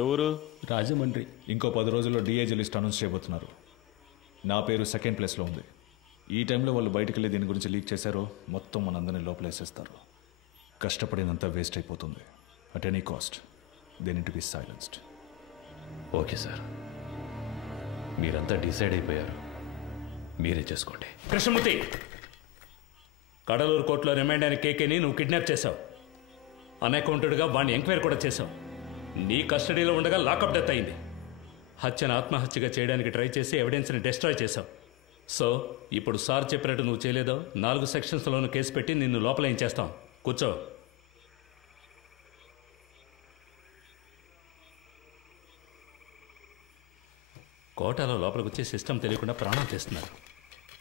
ఎవరు? రాజమండ్రి. ఇంకో 10 రోజుల్లో డిఐజీ లిస్ట్ అనౌన్స్ చేయబోతున్నారు. నా పేరు 2nd ప్లేస్లో ఉంది. ఈ టైంలో వాళ్ళు బయటికి వెళ్ళి దీని గురించి లీక్ చేశారో మొత్తం మనందరినీ లోపలేసేస్తారు. కష్టపడినంత వేస్ట్ అయిపోతుంది. At any cost they need to be silenced. Okay sir, మీరంతా డిసైడ్ అయిపోయారు, మీరే చేసుకోండి. కృష్ణమూర్తి, కడలూరు కోర్టులో రిమైండ్ అయిన కేకేని నువ్వు కిడ్నాప్ చేశావు. అన్అకౌంటెడ్గా వాడిని ఎంక్వైరీ కూడా చేశావు. నీ కస్టడీలో ఉండగా లాకప్ డెత్ అయింది. హత్యను ఆత్మహత్యగా చేయడానికి ట్రై చేసి ఎవిడెన్స్ని డిస్ట్రాయ్ చేశావు. సో ఇప్పుడు సార్ చెప్పినట్టు నువ్వు చేయలేదో 4 సెక్షన్స్లోనూ కేసు పెట్టి నిన్ను లోపల ఏం చేస్తాం. కూర్చో. కోటాలో లోపలికి వచ్చే సిస్టమ్ తెలియకుండా ప్రాణం చేస్తున్నారు.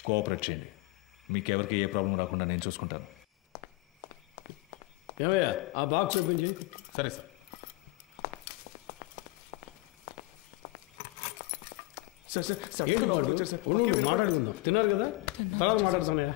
కోఆపరేట్ చేయండి. మీకెవరికి ఏ ప్రాబ్లం రాకుండా నేను చూసుకుంటాను. ఏమయ్యా, ఆ బాక్స్ ఓపెన్ చేయి. సరే సార్. ఏంటి మాట్లాడుకుందాం. తిన్నారు కదా, తర్వాత మాట్లాడుతున్నాయా?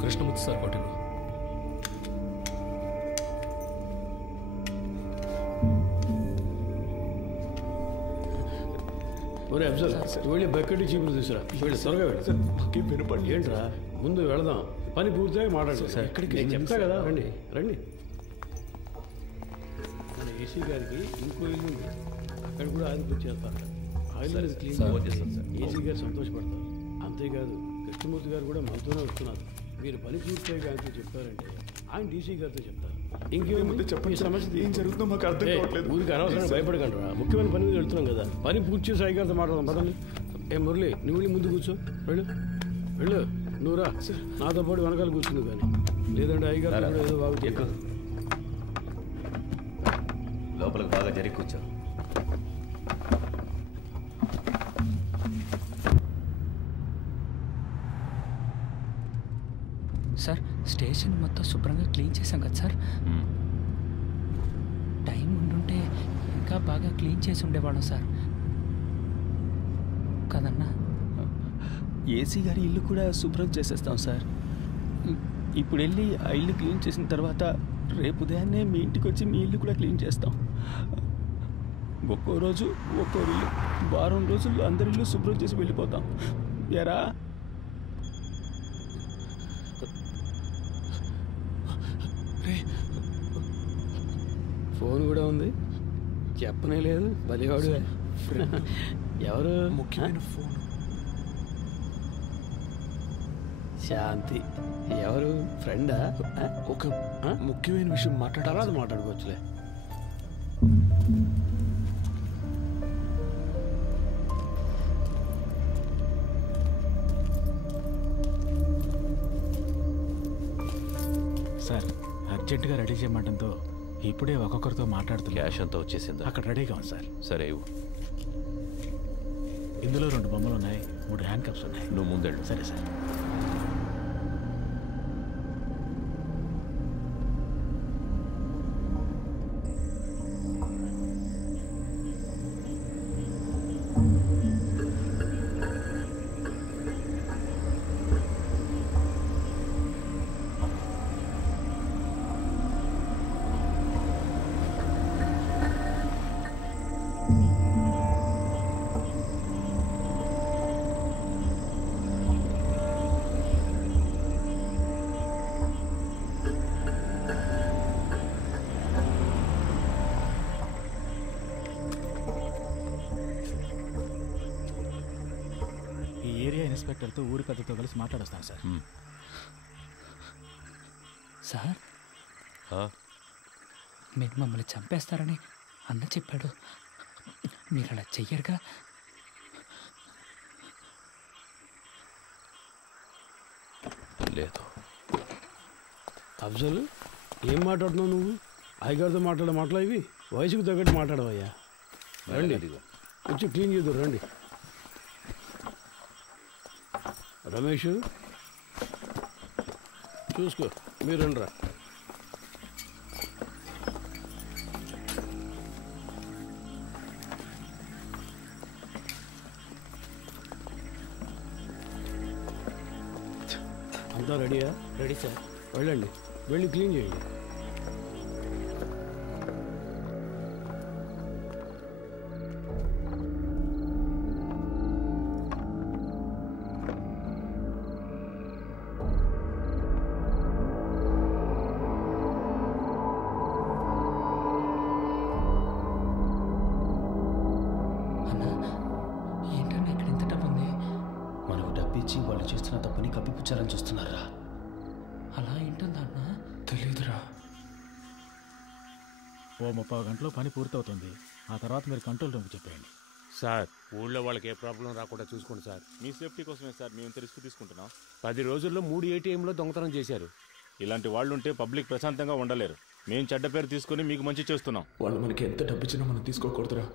కృష్ణమూర్తి సార్ ఒకటి. ఒరే అఫ్జల్, వెళ్ళి బకెట్ చీపులు తీసురా. వెళ్ళి త్వరగా వెళ్ళి. ఏంట్రా, ముందు వెళదాం. పని పూర్తిగా మాట్లాడు. నేను చెప్తా కదా. రండి రండి. మన ఏసీ గారికి ఇంకో ఇల్లు ఉంది, అక్కడ కూడా ఆయిల్ బుక్ చేస్తారు. ఆయిల్ క్లీన్ ఏసీ గారు సంతోషపడతారు. అంతేకాదు కృష్ణమూర్తి గారు కూడా మనతోనే వస్తున్నారు. మీరు పని పూర్తిగా ఆయనతో చెప్పారంటే ఆయన డీసీ గారితో చెప్తారు. ఇంకేముంది చెప్పండి. సమస్య ఏం జరుగుతుందో మాకు అర్థం కావట్లేదు. ఊరికి అనవసరంగా భయపడకండి రా. ముఖ్యమైన పని మీద వెళ్తున్నాం కదా. పని పూర్తి చేసి అయ్యగారితో మాట్లాడదాం. పదండి. మురళి, నువ్వు వెళ్ళి ముందు కూర్చో. వెళ్ళు వెళ్ళు. నువ్వు రా, నాతో పాటు వెనకాల కూర్చుంది. కానీ లేదంటే అయ్యగారు కూడా ఏదో బాగు ఎక్కువ లోపలికి బాగా జరిగి కూర్చో. సార్, స్టేషన్ మొత్తం శుభ్రంగా క్లీన్ చేశాం కదా సార్. అంతా బాగా క్లీన్ చేసి ఉండేవాళ్ళం సార్ కదన్నా. ఏసీ గారి ఇల్లు కూడా శుభ్రం చేసేస్తాం సార్. ఇప్పుడు వెళ్ళి ఆ ఇల్లు క్లీన్ చేసిన తర్వాత రేపు ఉదయాన్నే మీ ఇంటికి వచ్చి మీ ఇల్లు కూడా క్లీన్ చేస్తాం. ఒక్కో రోజు ఒక్కో ఇల్లు, వారం రోజుల్లో అందరి ఇల్లు శుభ్రం చేసి వెళ్ళిపోతాం. ఎరా ఫోన్ కూడా ఉంది, చెప్పనే లేదు. బలివాడు ఎవరు? ముఖ్యమైన ఫోన్. శాంతి ఎవరు? ఫ్రెండా? ఒక ముఖ్యమైన విషయం తర్వాత మాట్లాడుకోవచ్చులే. సార్ అర్జెంటుగా రెడీ చేయమంటంతో ఇప్పుడే ఒక్కొక్కరితో మాట్లాడుతున్నా. క్యాష్ అంతా వచ్చేసిందా? అక్కడ రెడీగా ఉంది సార్. సరే ఇవ్వు. ఇందులో 2 బొమ్మలు ఉన్నాయి, 3 హ్యాండ్ కప్స్ ఉన్నాయి. నువ్వు ముందెళ్ళు. సరే సార్. ఇన్స్పెక్టర్తో ఊరి పెద్దతో కలిసి మాట్లాడొస్తాను సార్. సార్ మీరు మమ్మల్ని చంపేస్తారని అన్న చెప్పాడు. మీరు అలా చెయ్యరుగా? లేదు. అఫ్జల్, ఏం మాట్లాడుతున్నావు నువ్వు? అయ్యగారితో మాట్లాడే మాటలు ఇవి? వయసుకు తగ్గట్టు మాట్లాడవయ్యా. రండి, వచ్చి క్లీన్ చేద్దాం. రండి రమేష్, చూసుకో. మీరు రండిరా. అంతా రెడీయా? Ready sir. వెళ్ళండి, వెళ్ళి క్లీన్ చేయండి. వాళ్ళు చేస్తున్న తప్పుని కప్పిపుచ్చాలని చూస్తున్నారా? అలా ఏంటుందన్నా? తెలీదురా. ఓ 30 గంటలో పని పూర్తవుతుంది. ఆ తర్వాత మీరు కంట్రోల్ రూమ్కి చెప్పేయండి. సార్, ఊళ్ళో వాళ్ళకి ఏ ప్రాబ్లం రాకుండా చూసుకోండి సార్. మీ సేఫ్టీ కోసమే సార్ మేము రిస్క్ తీసుకుంటున్నాం. 10 రోజుల్లో 3 ATMలో దొంగతనం చేశారు. ఇలాంటి వాళ్ళు ఉంటే పబ్లిక్ ప్రశాంతంగా ఉండలేరు. మేము చెడ్డ పేరు తీసుకుని మీకు మంచి చేస్తున్నాం. వాళ్ళు మనకి ఎంత డబ్బు ఇచ్చినా మనం తీసుకోకూడదురా.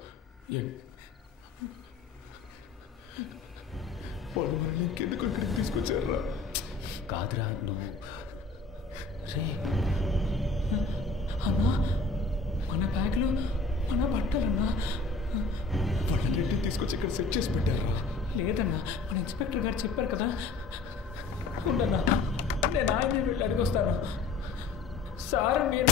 వాళ్ళు మనల్ని ఇంకెందుకు ఇక్కడికి తీసుకొచ్చారా? కాదురా, నువ్వు రే అన్నా, మన బ్యాగ్లో మన బట్టలన్నా. వాళ్ళన్నింటినీ తీసుకొచ్చి ఇక్కడ సెట్ చేసి పెట్టారా? లేదన్నా, మన ఇన్స్పెక్టర్ గారు చెప్పారు కదా. ఉండన్నా, నేను ఆయన్ని వెళ్ళి అడిగొస్తాను. సార్ మీరు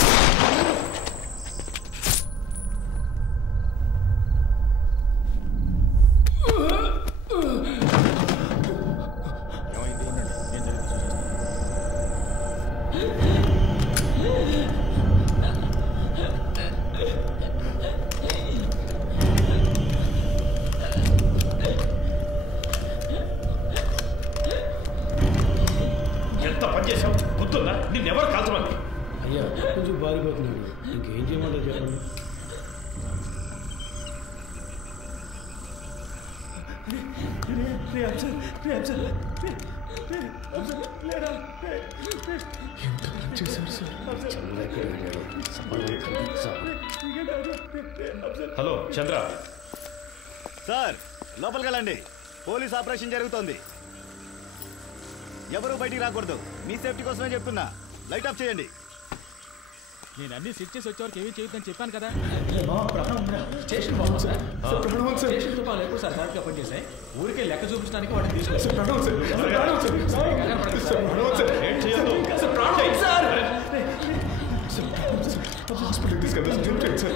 అయ్యా కొంచెం బారిపోతున్నాడు. ఇంకేం చేయమంటారు చెప్పండి. హలో చంద్ర సార్, లోపలికి వెళ్ళండి. పోలీస్ ఆపరేషన్ జరుగుతోంది. ఎవరూ బయటికి రాకూడదు. మీ సేఫ్టీ కోసమే చెప్తున్నా. లైట్ ఆఫ్ చేయండి. నేను అన్ని సెట్ చేసి వచ్చేవరకు ఏమీ చేయొద్దని చెప్పాను కదా. స్టేషన్ బాగుంది సార్. స్టేషన్తో వాళ్ళు ఎప్పుడు సార్ కరెక్ట్గా పనిచేసాయి. ఊరికే లెక్క చూపించడానికి వాటిని హాస్పిటల్కి తీసుకెళ్తాను సార్.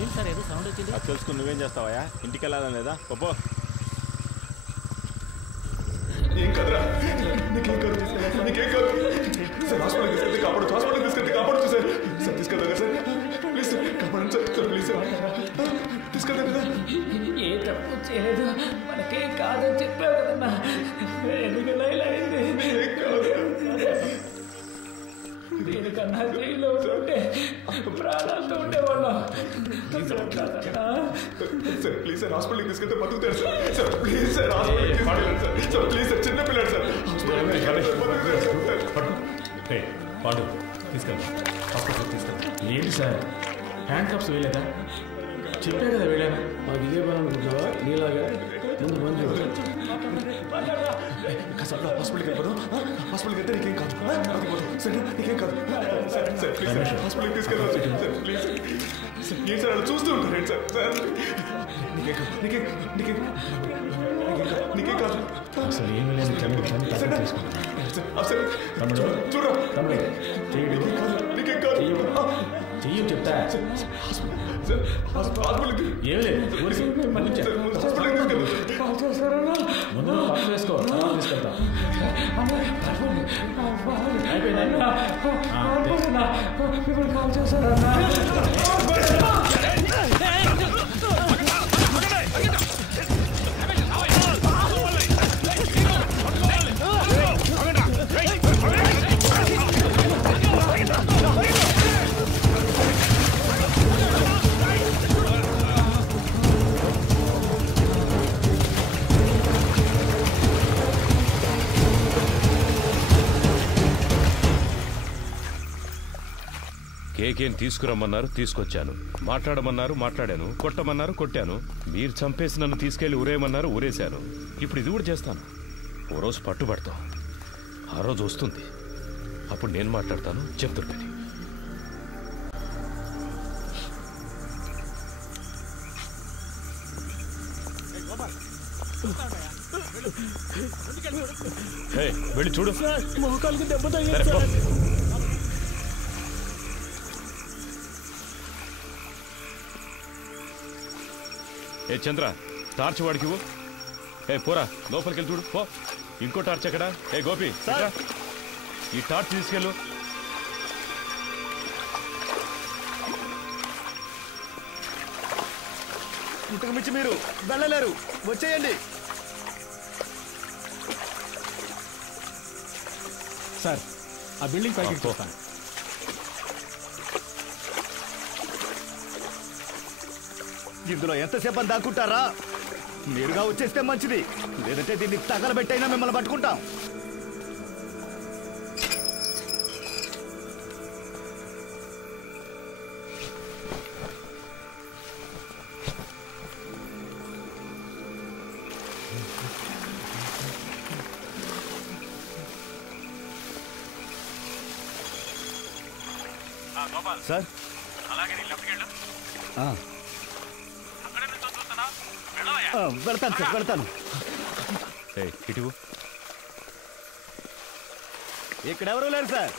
ఏం సార్ ఏదో సౌండ్ వచ్చింది? అది తెలుసుకుని నువ్వేం చేస్తావా? ఇంటికి వెళ్ళాలని లేదా? ఒప్పో. ఏం కదరా, నీకేం కాదు, నీకేం కాదు సార్. హాస్పిటల్కి తీసుకెళ్తే కాపాడు, హాస్పిటల్కి తీసుకెళ్తే కాపాడచ్చు సార్. సార్ తీసుకెళ్తా కదా సార్, ప్లీజ్ సార్, కాపాడండి సార్. సార్ ప్లీజ్ సార్, తీసుకెళ్తా కదా. ఏ తప్పు చేయలేదు, మనకేం కాదని చెప్పావు కదన్నా. ఎందుకన్నా ఇలా అయింది? దీనికన్నా జైల్లో ఉంటే ప్రాణాలతో ఉండేవాళ్ళం. సార్ ప్లీజ్ సార్, హాస్పిటల్కి తీసుకెళ్తే బతుకుతారు సార్. సార్ ప్లీజ్ సార్, హాస్పిటల్కి తీసుకెళ్ళండి సార్. సార్ ప్లీజ్ సార్, చిన్న పిల్లలు సార్, హాస్పిటల్కి బతుకుతారు సార్. పాడు తీసుకెళ్తా, హాస్పిటల్కి తీసుకెళ్తా. ఏంటి సార్ హ్యాండ్ కప్స్ వేయలేదా? చెప్పే కదా వెళ్ళాను. మాకు ఇదే పని అనుకుంటున్నావా? నీలాగా ముందు పని చూడు. హాస్పిటల్కి వెళ్ళిపోదాం. హాస్పిటల్కి వెళ్తే నీకేం కాదు, సార్ నీకేం కాదు. సార్ సార్ ప్లీజ్ సార్, హాస్పిటల్కి తీసుకెళ్ళాలి సార్. ప్లీజ్ సార్, ఏం సార్ అలా చూస్తూ ఉంటారు సార్. సార్ నీకేం కాదు, నీకేం నీకేం నీకేం కాదు. అసలు ఏమి లేదు, చూడరా, నీకేం కాదు. చెయ్యి చెప్తా. హాస్పిటల్కి ఏం లేదు, ముందు పక్కన వేసుకో, తర్వాత తీసుకెళ్తా. కేకేం తీసుకురమ్మన్నారు, తీసుకొచ్చాను. మాట్లాడమన్నారు, మాట్లాడాను. కొట్టమన్నారు, కొట్టాను. మీరు చంపేసి నన్ను తీసుకెళ్లి ఊరేయమన్నారు, ఊరేశాను. ఇప్పుడు ఇది కూడా చేస్తాను. ఓ రోజు పట్టుబడతాం, ఆ రోజు వస్తుంది, అప్పుడు నేను మాట్లాడతాను. చెప్తుంటే వెళ్ళి చూడు. మోకాలకు దెబ్బ సరే, తగిలింది పో. సార్. ఏ చంద్ర, టార్చ్ వాడికి ఇవ్వు. ఏ పోరా, లోపలికి వెళ్ళి చూడు. పో. ఇంకో టార్చ్ ఎక్కడా? ఏ గోపి, ఇట్రా. ఈ టార్చ్ తీసుకెళ్ళు. ఇంతకు మించి మీరు వెళ్ళలేరు, వచ్చేయండి. సార్ ఆ బిల్డింగ్ పైకి చూస్తాను. ఇందులో ఎంతసేపు అని దాక్కుంటారా? మీరుగా వచ్చేస్తే మంచిది, లేదంటే దీన్ని తగలబెట్టైనా మిమ్మల్ని పట్టుకుంటాం. సార్ అలాగే నీ లెఫ్ట్కి వెళ్ళు. అక్కడే నుంచి చూస్తున్నా, వెళ్ళవయ్యా. వెళ్తాను సార్, వెళ్తాను. ఇటు ఇక్కడెవరూ లేరు సార్.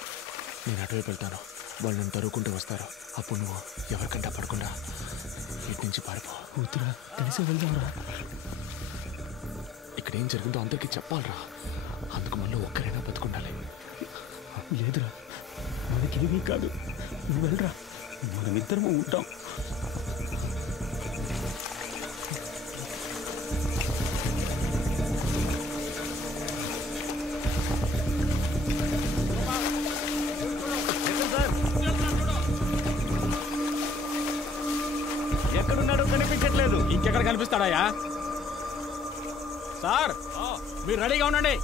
నేను అటువైపు వెళ్తాను, వాళ్ళు నన్ను తరువుకుంటూ వస్తారు. అప్పుడు నువ్వు ఎవరికంటా పడకుండా ఇటు నుంచి పారిపో. కూతురా కలిసి వెళ్దాంరా. ఇక్కడ ఏం జరిగిందో అందరికీ చెప్పాలరా. అందుకు మళ్ళీ ఒక్కరైనా బతుకుండాలి. లేదురా, మనకేమీ కాదు, నువ్వు వెళ్ళరా, మనమిద్దరము ఉంటాం. ఎక్కడున్నాడో కనిపించట్లేదు. ఇంకెక్కడ కనిపిస్తాడాయా? సార్ మీరు రెడీగా ఉండండి.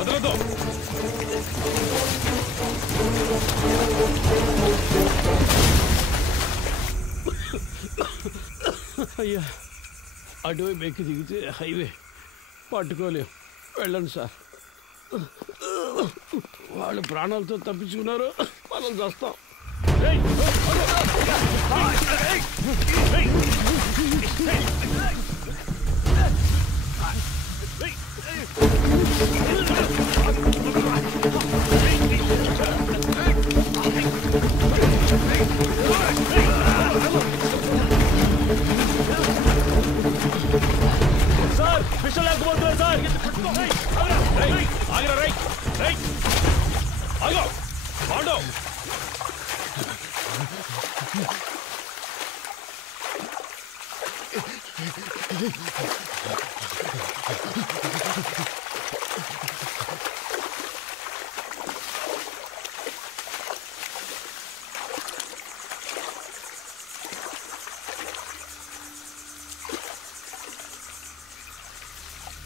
వదలదు. అయ్యా అటువైపు ఎక్కి దిగితే హైవే పట్టుకోలేం. వెళ్ళండి సార్. వాళ్ళు ప్రాణాలతో తప్పించుకున్నారు, మనం చేస్తాం. సార్ పిస్టల్ లేకపోతున్నారు సార్. ఆగిరా రైట్ రైట్ ఆగో పాండు.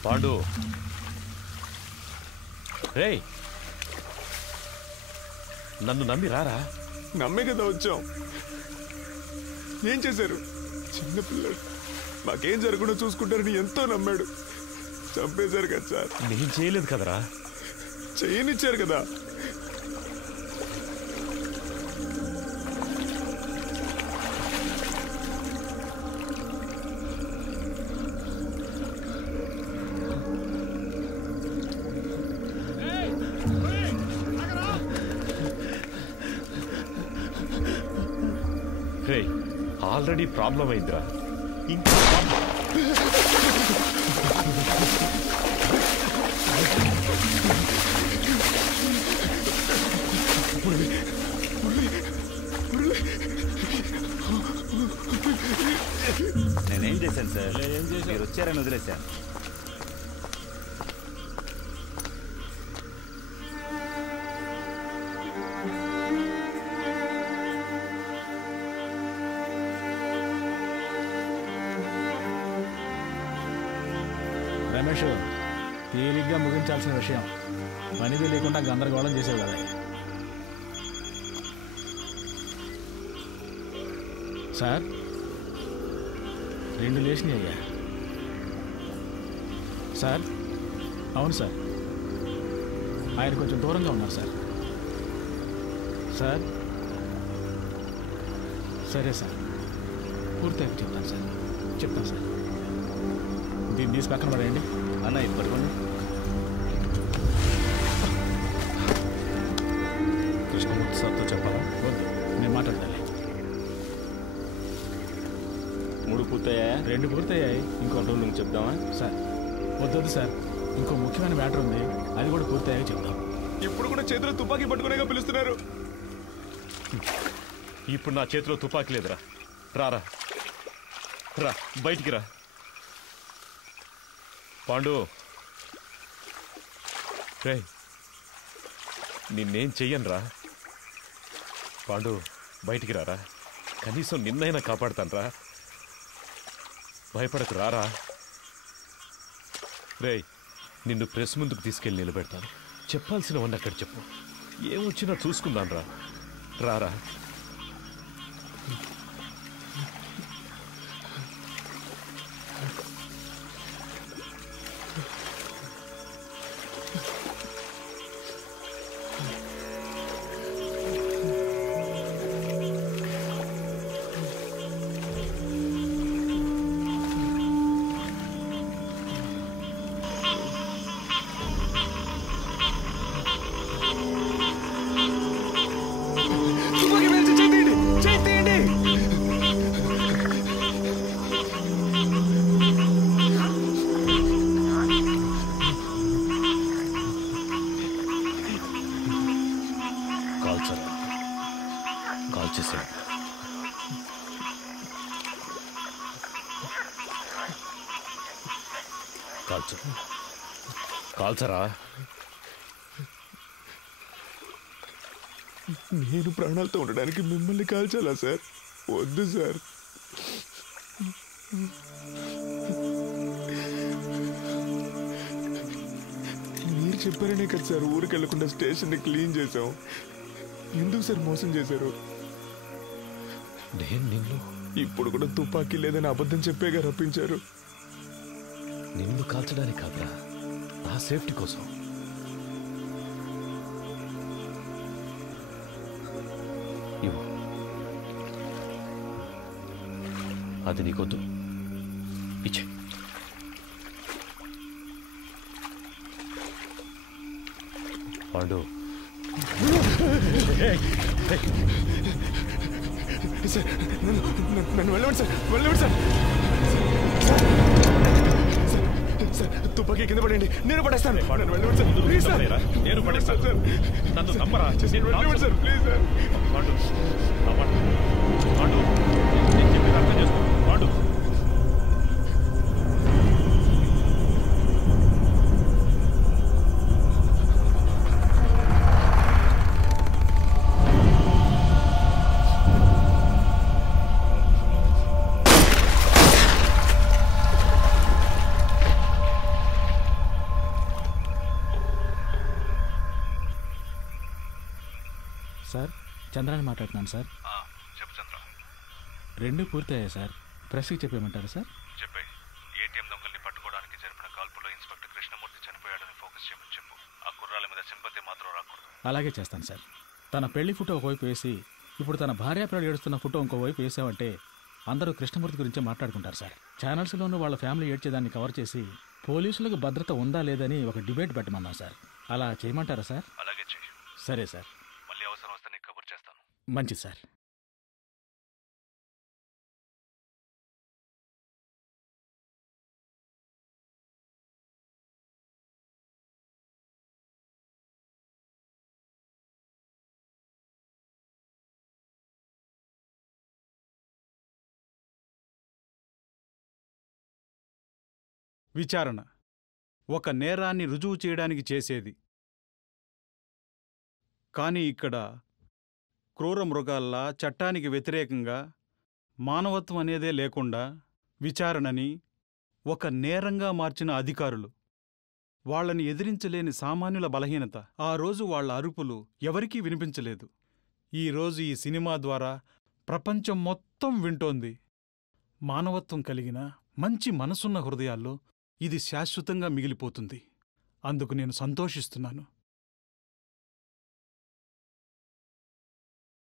పాండు రే నన్ను నమ్మి రారా. నమ్మే కదా వచ్చాం. ఏం చేశారు? చిన్నపిల్లడు మాకేం జరగకుండా చూసుకుంటారని ఎంతో నమ్మాడు. చంపేశారు కదా సార్. నేను చేయలేదు కదరా. చేయనిచ్చారు కదా. రే ఆల్రెడీ ప్రాబ్లం అయిందిరా. ఇంకా నేనేం చేశాను సార్? మీరు వచ్చారని వదిలేశాను. రమేష్, తేలిగ్గా ముగించాల్సిన విషయం పని తెలియకుండా గందరగోళం చేసేవి కదా. సార్ 2 లేచినాయి అయ్యా. సార్ అవును సార్, ఆయన కొంచెం దూరంగా ఉన్నారు సార్. సార్ సరే సార్, పూర్తిగా చెప్తాను సార్. చెప్తాను సార్. దీన్ని తీసి పక్కన పడేయండి. అన్న ఇది పట్టుకోండి. కృష్ణమూర్తి సార్తో చెప్పాలా? వద్దు, నేను మాట్లాడాలి. 3 పూర్తయ్యాయా? 2 పూర్తయ్యాయి. ఇంకో 2 నువ్వు చెప్దామా? సార్ వద్దొద్దు సార్, ఇంకో ముఖ్యమైన మ్యాటర్ ఉంది, అది కూడా పూర్తయ్యాక చెప్దాం. ఇప్పుడు కూడా చేతిలో తుపాకీ పట్టుకునేగా పిలుస్తున్నారు. ఇప్పుడు నా చేతిలో తుపాకీ లేదురా. రారా రా, బయటికి రా. పాండు రే నిన్నేం చెయ్యను రా. పాండు బయటికి రారా. కనీసం నిన్నైనా కాపాడుతాను రా. భయపడకు రారా. రే నిన్ను ప్రెస్ ముందుకు తీసుకెళ్ళి నిలబెడతాను. చెప్పాల్సినవన్నీ అక్కడ చెప్పు. ఏమొచ్చినా చూసుకుందాం రా. రారా. కాల్చరా. నేను ప్రాణాలతో ఉండడానికి మిమ్మల్ని కాల్చాలా సార్? వద్దు సార్. మీరు చెప్పారనే కదా సార్ ఊరికి వెళ్ళకుండా స్టేషన్ని క్లీన్ చేసాం. ఎందుకు సార్ మోసం చేశారు? నేను నిన్ను ఇప్పుడు కూడా తుపాకీ లేదని అబద్ధం చెప్పేగా రప్పించారు. నిన్ను కాల్చడానికి కాదురా, నా సేఫ్టీ కోసం. ఇవ్వు. అది నీకొద్దు, ఇచ్చే. పాండు, సార్ నన్ను వెళ్ళండి సార్, వెళ్ళండి సార్. సార్ తుపాకీ కింద పడండి, నేను పడేస్తాను. నన్ను వెళ్ళండి సార్, ప్లీజ్ సార్. నేను పడేస్తాను సార్. నన్ను నమ్మరా? వెళ్ళండి sir, please sir. Pandu, Pandu, నేను చెప్పేది అర్థం చేసుకో. పాండు, సార్, చంద్రాన్ని మాట్లాడుతున్నాను సార్. చెప్పు చంద్ర. రెండు పూర్తయ్యాయి సార్. ప్రెస్కి చెప్పేయమంటారా సార్? చెప్పే. ఏటీఎం దొంగల్ని పట్టుకోవడానికి జరిపిన కాల్పులో ఇన్స్పెక్టర్ కృష్ణమూర్తి చనిపోయాడని ఫోకస్ చేయమని చెప్పు. ఆ కుర్రాల మీద సింపతి మాత్రం రాకూడదు. అలాగే చేస్తాను సార్. తన పెళ్లి ఫోటో ఒకవైపు వేసి ఇప్పుడు తన భార్యాపిల్లలు ఏడుస్తున్న ఫోటో ఇంకోవైపు వేసామంటే అందరూ కృష్ణమూర్తి గురించే మాట్లాడుకుంటారు సార్. ఛానల్స్లోనూ వాళ్ళ ఫ్యామిలీ ఏడ్చేదాన్ని కవర్ చేసి పోలీసులకు భద్రత ఉందా లేదని ఒక డిబేట్ పెట్టమన్నాం సార్. అలా చేయమంటారా సార్? అలాగే చెయ్యి. సరే సార్. మళ్ళీ అవసరం వస్తే నీకు కబుర్ చేస్తాను. మంచిది సార్. విచారణ ఒక నేరాన్ని రుజువు చేయడానికి చేసేది. కానీ ఇక్కడ క్రూర మృగాల్లా చట్టానికి వ్యతిరేకంగా మానవత్వం అనేదే లేకుండా విచారణని ఒక నేరంగా మార్చిన అధికారులు, వాళ్లని ఎదిరించలేని సామాన్యుల బలహీనత. ఆ రోజు వాళ్ల అరుపులు ఎవరికీ వినిపించలేదు. ఈరోజు ఈ సినిమా ద్వారా ప్రపంచం మొత్తం వింటోంది. మానవత్వం కలిగిన మంచి మనసున్న హృదయాల్లో ఇది శాశ్వతంగా మిగిలిపోతుంది. అందుకు నేను సంతోషిస్తున్నాను.